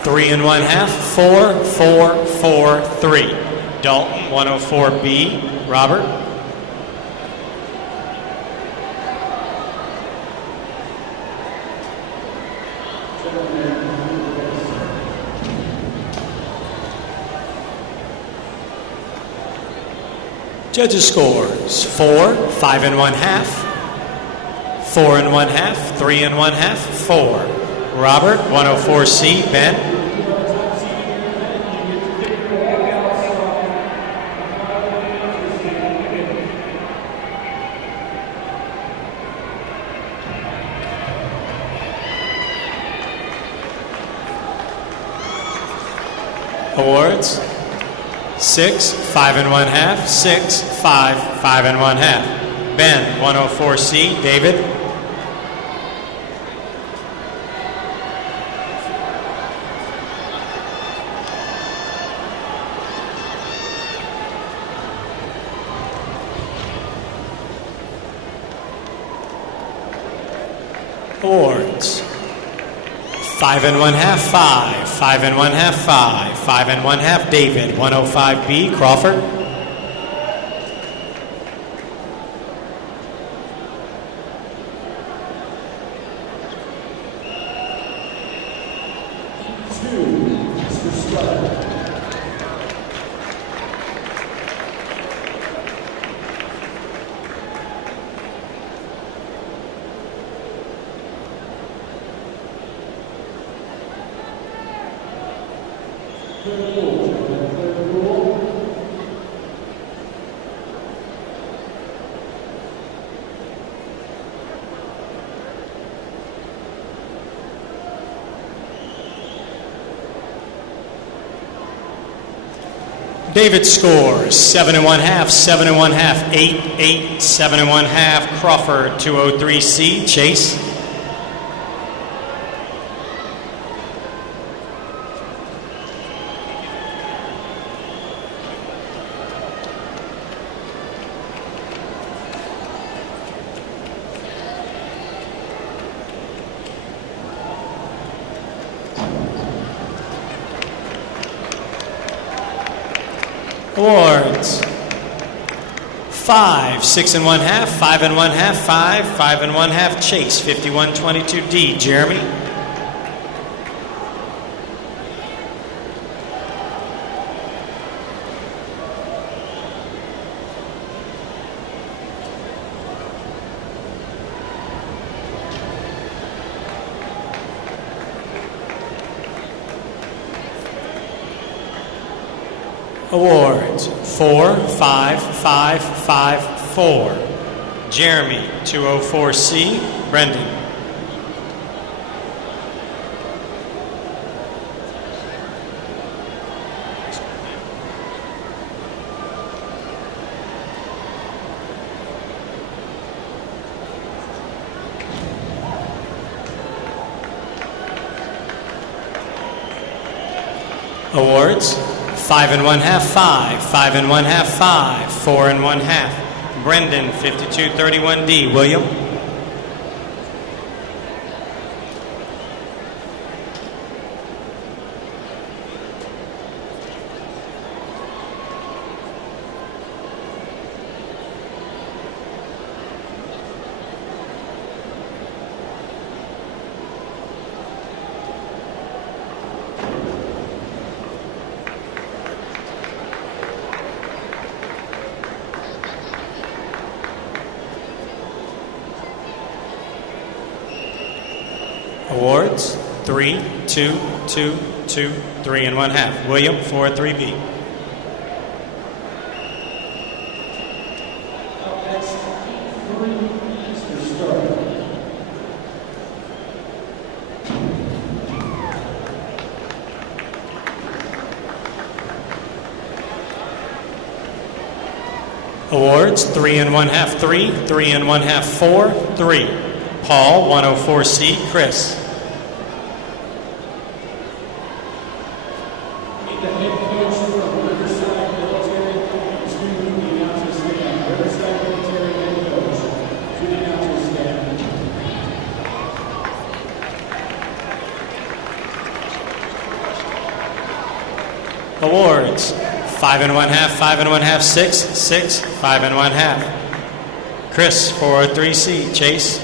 3 1/2, 4, 4, 4, 3. Dalton, 104B. Robert. Judges' scores: 4, 5 1/2, 4 1/2, 3 1/2, 4. Robert, 104C. Ben. Awards. 6, 5 1/2, 6, 5, 5 1/2. Ben, 104C. David. Awards. 5 1/2, 5, 5 1/2, 5, 5 1/2. David, 105B. Crawford. David scores 7 1/2, 7 1/2, 8, 8, 7 1/2. Crawford, 203C. Chase. Awards. 5, 6 1/2, 5 1/2, 5, 5 1/2. Chase, 5122D. Jeremy. Awards. 4, 5, 5, 5, 4. Jeremy, 204C. Brendan. Awards. 5 1/2, 5, 5 1/2, 5, 4 1/2. Brendan, 5231D. William. Awards. 3, 2, 2, 2, 3 1/2. William, 43B. Awards. 3 1/2, 3, 3 1/2, 4, 3. Paul, 104C. Chris. Awards, 5 and 1/2, 5 and 1/2, 6, 6, 5 and 1/2. Chris, 403C. Chase.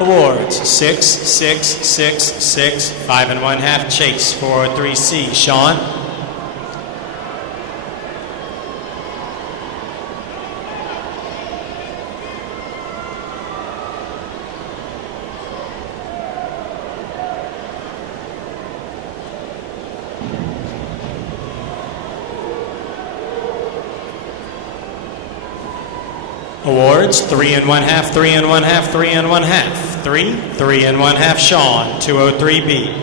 Awards, 6, 6, 6, 6, 5 and 1/2. Chase, 403C. Sean. Awards, 3 and 1/2, 3 and 1/2, 3 and 1/2. 3, 3 and 1/2. Sean, 203B.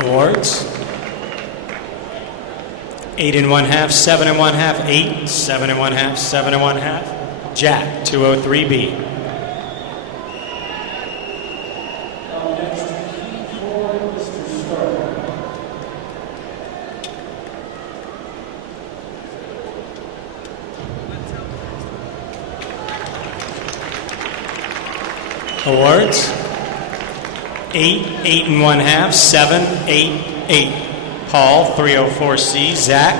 Awards, 8 and 1/2, 7 and 1/2, 8, 7 and 1/2, 7 and 1/2. Jack, 203B. Awards, 8, 8 and 1/2, 7, 8, 8. Paul, 304C. Zach.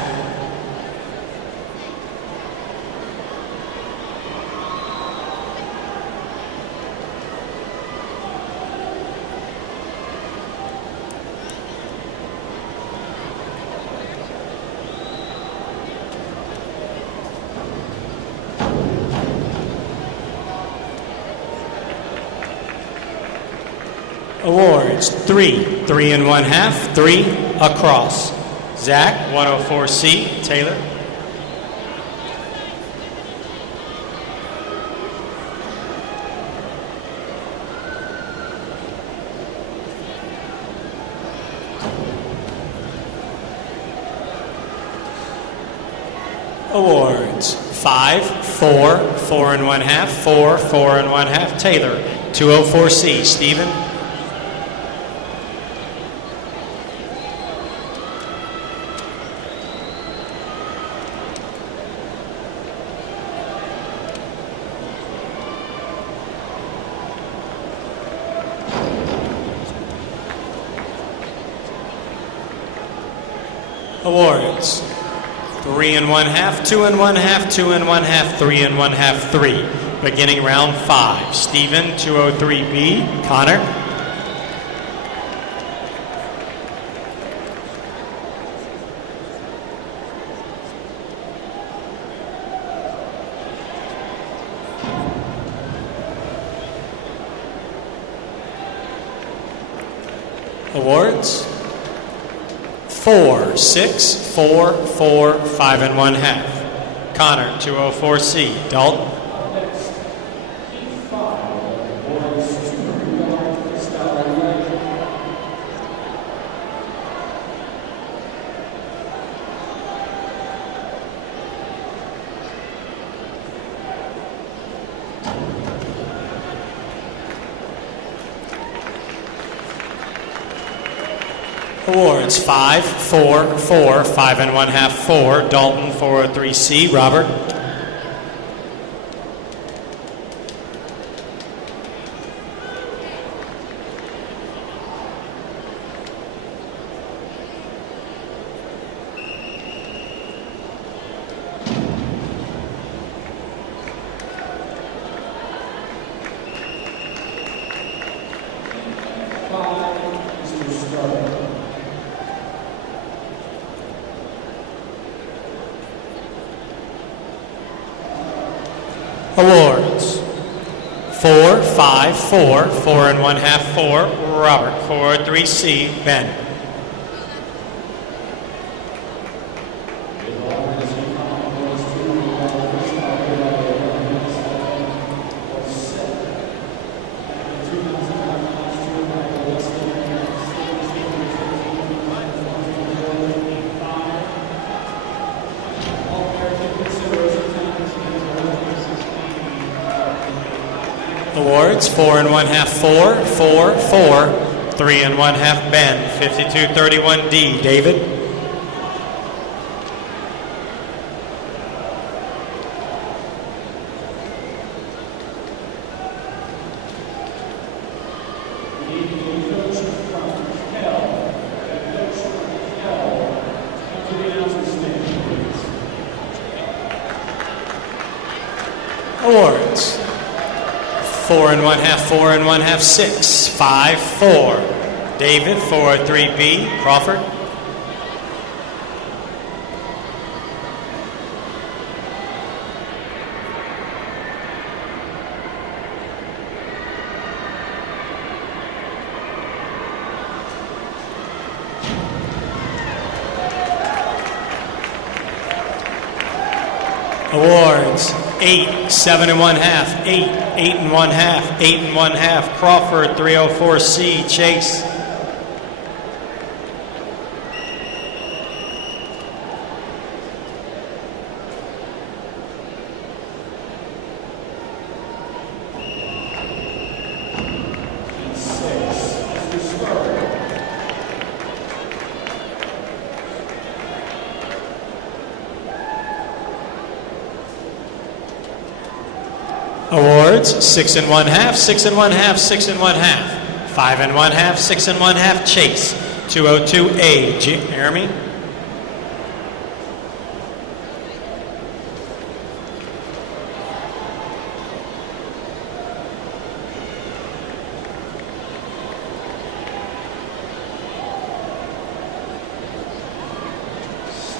Awards, 3, 3 and 1/2, 3 across. Zach, 104C. Taylor. Awards, 5, 4, 4 and 1/2, 4, 4 and 1/2. Taylor, 204C. Stephen. Awards, 3 and 1/2, 2 and 1/2, 2 and 1/2, 3 and 1/2, 3. Beginning round 5. Stephen, 203B. Connor. Awards, 4, 6, 4, 4, 5 and 1/2. Connor, 204C. Dalton. Awards, 5, 4, 4, 5 and 1/2, 4. Dalton, 403C. Robert. Awards, 4, 5, 4, 4 and 1/2, 4. Robert, 403C. Ben. Awards, 4 1/2, 4, 4, 4, 3 1/2, Ben, 5231D. David. Awards, 4 1/2, 4 1/2, 6, 5, 4. David, 403B. Crawford. Awards, 8, 7 1/2, 8, 8 1/2, 8 1/2. Crawford, 304C. Chase. Awards, 6 1/2, 6 1/2, 6 1/2, 5 1/2, 6 1/2. Chase, 202A. Jeremy.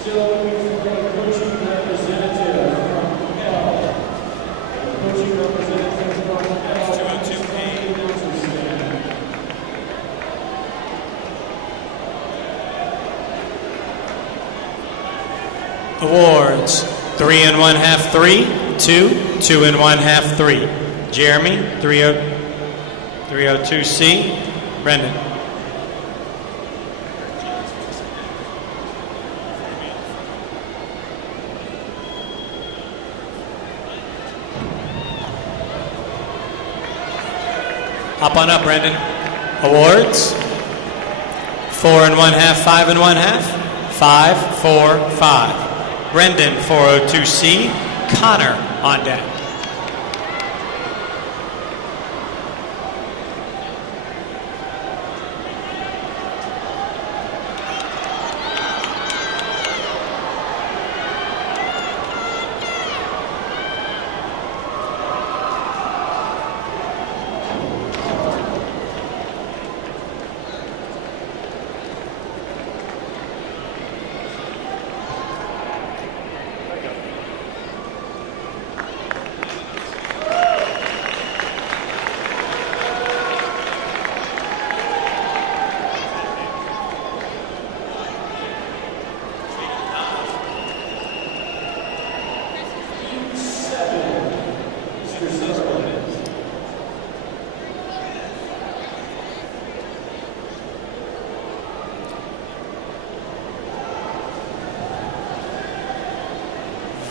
Still looking for a coaching representative from L. Coaching representative from L. 202A. Awards, 3 1/2, 3, 2, 2 1/2, 3. Jeremy, 302C. Brendan. Hop on up, Brendan. Awards, 4 1/2, 5 1/2, 5, 4, 5. Brendan, 402C. Connor on deck.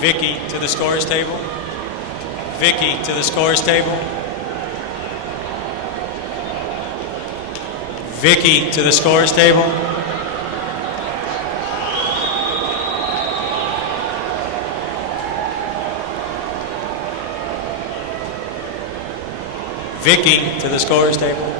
Vicky to the scores table. Vicky to the scores table. Vicky to the scores table. Vicky to the scores table.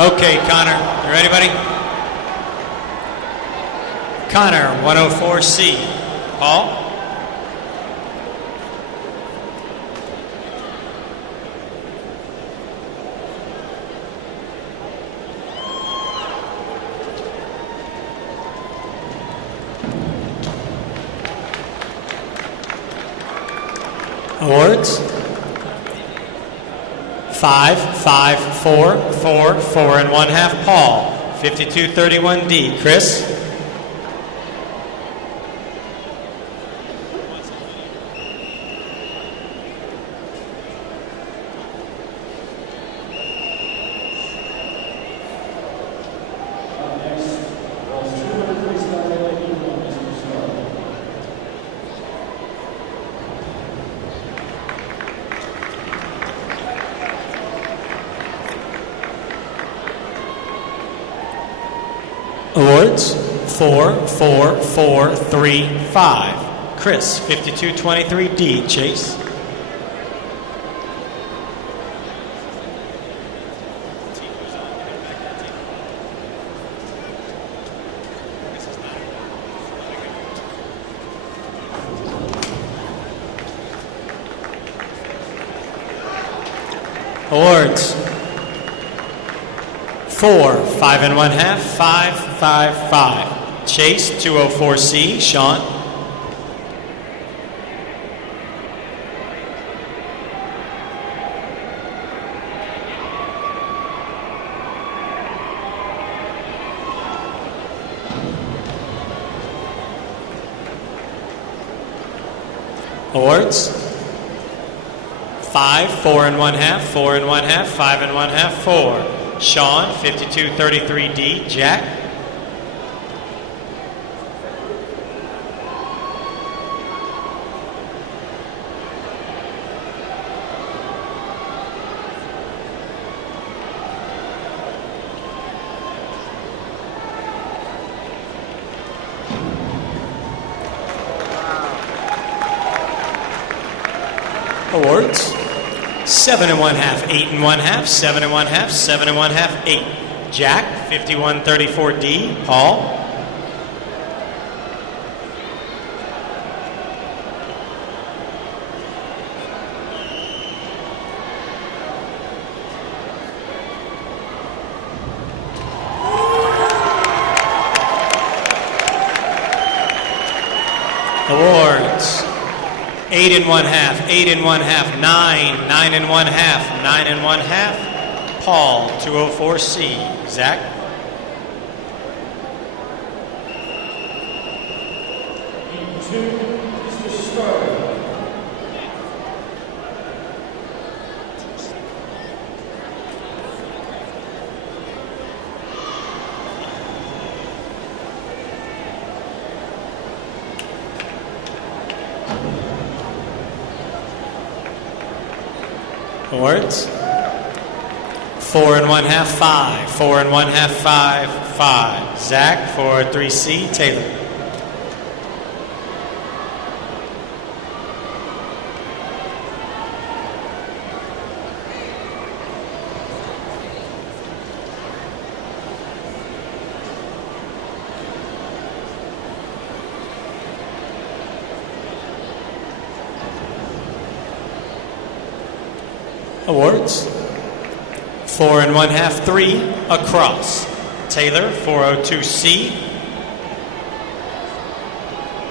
Okay, Connor, you ready, buddy? Connor, 104C. Paul? Awards? 5, 5, 4, 4, 4 and 1/2. Paul. 5231D. Chris? Awards? 4, 4, 4, 3, 5. Chris, 5223D. Chase? Awards? 4, 5 and 1/2, 5, 5, 5. Chase, 204C. Sean? Awards? 5, 4 and 1/2, 4 and 1/2, 5 and 1/2, 4. Sean, 5233D. Jack? Awards? 7 and 1/2, 8 and 1/2, 7 and 1/2, 7 and 1/2, 8. Jack, 5134D. Paul? Awards. 8 and 1/2, 8 and 1/2, 9, 9 and 1/2, 9 and 1/2. Paul, 204C. Zach? Awards? 4 and 1/2, 5. 4 and 1/2, 5, 5. Zach, 403C. Taylor? Awards? 4 and 1/2, 3 across. Taylor, 402C.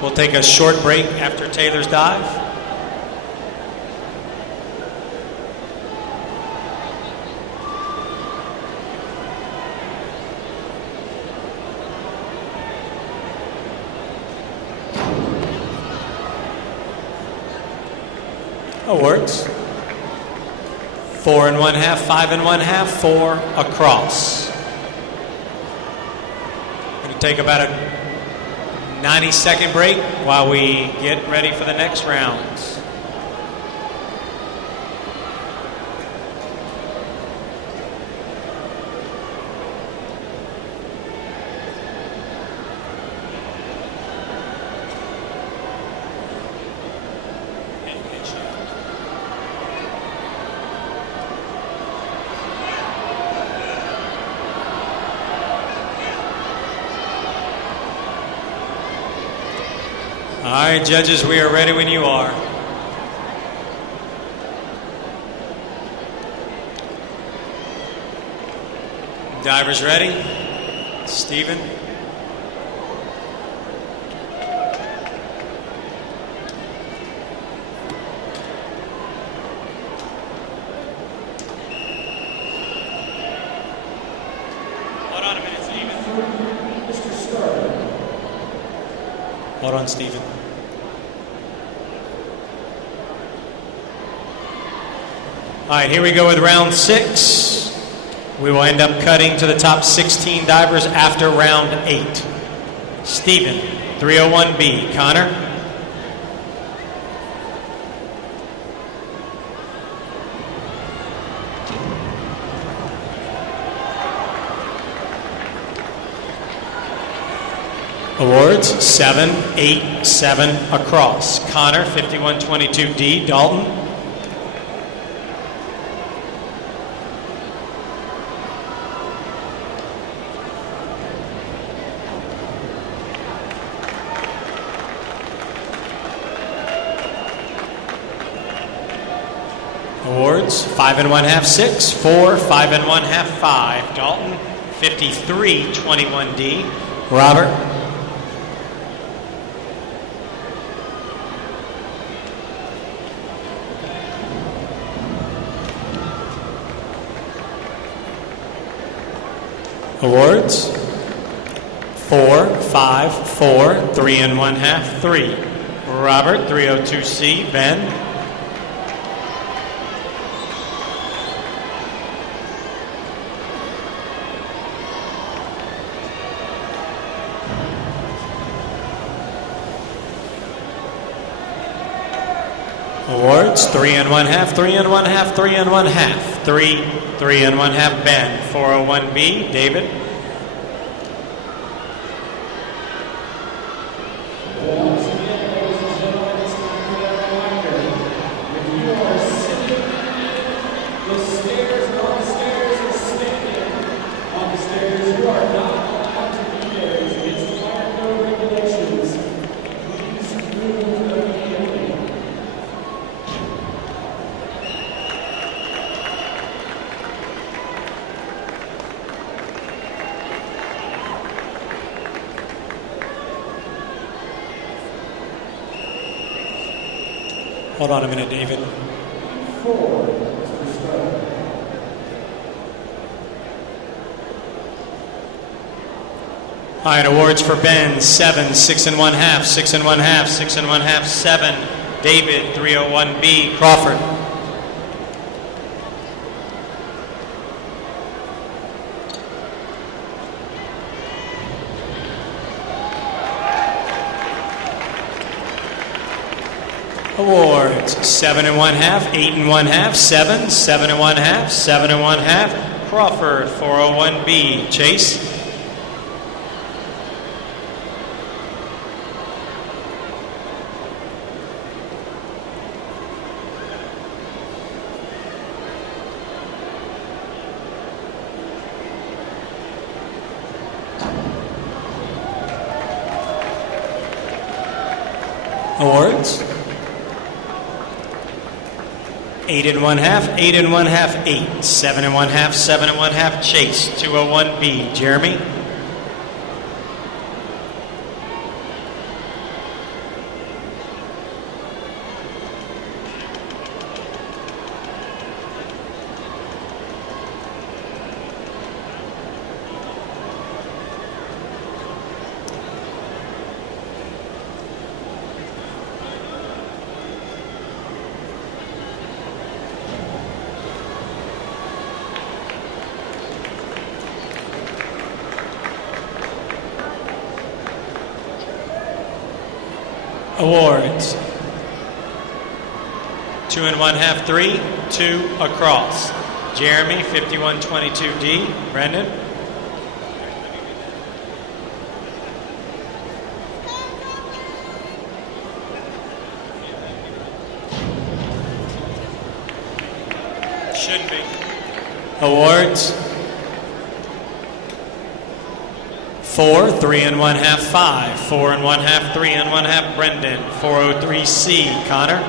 We'll take a short break after Taylor's dive. Awards? 4 and 1/2, 5 and 1/2, 4 across. Going to take about a 90-second break while we get ready for the next rounds. All right, judges, we are ready when you are. Divers ready? Stephen? Hold on a minute, Stephen. Hold on, Stephen. All right, here we go with round 6. We will end up cutting to the top 16 divers after round 8. Stephen, 301B. Connor? Awards, 7, 8, 7 across. Connor, 5122D. Dalton? Awards, 5 1/2, 6, 4, 5 1/2, 5. Dalton, 5321D. Robert? Awards, 4, 5, 4, 3 1/2, 3. Robert, 302C. Ben? Awards, 3 1/2, 3 1/2, 3 1/2, 3, 3 1/2. Ben, 401B. David? Hold on a minute, David. All right, awards for Ben, 7, 6 1/2, 6 1/2, 6 1/2, 7. David, 301B. Crawford? Awards, 7 1/2, 8 1/2, 7, 7 1/2, 7 1/2. Crawford, 401B. Chase? Awards, 8 1/2, 8 1/2, 8, 7 1/2, 7 1/2. Chase, 201B. Jeremy? Awards, 2 1/2, 3, 2 across. Jeremy, 5122D. Brendan? Should be. Awards, 4, 3 and 1/2, 5, 4 and 1/2, 3 and 1/2, Brendan, 403C, Connor.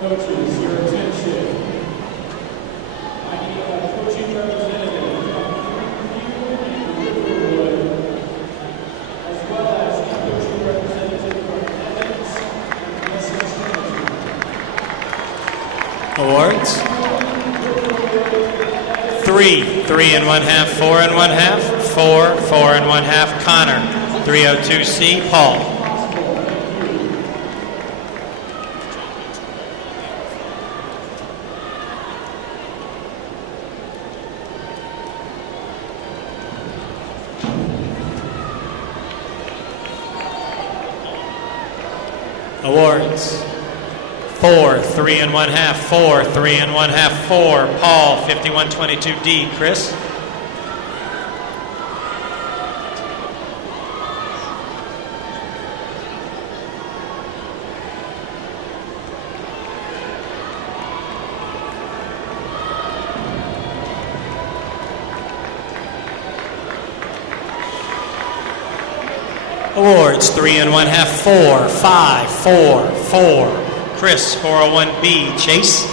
Coaches, your attention. I need a coaching representative from Riverwood, as well as a coaching representative from Evans and Essex Energy. Awards. 3, 3 and 1/2, 4 and 1/2, 4, 4 and 1/2, Connor, 302C, Paul. Awards. 4, 3 and 1/2, 4, 3 and 1/2, 4, Paul, 5122D, Chris. Awards, 3 and 1/2, 4, 5, 4, 4. Chris, 401B. Chase.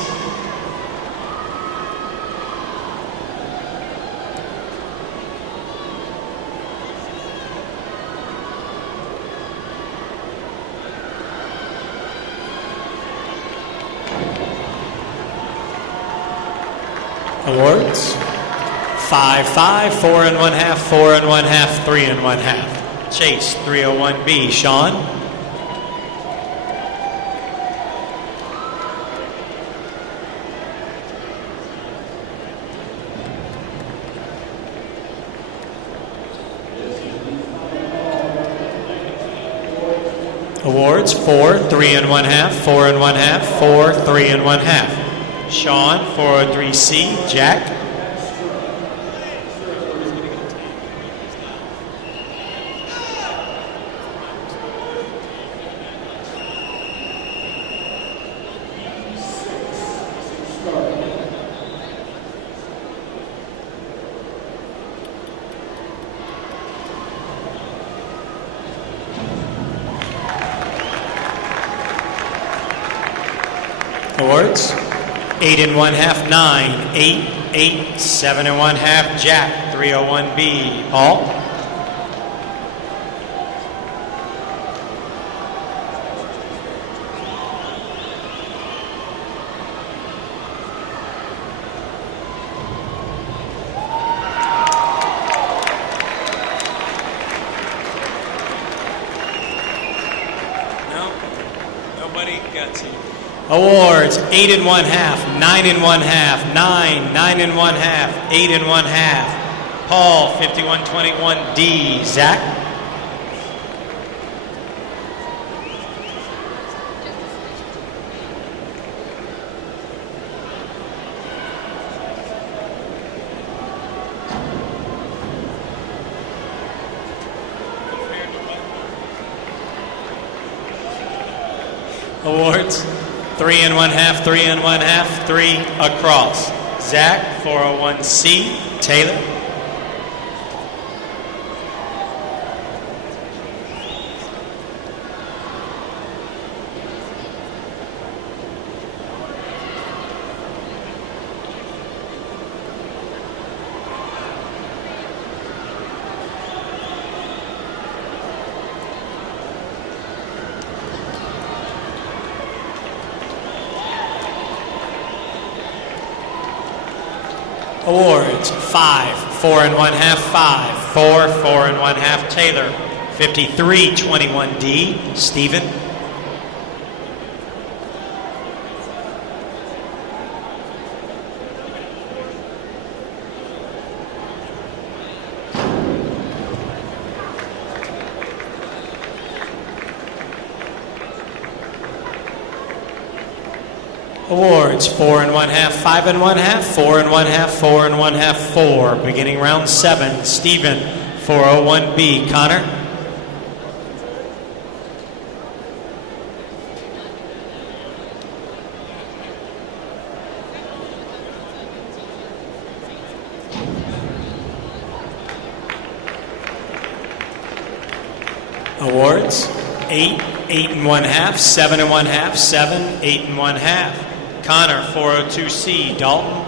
Awards, 5, 5, 4 and 1/2, 4 and 1/2, 3 and 1/2. Chase, 301B. Sean. Awards, 4, 3 and 1/2, 4 and 1/2, 4, 3 and 1/2. Sean, 403C. Jack. Awards, 8 and 1/2, 9, 8, 8, 7 and 1/2, Jack, 301B. Paul. No, nobody got to. Awards, 8 and 1/2, 9 and 1/2, 9, 9 and 1/2, 8 and 1/2. Paul, 5121D. Zach. Awards, 3 and 1/2, 3 and 1/2, 3 across. Zach, 401C. Taylor. Awards, 5, 4 and 1/2, 5, 4, 4 and 1/2, Taylor, 5321D, Stephen. Awards 4 and 1/2, 5 and 1/2, 4 and 1/2, 4 and 1/2, 4. Beginning round 7, Stephen, 401B. Connor. Awards 8, 8 and 1/2, 7 and 1/2, 7, 8 and 1/2. Connor, 402C. Dalton.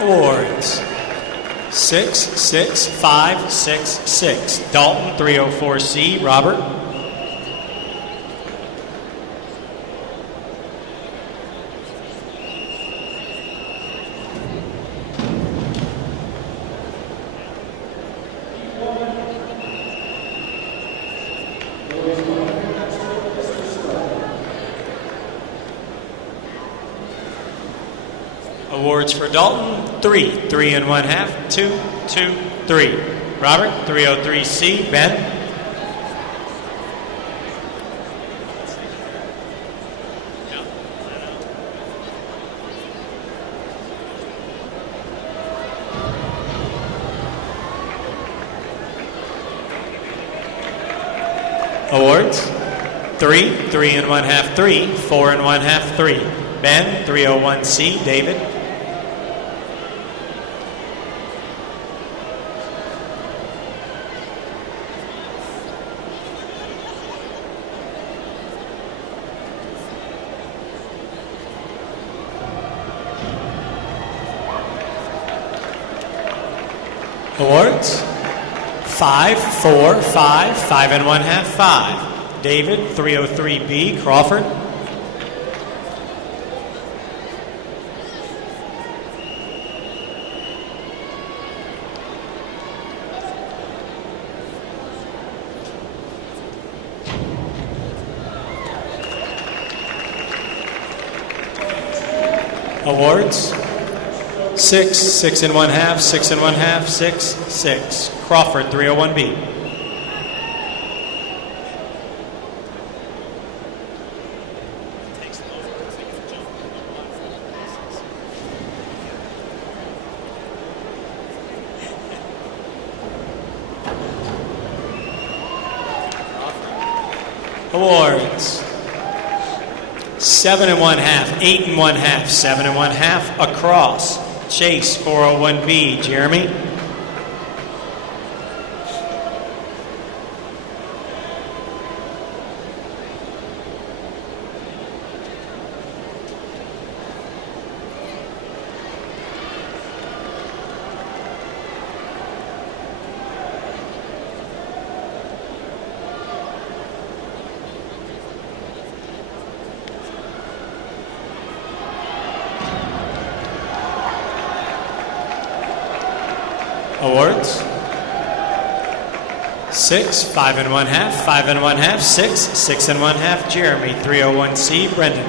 Awards 6, 6, 5, 6, 6. Dalton, 304C. Robert. Awards for Dalton, 3, 3 and 1/2, 2, 2, 3. Robert, 303C. Ben. Awards 3, 3 and 1/2, 3, 4 and 1/2, 3. Ben, 301C. David. Awards 5, 4, 5, 5 and 1/2, 5. David, 303B. Crawford. Awards 6, 6 and 1/2, 6 and 1/2, 6, 6. Crawford, 301B. Awards 7 and 1/2, 8 and 1/2, 7 and 1/2 across. Chase, 401B. Jeremy. Awards 6, 5 and 1/2, 5 and 1/2, 6, 6 and 1/2. Jeremy, 301C. Brendan.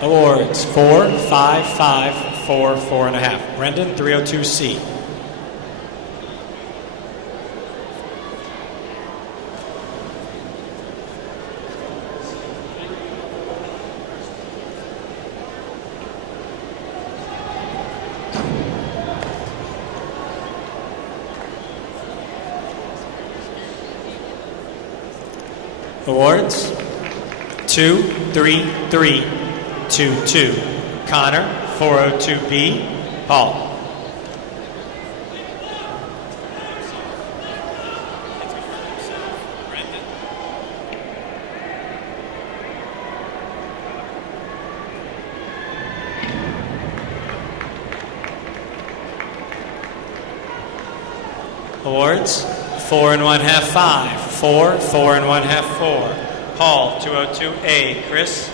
Awards 4, 5, 5, 4, 4 and 1/2. Brendan, 302C. Awards 2, 3, 3, 2, 2. Connor, 402B. Paul. Awards, 4 and 1/2, 5. 4, 4 and 1/2, 4. Paul, 202A. Chris.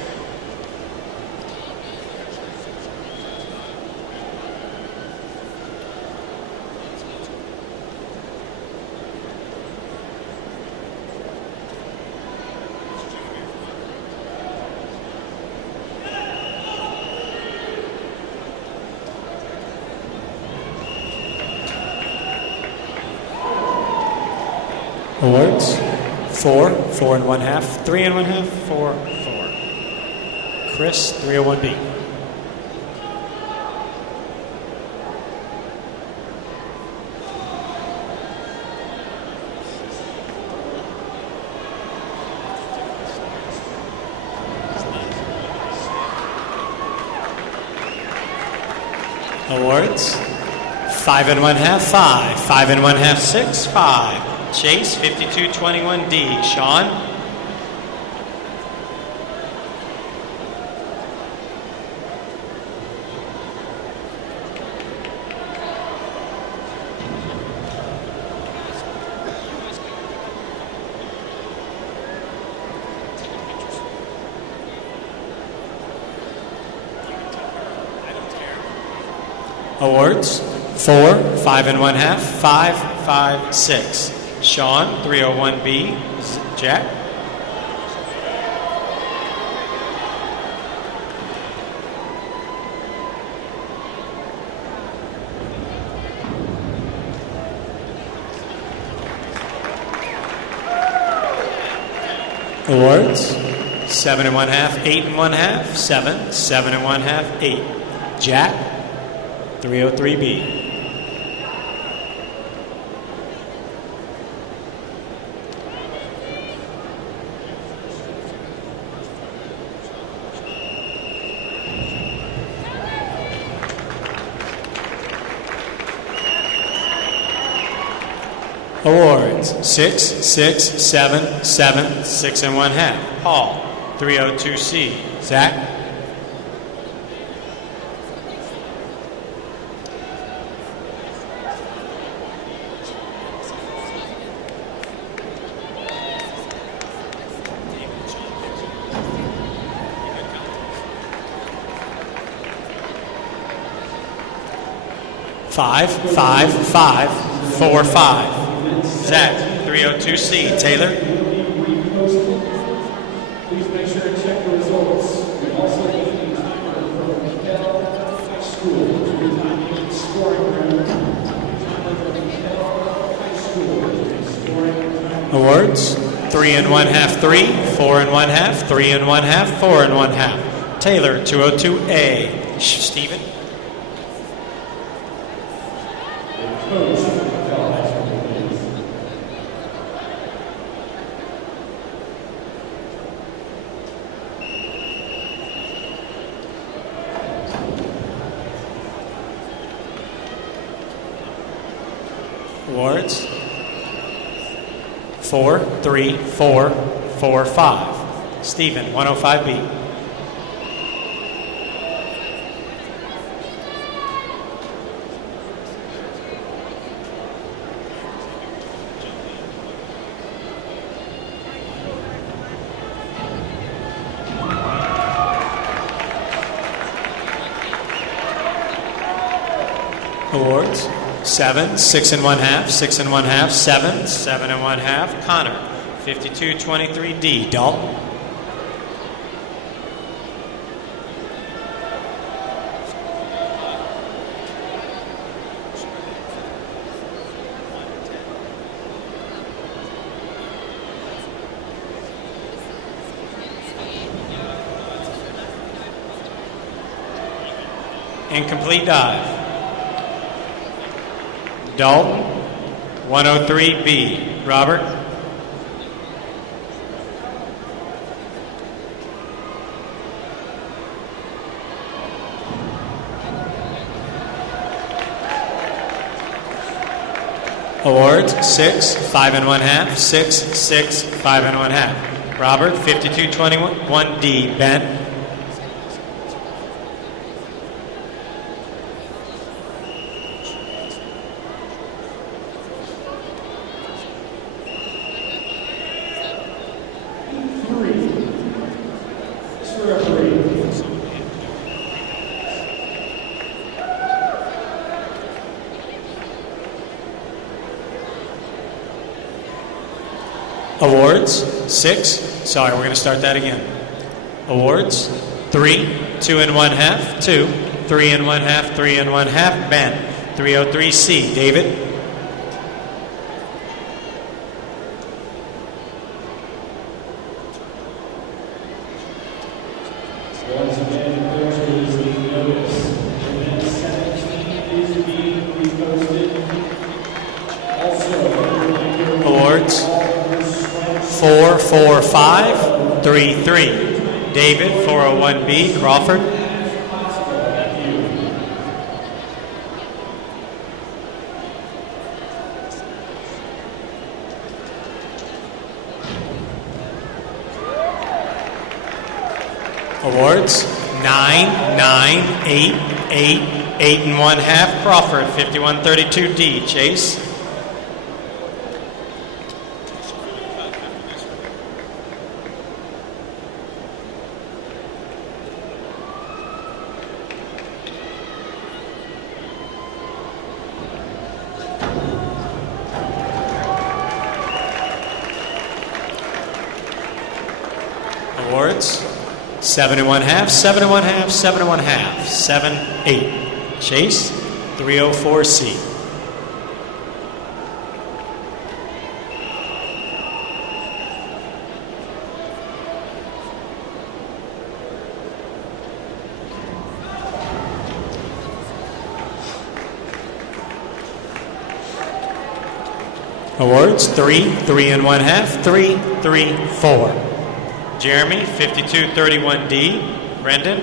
Awards, 4, 4 and 1/2, 3 and 1/2, 4, 4. Chris, 301B. Awards, 5 and 1/2, 5. 5 and 1/2, 6, 5. Chase, 5221D. Sean? Awards, 4, 5 and 1/2, 5, 5, 6. Sean, 301B. Jack? Awards, 7 and 1/2, 8 and 1/2, 7, 7 and 1/2, 8. Jack, 303B. Awards, 6, 6, 7, 7, 6 and 1/2. Paul, 302C. Zach? Five, 5, 5, 4, 5. Zach, 302C. Taylor? Please make sure to check the results. We also need the timer from Mikel High School to be timing scoring room. Timer from Mikel High School to be scoring time. Awards, 3 and 1/2, 3, 4 and 1/2, 3 and 1/2, 4 and 1/2. Taylor, 202A. Stephen? Coach from Mikel High School, please. Awards, 4, 3, 4, 4, 5. Stephen, 105B. Awards, 7, 6 and 1/2, 6 and 1/2, 7, 7 and 1/2. Connor, 5223D. Dalton? Incomplete dive. Dalton, 103B. Robert? Awards, 6, 5 and 1/2, 6, 6, 5 and 1/2. Robert, 5221D. Ben? Awards, 6. Sorry, we're going to start that again. Awards, 3, 2 and 1 half, 2, 3 and 1 half, 3 and 1 half, Ben. 303C, David. Once again, coaches, we notice event 17 is being reposted. Also, Awards, 4, 4, 5, 3, 3. David, 401B, Crawford. Awards, 9, 9, 8, 8, 8 and 1 half, Crawford, 5132D, Chase. Awards, 7 and 1 half, 7 and 1 half, 7 and 1 half, 7, 8. Chase, 304C. Awards, 3, 3 and 1 half, 3, 3, 4. Jeremy, 5231D. Brendan.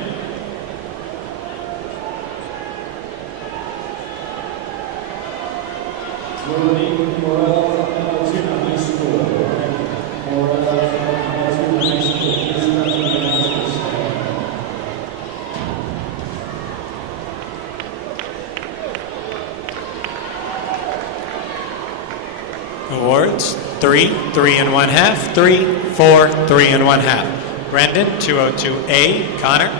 Awards, 3, 3 and 1 half, 3, 4, 3 and 1 half. Brendan, 202A. Connor.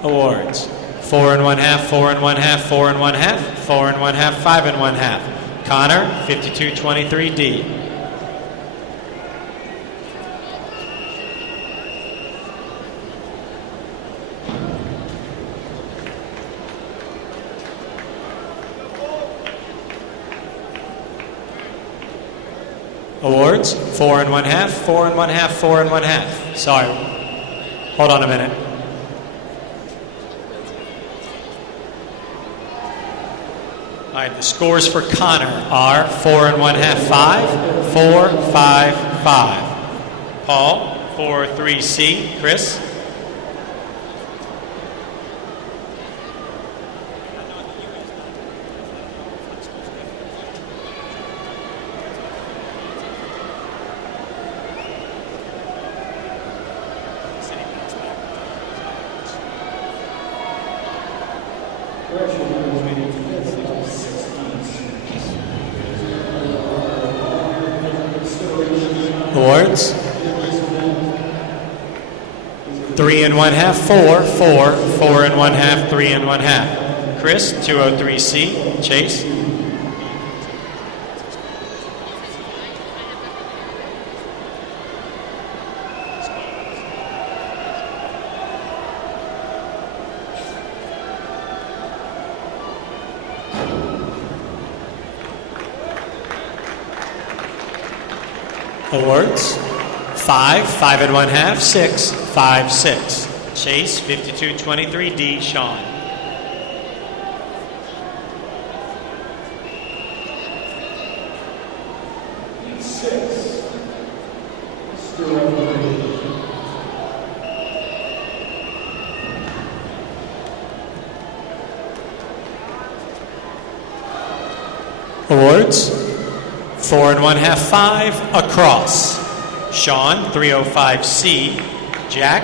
Awards, 4 and 1 half, 4 and 1 half, 4 and 1 half, 4 and 1 half, 5 and 1 half. Connor, 5223D. Awards, 4 and 1 half, 4 and 1 half, 4 and 1 half. Sorry. Hold on a minute. All right, the scores for Connor are 4 and 1 half, 5, 4, 5, 5. Paul, 4, 3C. Chris. Awards. 3 and 1 half, 4, 4, 4 and 1 half, 3 and 1 half. Chris, 203C. Chase. Awards, 5, 5 and 1 half, 6, 5, 6. Chase, 5223D. Sean. Awards, 4 and 1 half, 5 across. Sean, 305C. Jack.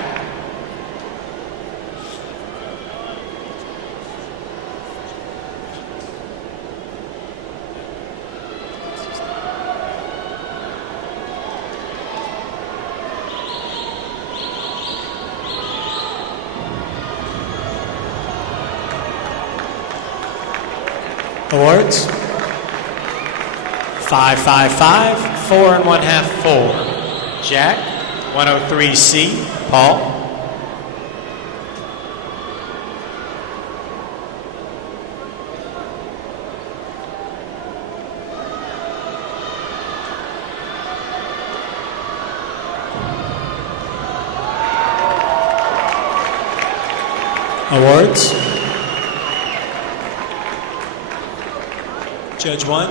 Awards. 555, 4 1/2, 4. Jack. 103C, Paul. Awards. Judge 1.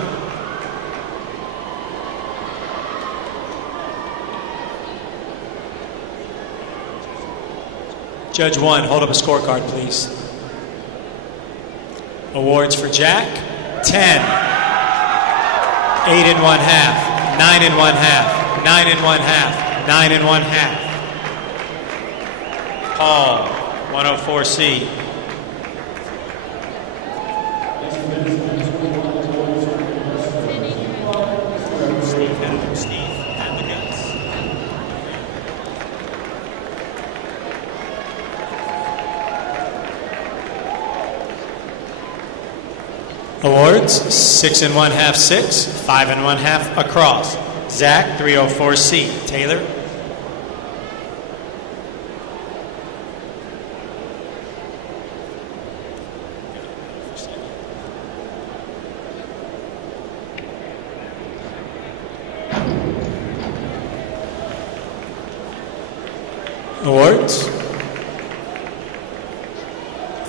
Judge 1, hold up a scorecard, please. Awards for Jack, 10. 8 1/2, 9 1/2, 9 1/2, 9 1/2. Paul, 104C. Steve had the guts. Awards, 6 1/2, 6, 5 1/2 across. Zach, 304C. Taylor. Awards.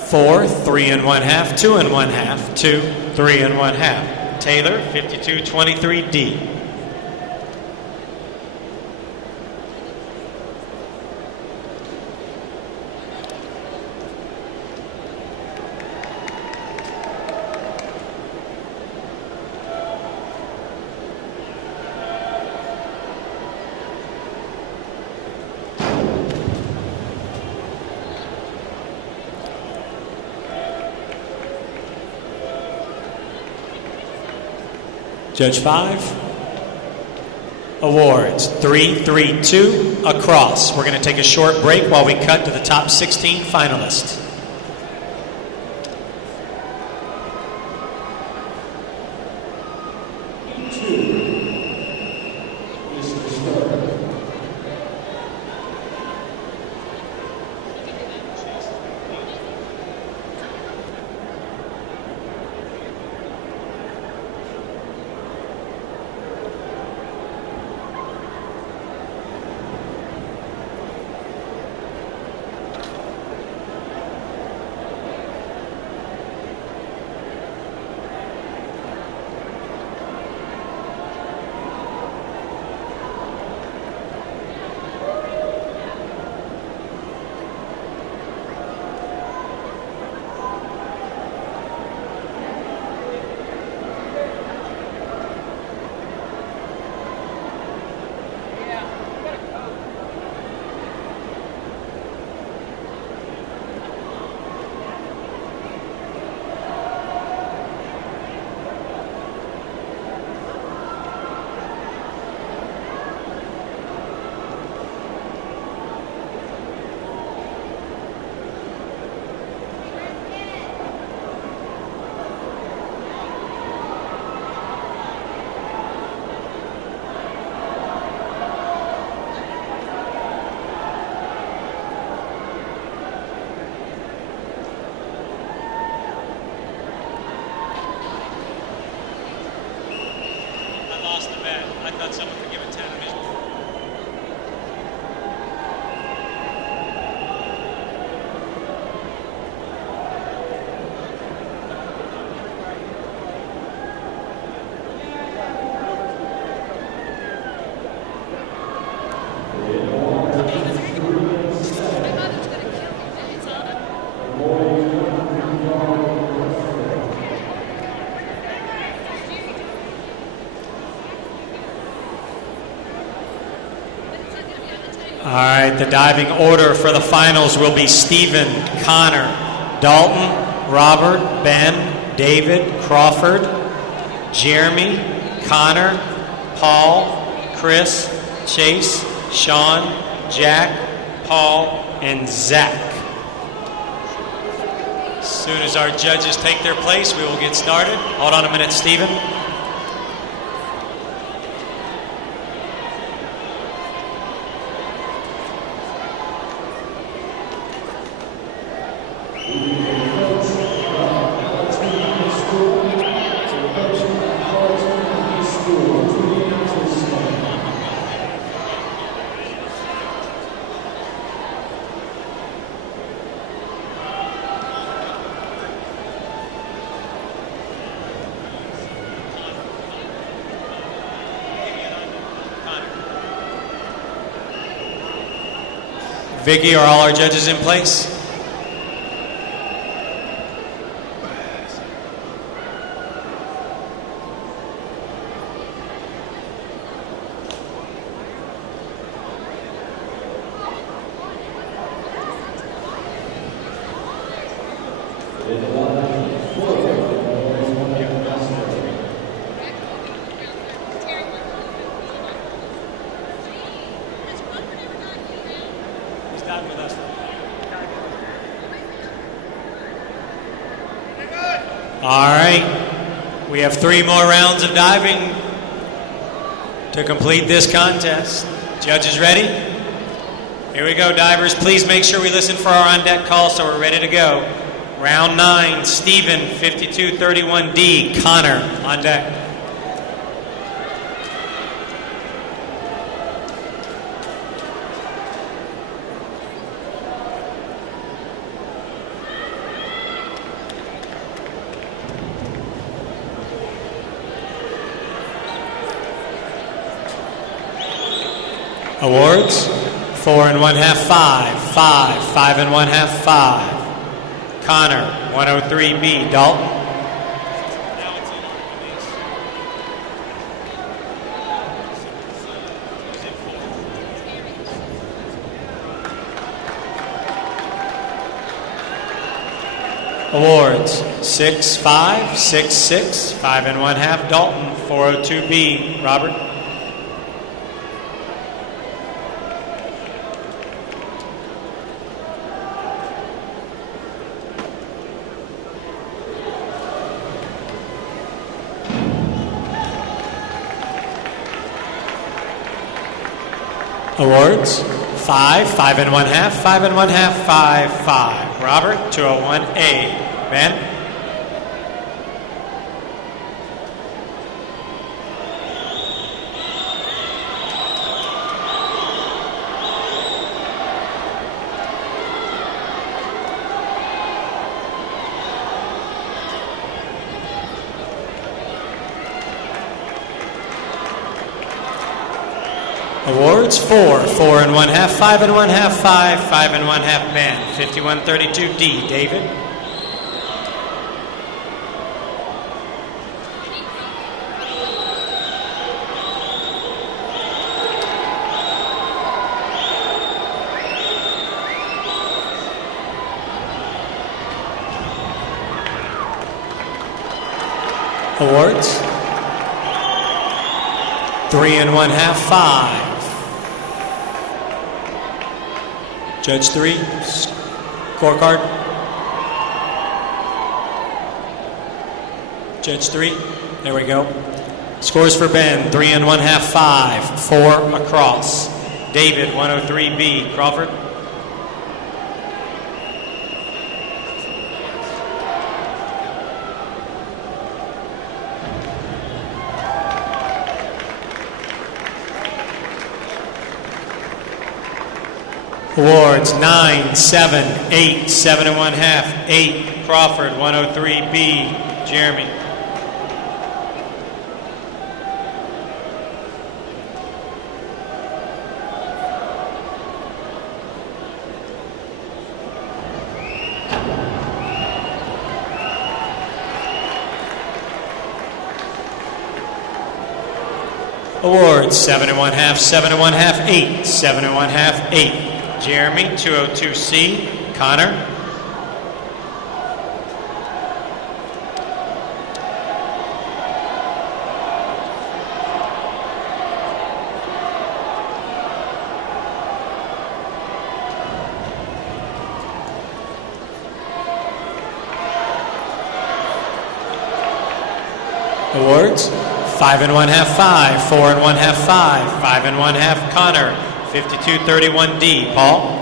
4, 3 1/2, 2 1/2, 2, 3 1/2. Taylor, 5223D. Judge 5. Awards, 3, 3, 2, across. We're going to take a short break while we cut to the top 16 finalists. All right, the diving order for the finals will be Stephen, Connor, Dalton, Robert, Ben, David, Crawford, Jeremy, Connor, Paul, Chris, Chase, Sean, Jack, Paul, and Zach. As soon as our judges take their place, we will get started. Hold on a minute, Stephen. Vicky, are all our judges in place? All right, we have 3 more rounds of diving to complete this contest. Judges ready? Here we go, divers. Please make sure we listen for our on-deck call so we're ready to go. Round 9, Stephen, 5231D, Connor, on deck. Awards, 4 1/2, 5, 5, 5 1/2, 5. Connor, 103B, Dalton. Awards, 6, 5, 6, 6, 5 1/2, Dalton, 402B, Robert. Awards, 5, 5 1/2, 5 1/2, 5, 5. Robert, 201A. Ben? Awards, 4, 4 1/2, 5 1/2, 5, 5 1/2, Ben. 5132D, David. Awards, 3 1/2, 5. Judge 3, scorecard. Judge 3, there we go. Scores for Ben, 3 1/2, 5, 4 across. David, 103B, Crawford. Awards, 9, 7, 8, 7 1/2, 8, Crawford, 103B, Jeremy. Awards, 7 and 1/2, 7 and 1/2, 8, 7 and 1/2, 8. Jeremy, 202C. Connor. Awards, 5 and 1/2, 5, 4 and 1/2, 5, 5 and 1/2, Connor, 5231D. Paul.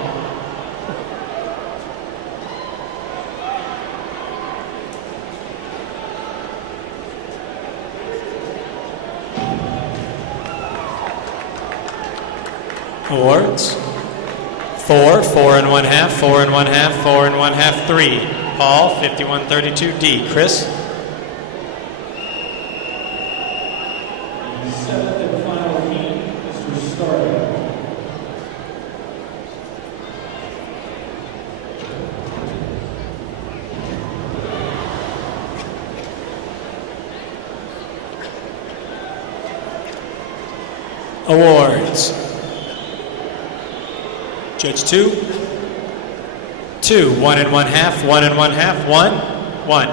Awards, 4, 4 and 1/2, 4 and 1/2, 4 and 1/2, 3. Paul, 5132D. Chris. Seventh and final heat is restarted. Awards. Judge 2. 2, 1 and 1/2, 1 and 1/2, 1, 1.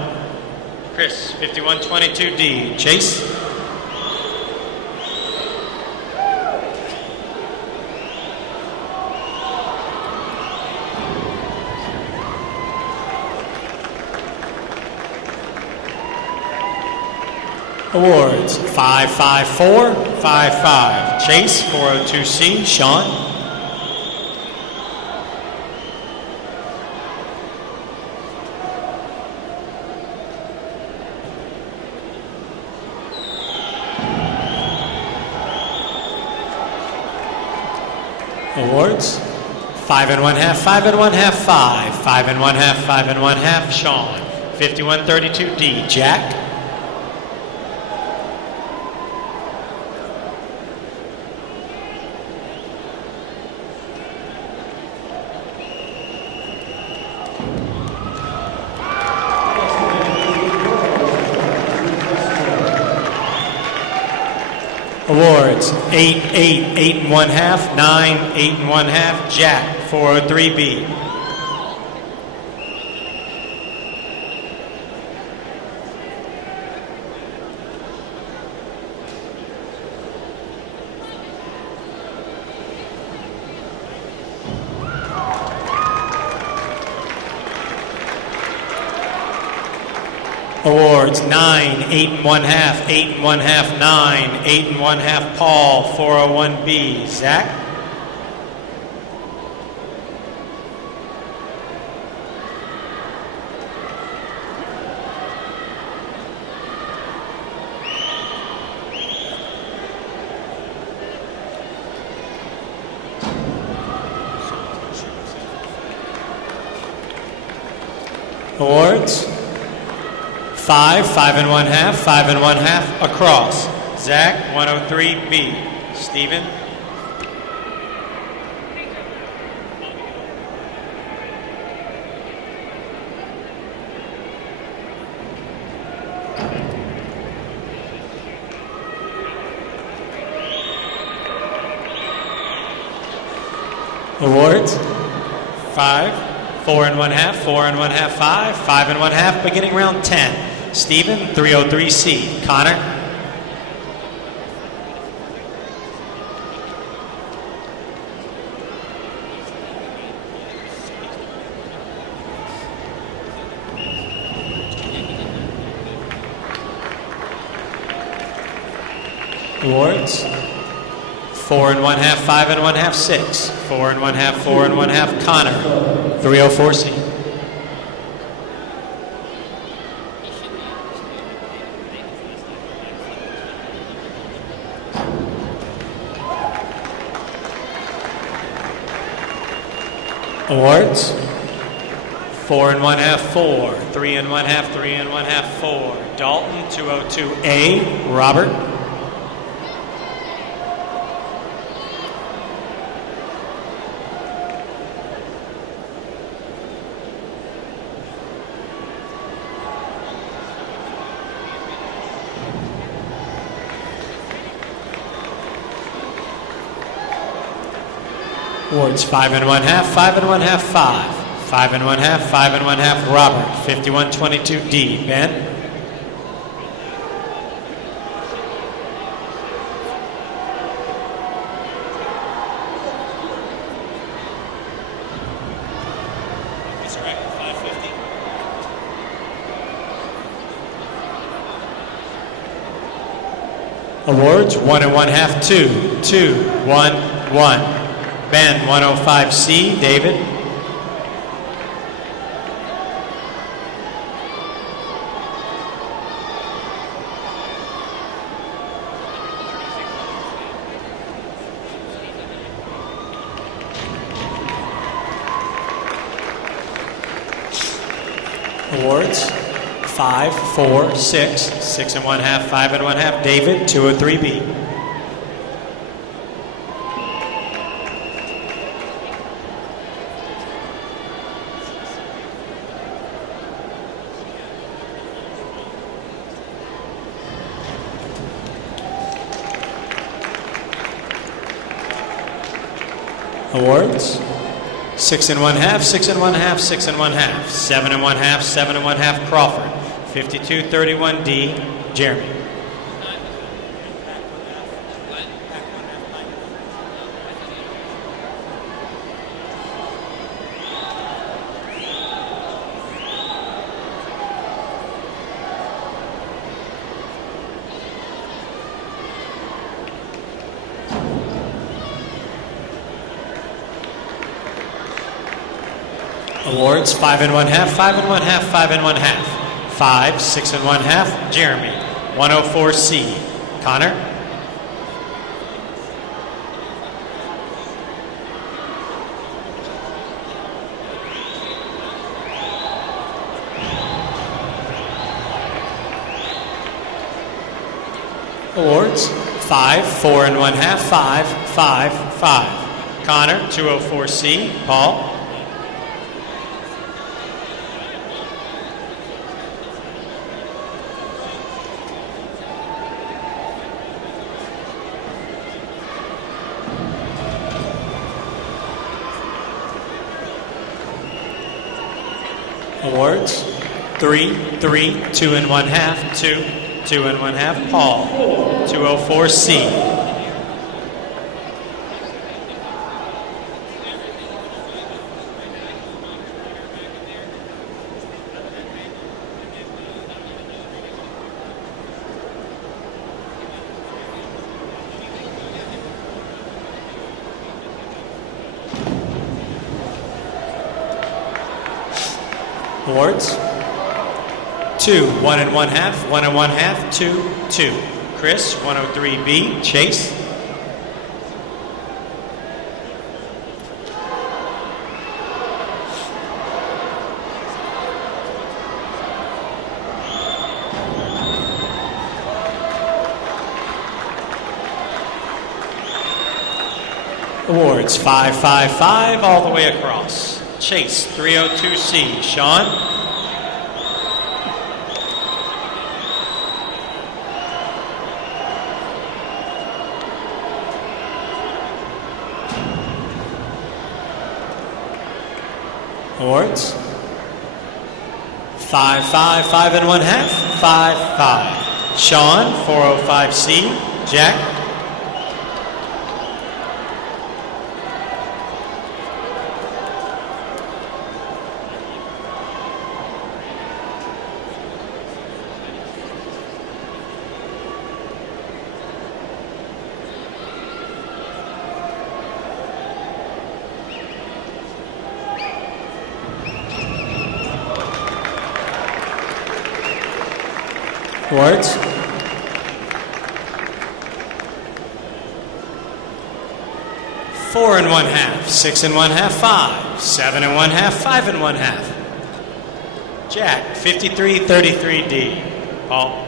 Chris, 5122D. Chase. Awards, 554, 55. Chase, 402C. Sean. Awards, 5 and 1/2, 5 and 1/2, 5, 5 and 1/2, 5 and 1/2, Sean, 5132D. Jack. Awards, 8, 8, 8 and 1/2, 9, 8 and 1/2, Jack, 403B. Awards, 9, 8 and 1/2, 8 and 1/2, 9, 8 and 1/2, Paul, 401B. Zach. Awards. 5, 5 and 1/2, 5 and 1/2, across. Zach, 103B. Stephen. Awards. 5, 4 and 1/2, 4 and 1/2, 5, 5 and 1/2, beginning round 10. Stephen, 303C. Connor. Awards. 4 and 1/2, 5 and 1/2, 6. 4 and 1/2, 4 and 1/2, Connor, 304C. Awards. 4 and 1/2, 4. 3 and 1/2, 3 and 1/2, 4. Dalton, 202A. Robert. Awards 5 and 1/2, 5 and 1/2, 5. 5 and 1/2, 5 and 1/2, Robert. 5122D, Ben. That's all right. 550. Awards 1 and 1/2, 2, 2, 1, 1. Ben 105C, David. Awards 5, 4, 6, 6 and 1/2, 5 and 1/2, David 203B. Awards 6 and 1/2, 6 and 1/2, 6 and 1/2, 7 and 1/2, 7 and 1/2, Crawford. 5231D, Jeremy. Awards 5 and 1/2, 5 and 1/2, 5 and 1/2. 5, 6 and 1/2, Jeremy. 104C, Connor. Awards 5, 4 and 1/2, 5, 5, 5. Connor, 204C, Paul. Awards 3, 3, 2 and 1/2, 2, 2 and 1/2, Paul. 204C. Awards 2, 1 and 1/2, 1 and 1/2, 2, 2. Chris, 103B, Chase. Awards 5, 5, 5, all the way across. Chase, 302C, Sean. Awards 5, 5, 5 and 1/2, 5, 5. Sean, 405C, Jack. Awards 4 and 1/2, 6 and 1/2, 5, 7 and 1/2, 5 and 1/2. Jack, 5333D. Paul.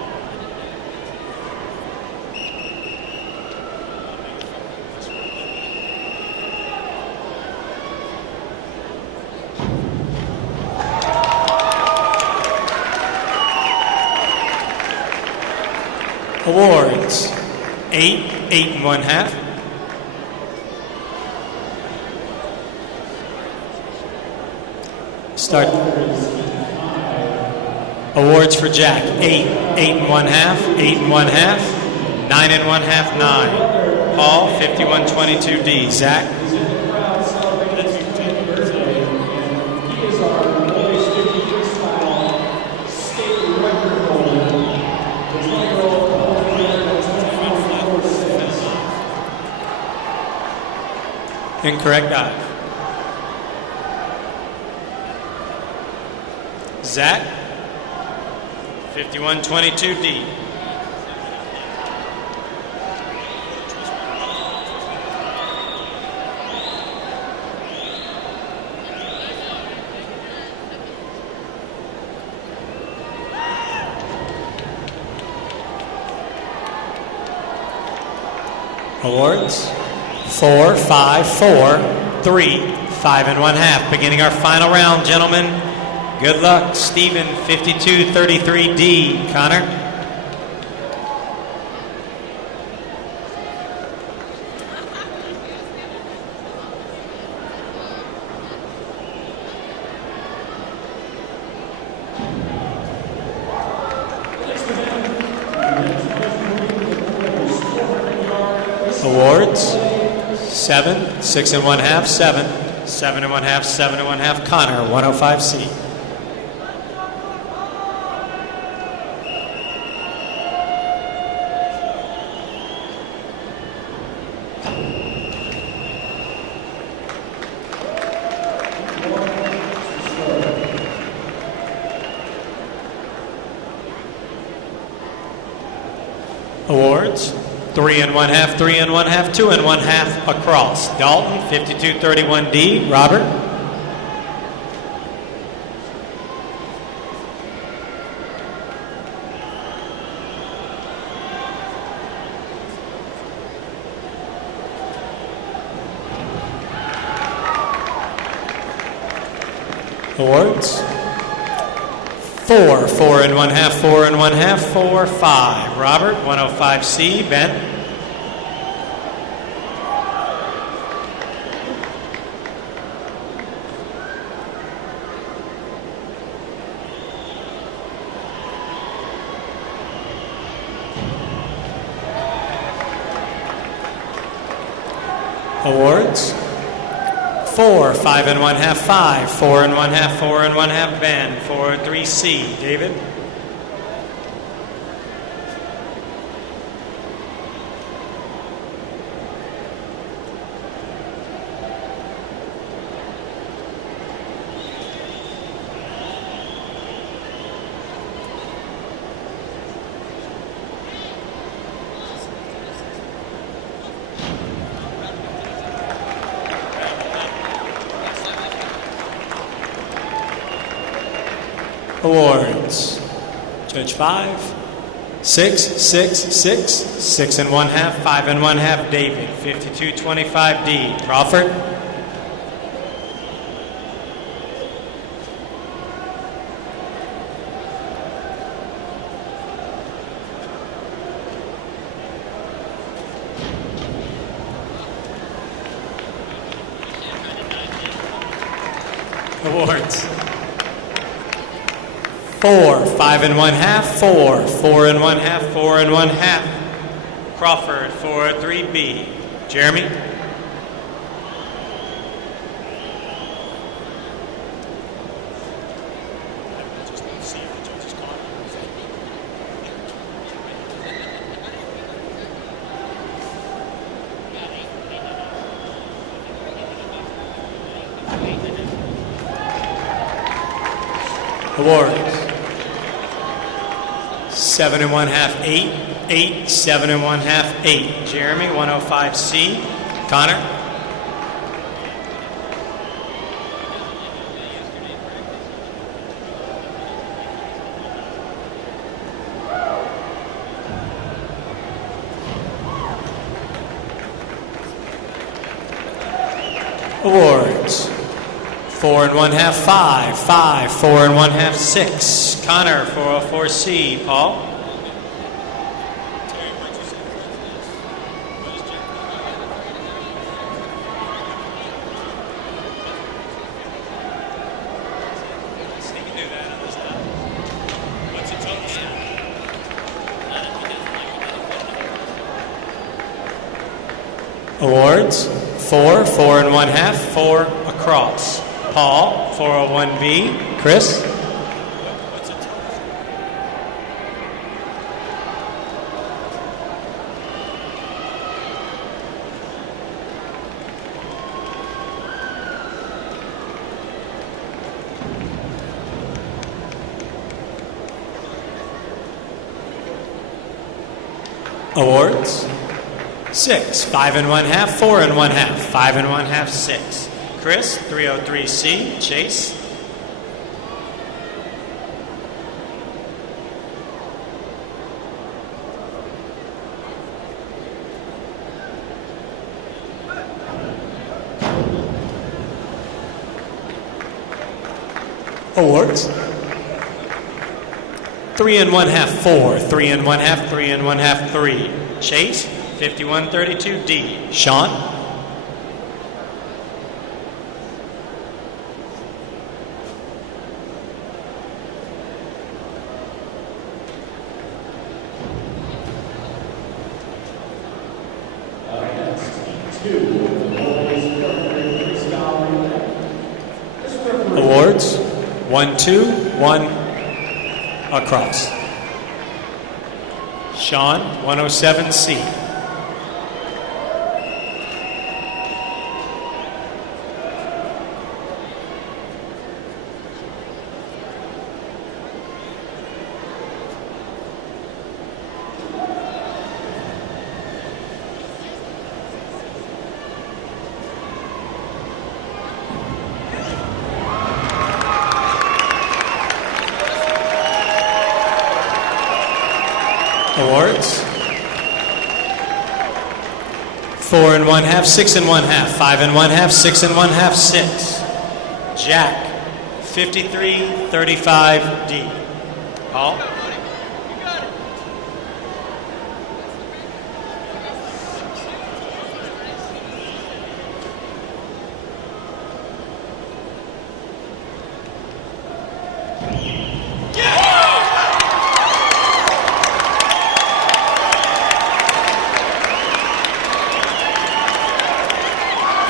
Awards 8, 8 and 1/2. Start. Awards for Jack: 8, 8 and 1/2, 8 and 1/2, 9 and 1/2, 9. Paul, 5122D. Zach. He is our boys 50 freestyle state record holder. The 20-year-old Paul Freeman at 24.46. Incorrect dive. Zach, 5122D. Awards: 4, 5, 4, 3, 5 and 1/2. Beginning our final round, gentlemen. Good luck, Stephen, 5233D. Connor. Awards: 7, 6 and 1/2, 7, 7 and 1/2, 7 and 1/2. Connor, 105C. Awards: 3 and 1/2, 3 and 1/2, 2 and 1/2 across. Dalton, 5231D. Robert. Awards: 4, 4 and 1/2, 4 and 1/2, 4, 5. Robert, 105C. Ben. Awards: 4, 5 and 1/2, 5, 4 and 1/2, 4 and 1/2. Ben, 403C. David. Awards: Judge 5, 6, 6, 6, 6 and 1/2, 5 and 1/2. David, 5225D. Crawford. Awards: 4, 5 and 1/2, 4, 4 and 1/2, 4 and 1/2. Crawford, 403B. Jeremy. Awards: 7 and 1/2, 8, 8, 7 and 1/2, 8. Jeremy, 105C. Connor. Awards: 4 and 1/2, 5, 5, 4 and 1/2, 6. Connor, 404C. Paul. Awards, 4, 4 and 1/2, 4 across. Paul, 401B. Chris? Awards, 6, 5 and 1/2, 4 and 1/2, 5 and 1/2, 6. Chris, 303C. Chase? Awards, 3 and 1/2, 4, 3 and 1/2, 3 and 1/2, 3. Chase, 5132D. Sean? Awards, 1, 2, 1 across. Sean, 107C. Awards, 4 and 1/2, 6 and 1/2, 5 and 1/2, 6 and 1/2, 6. Jack, 5335D. Paul?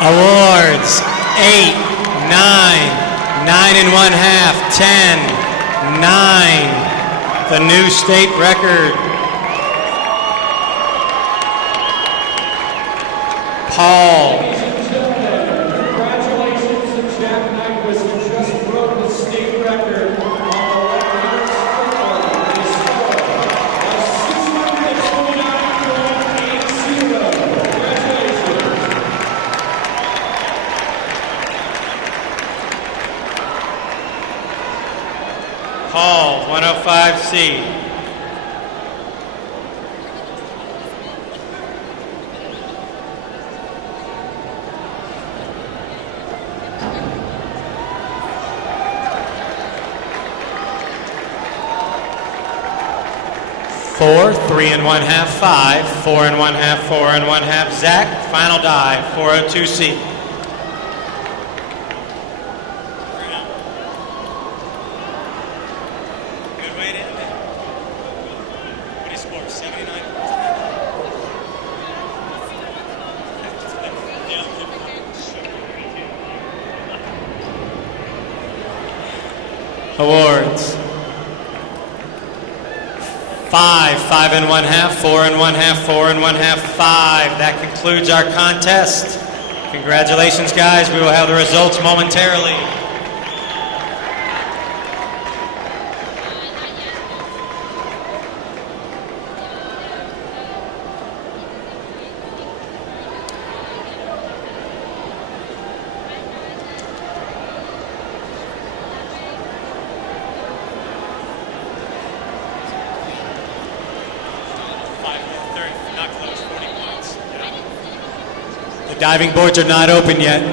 Awards, 8, 9, 9 and 1/2, 10, 9. The new state record. Paul. Congratulations to Jack Nyquist, who just broke the state record on the left score. His score was 629.80. Congratulations. Paul, 105C. Four, 3 and 1/2, 5, 4 and 1/2, 4 and 1/2. Zach, final die, 402C. Good way to end it. What do you score? 79? Awards. 5, 5 and 1/2, 4 and 1/2, 4 and 1/2, 5. That concludes our contest. Congratulations, guys. We will have the results momentarily. The diving boards are not open yet.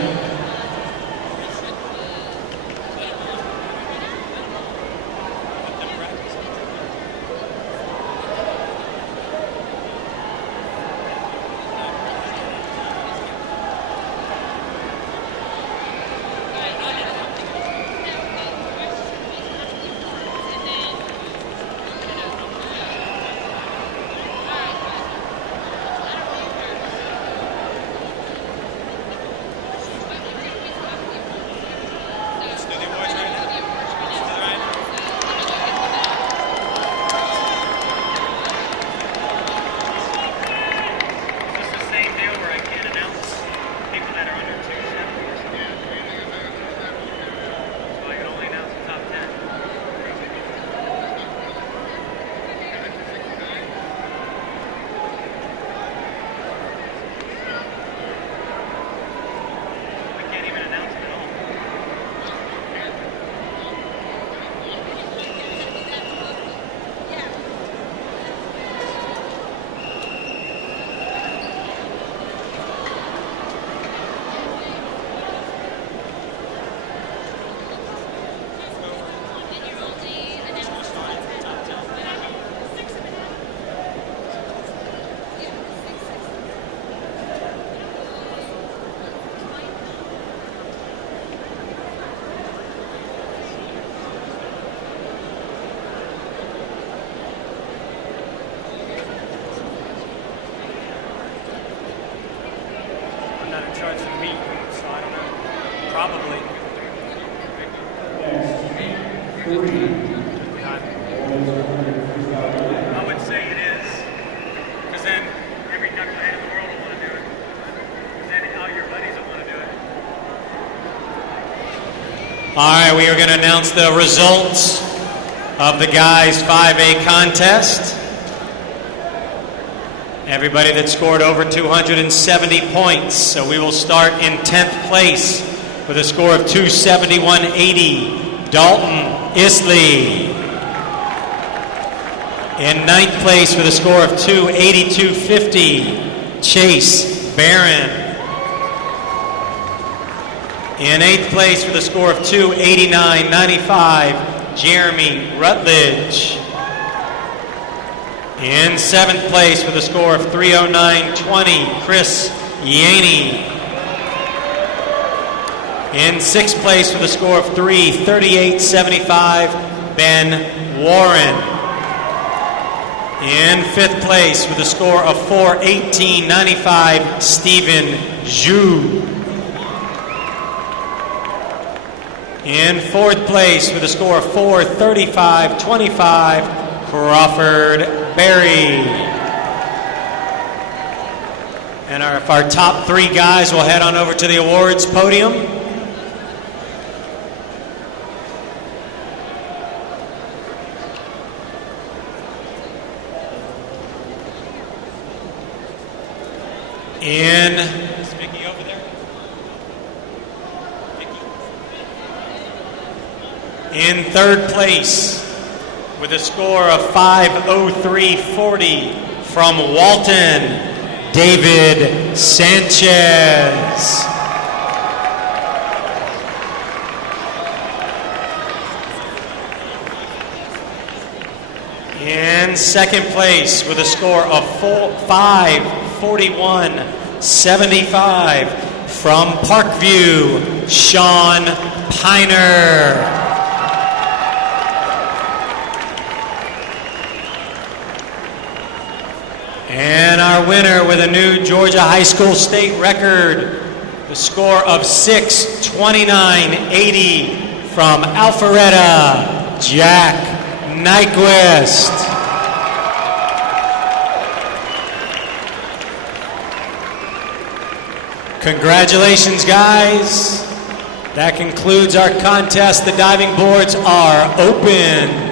I would say it is, because then every knucklehead in the world will want to do it. And then all your buddies will want to do it. All right, we are going to announce the results of the guys' 5A contest. Everybody that scored over 270 points. So we will start in 10th place with a score of 271.80, Dalton Isley. In 9th place with a score of 282.50, Chase Barron. In 8th place with a score of 289.95, Jeremy Rutledge. In 7th place with a score of 309.20, Chris Yaney. In 6th place with a score of 338.75, Ben Warren. In 5th place with a score of 418.95, Stephen Zhu. In 4th place with a score of 435.25, Crawford Berry. And our top 3 guys will head on over to the awards podium. Is Vicky over there? Vicky? In 3rd place with a score of 503.40 from Walton, David Sanchez. In 2nd place with a score of 541.75 from Parkview, Sean Piner. And our winner with a new Georgia High School state record, the score of 629.80 from Alpharetta, Jack Nyquist. Congratulations, guys. That concludes our contest. The diving boards are open.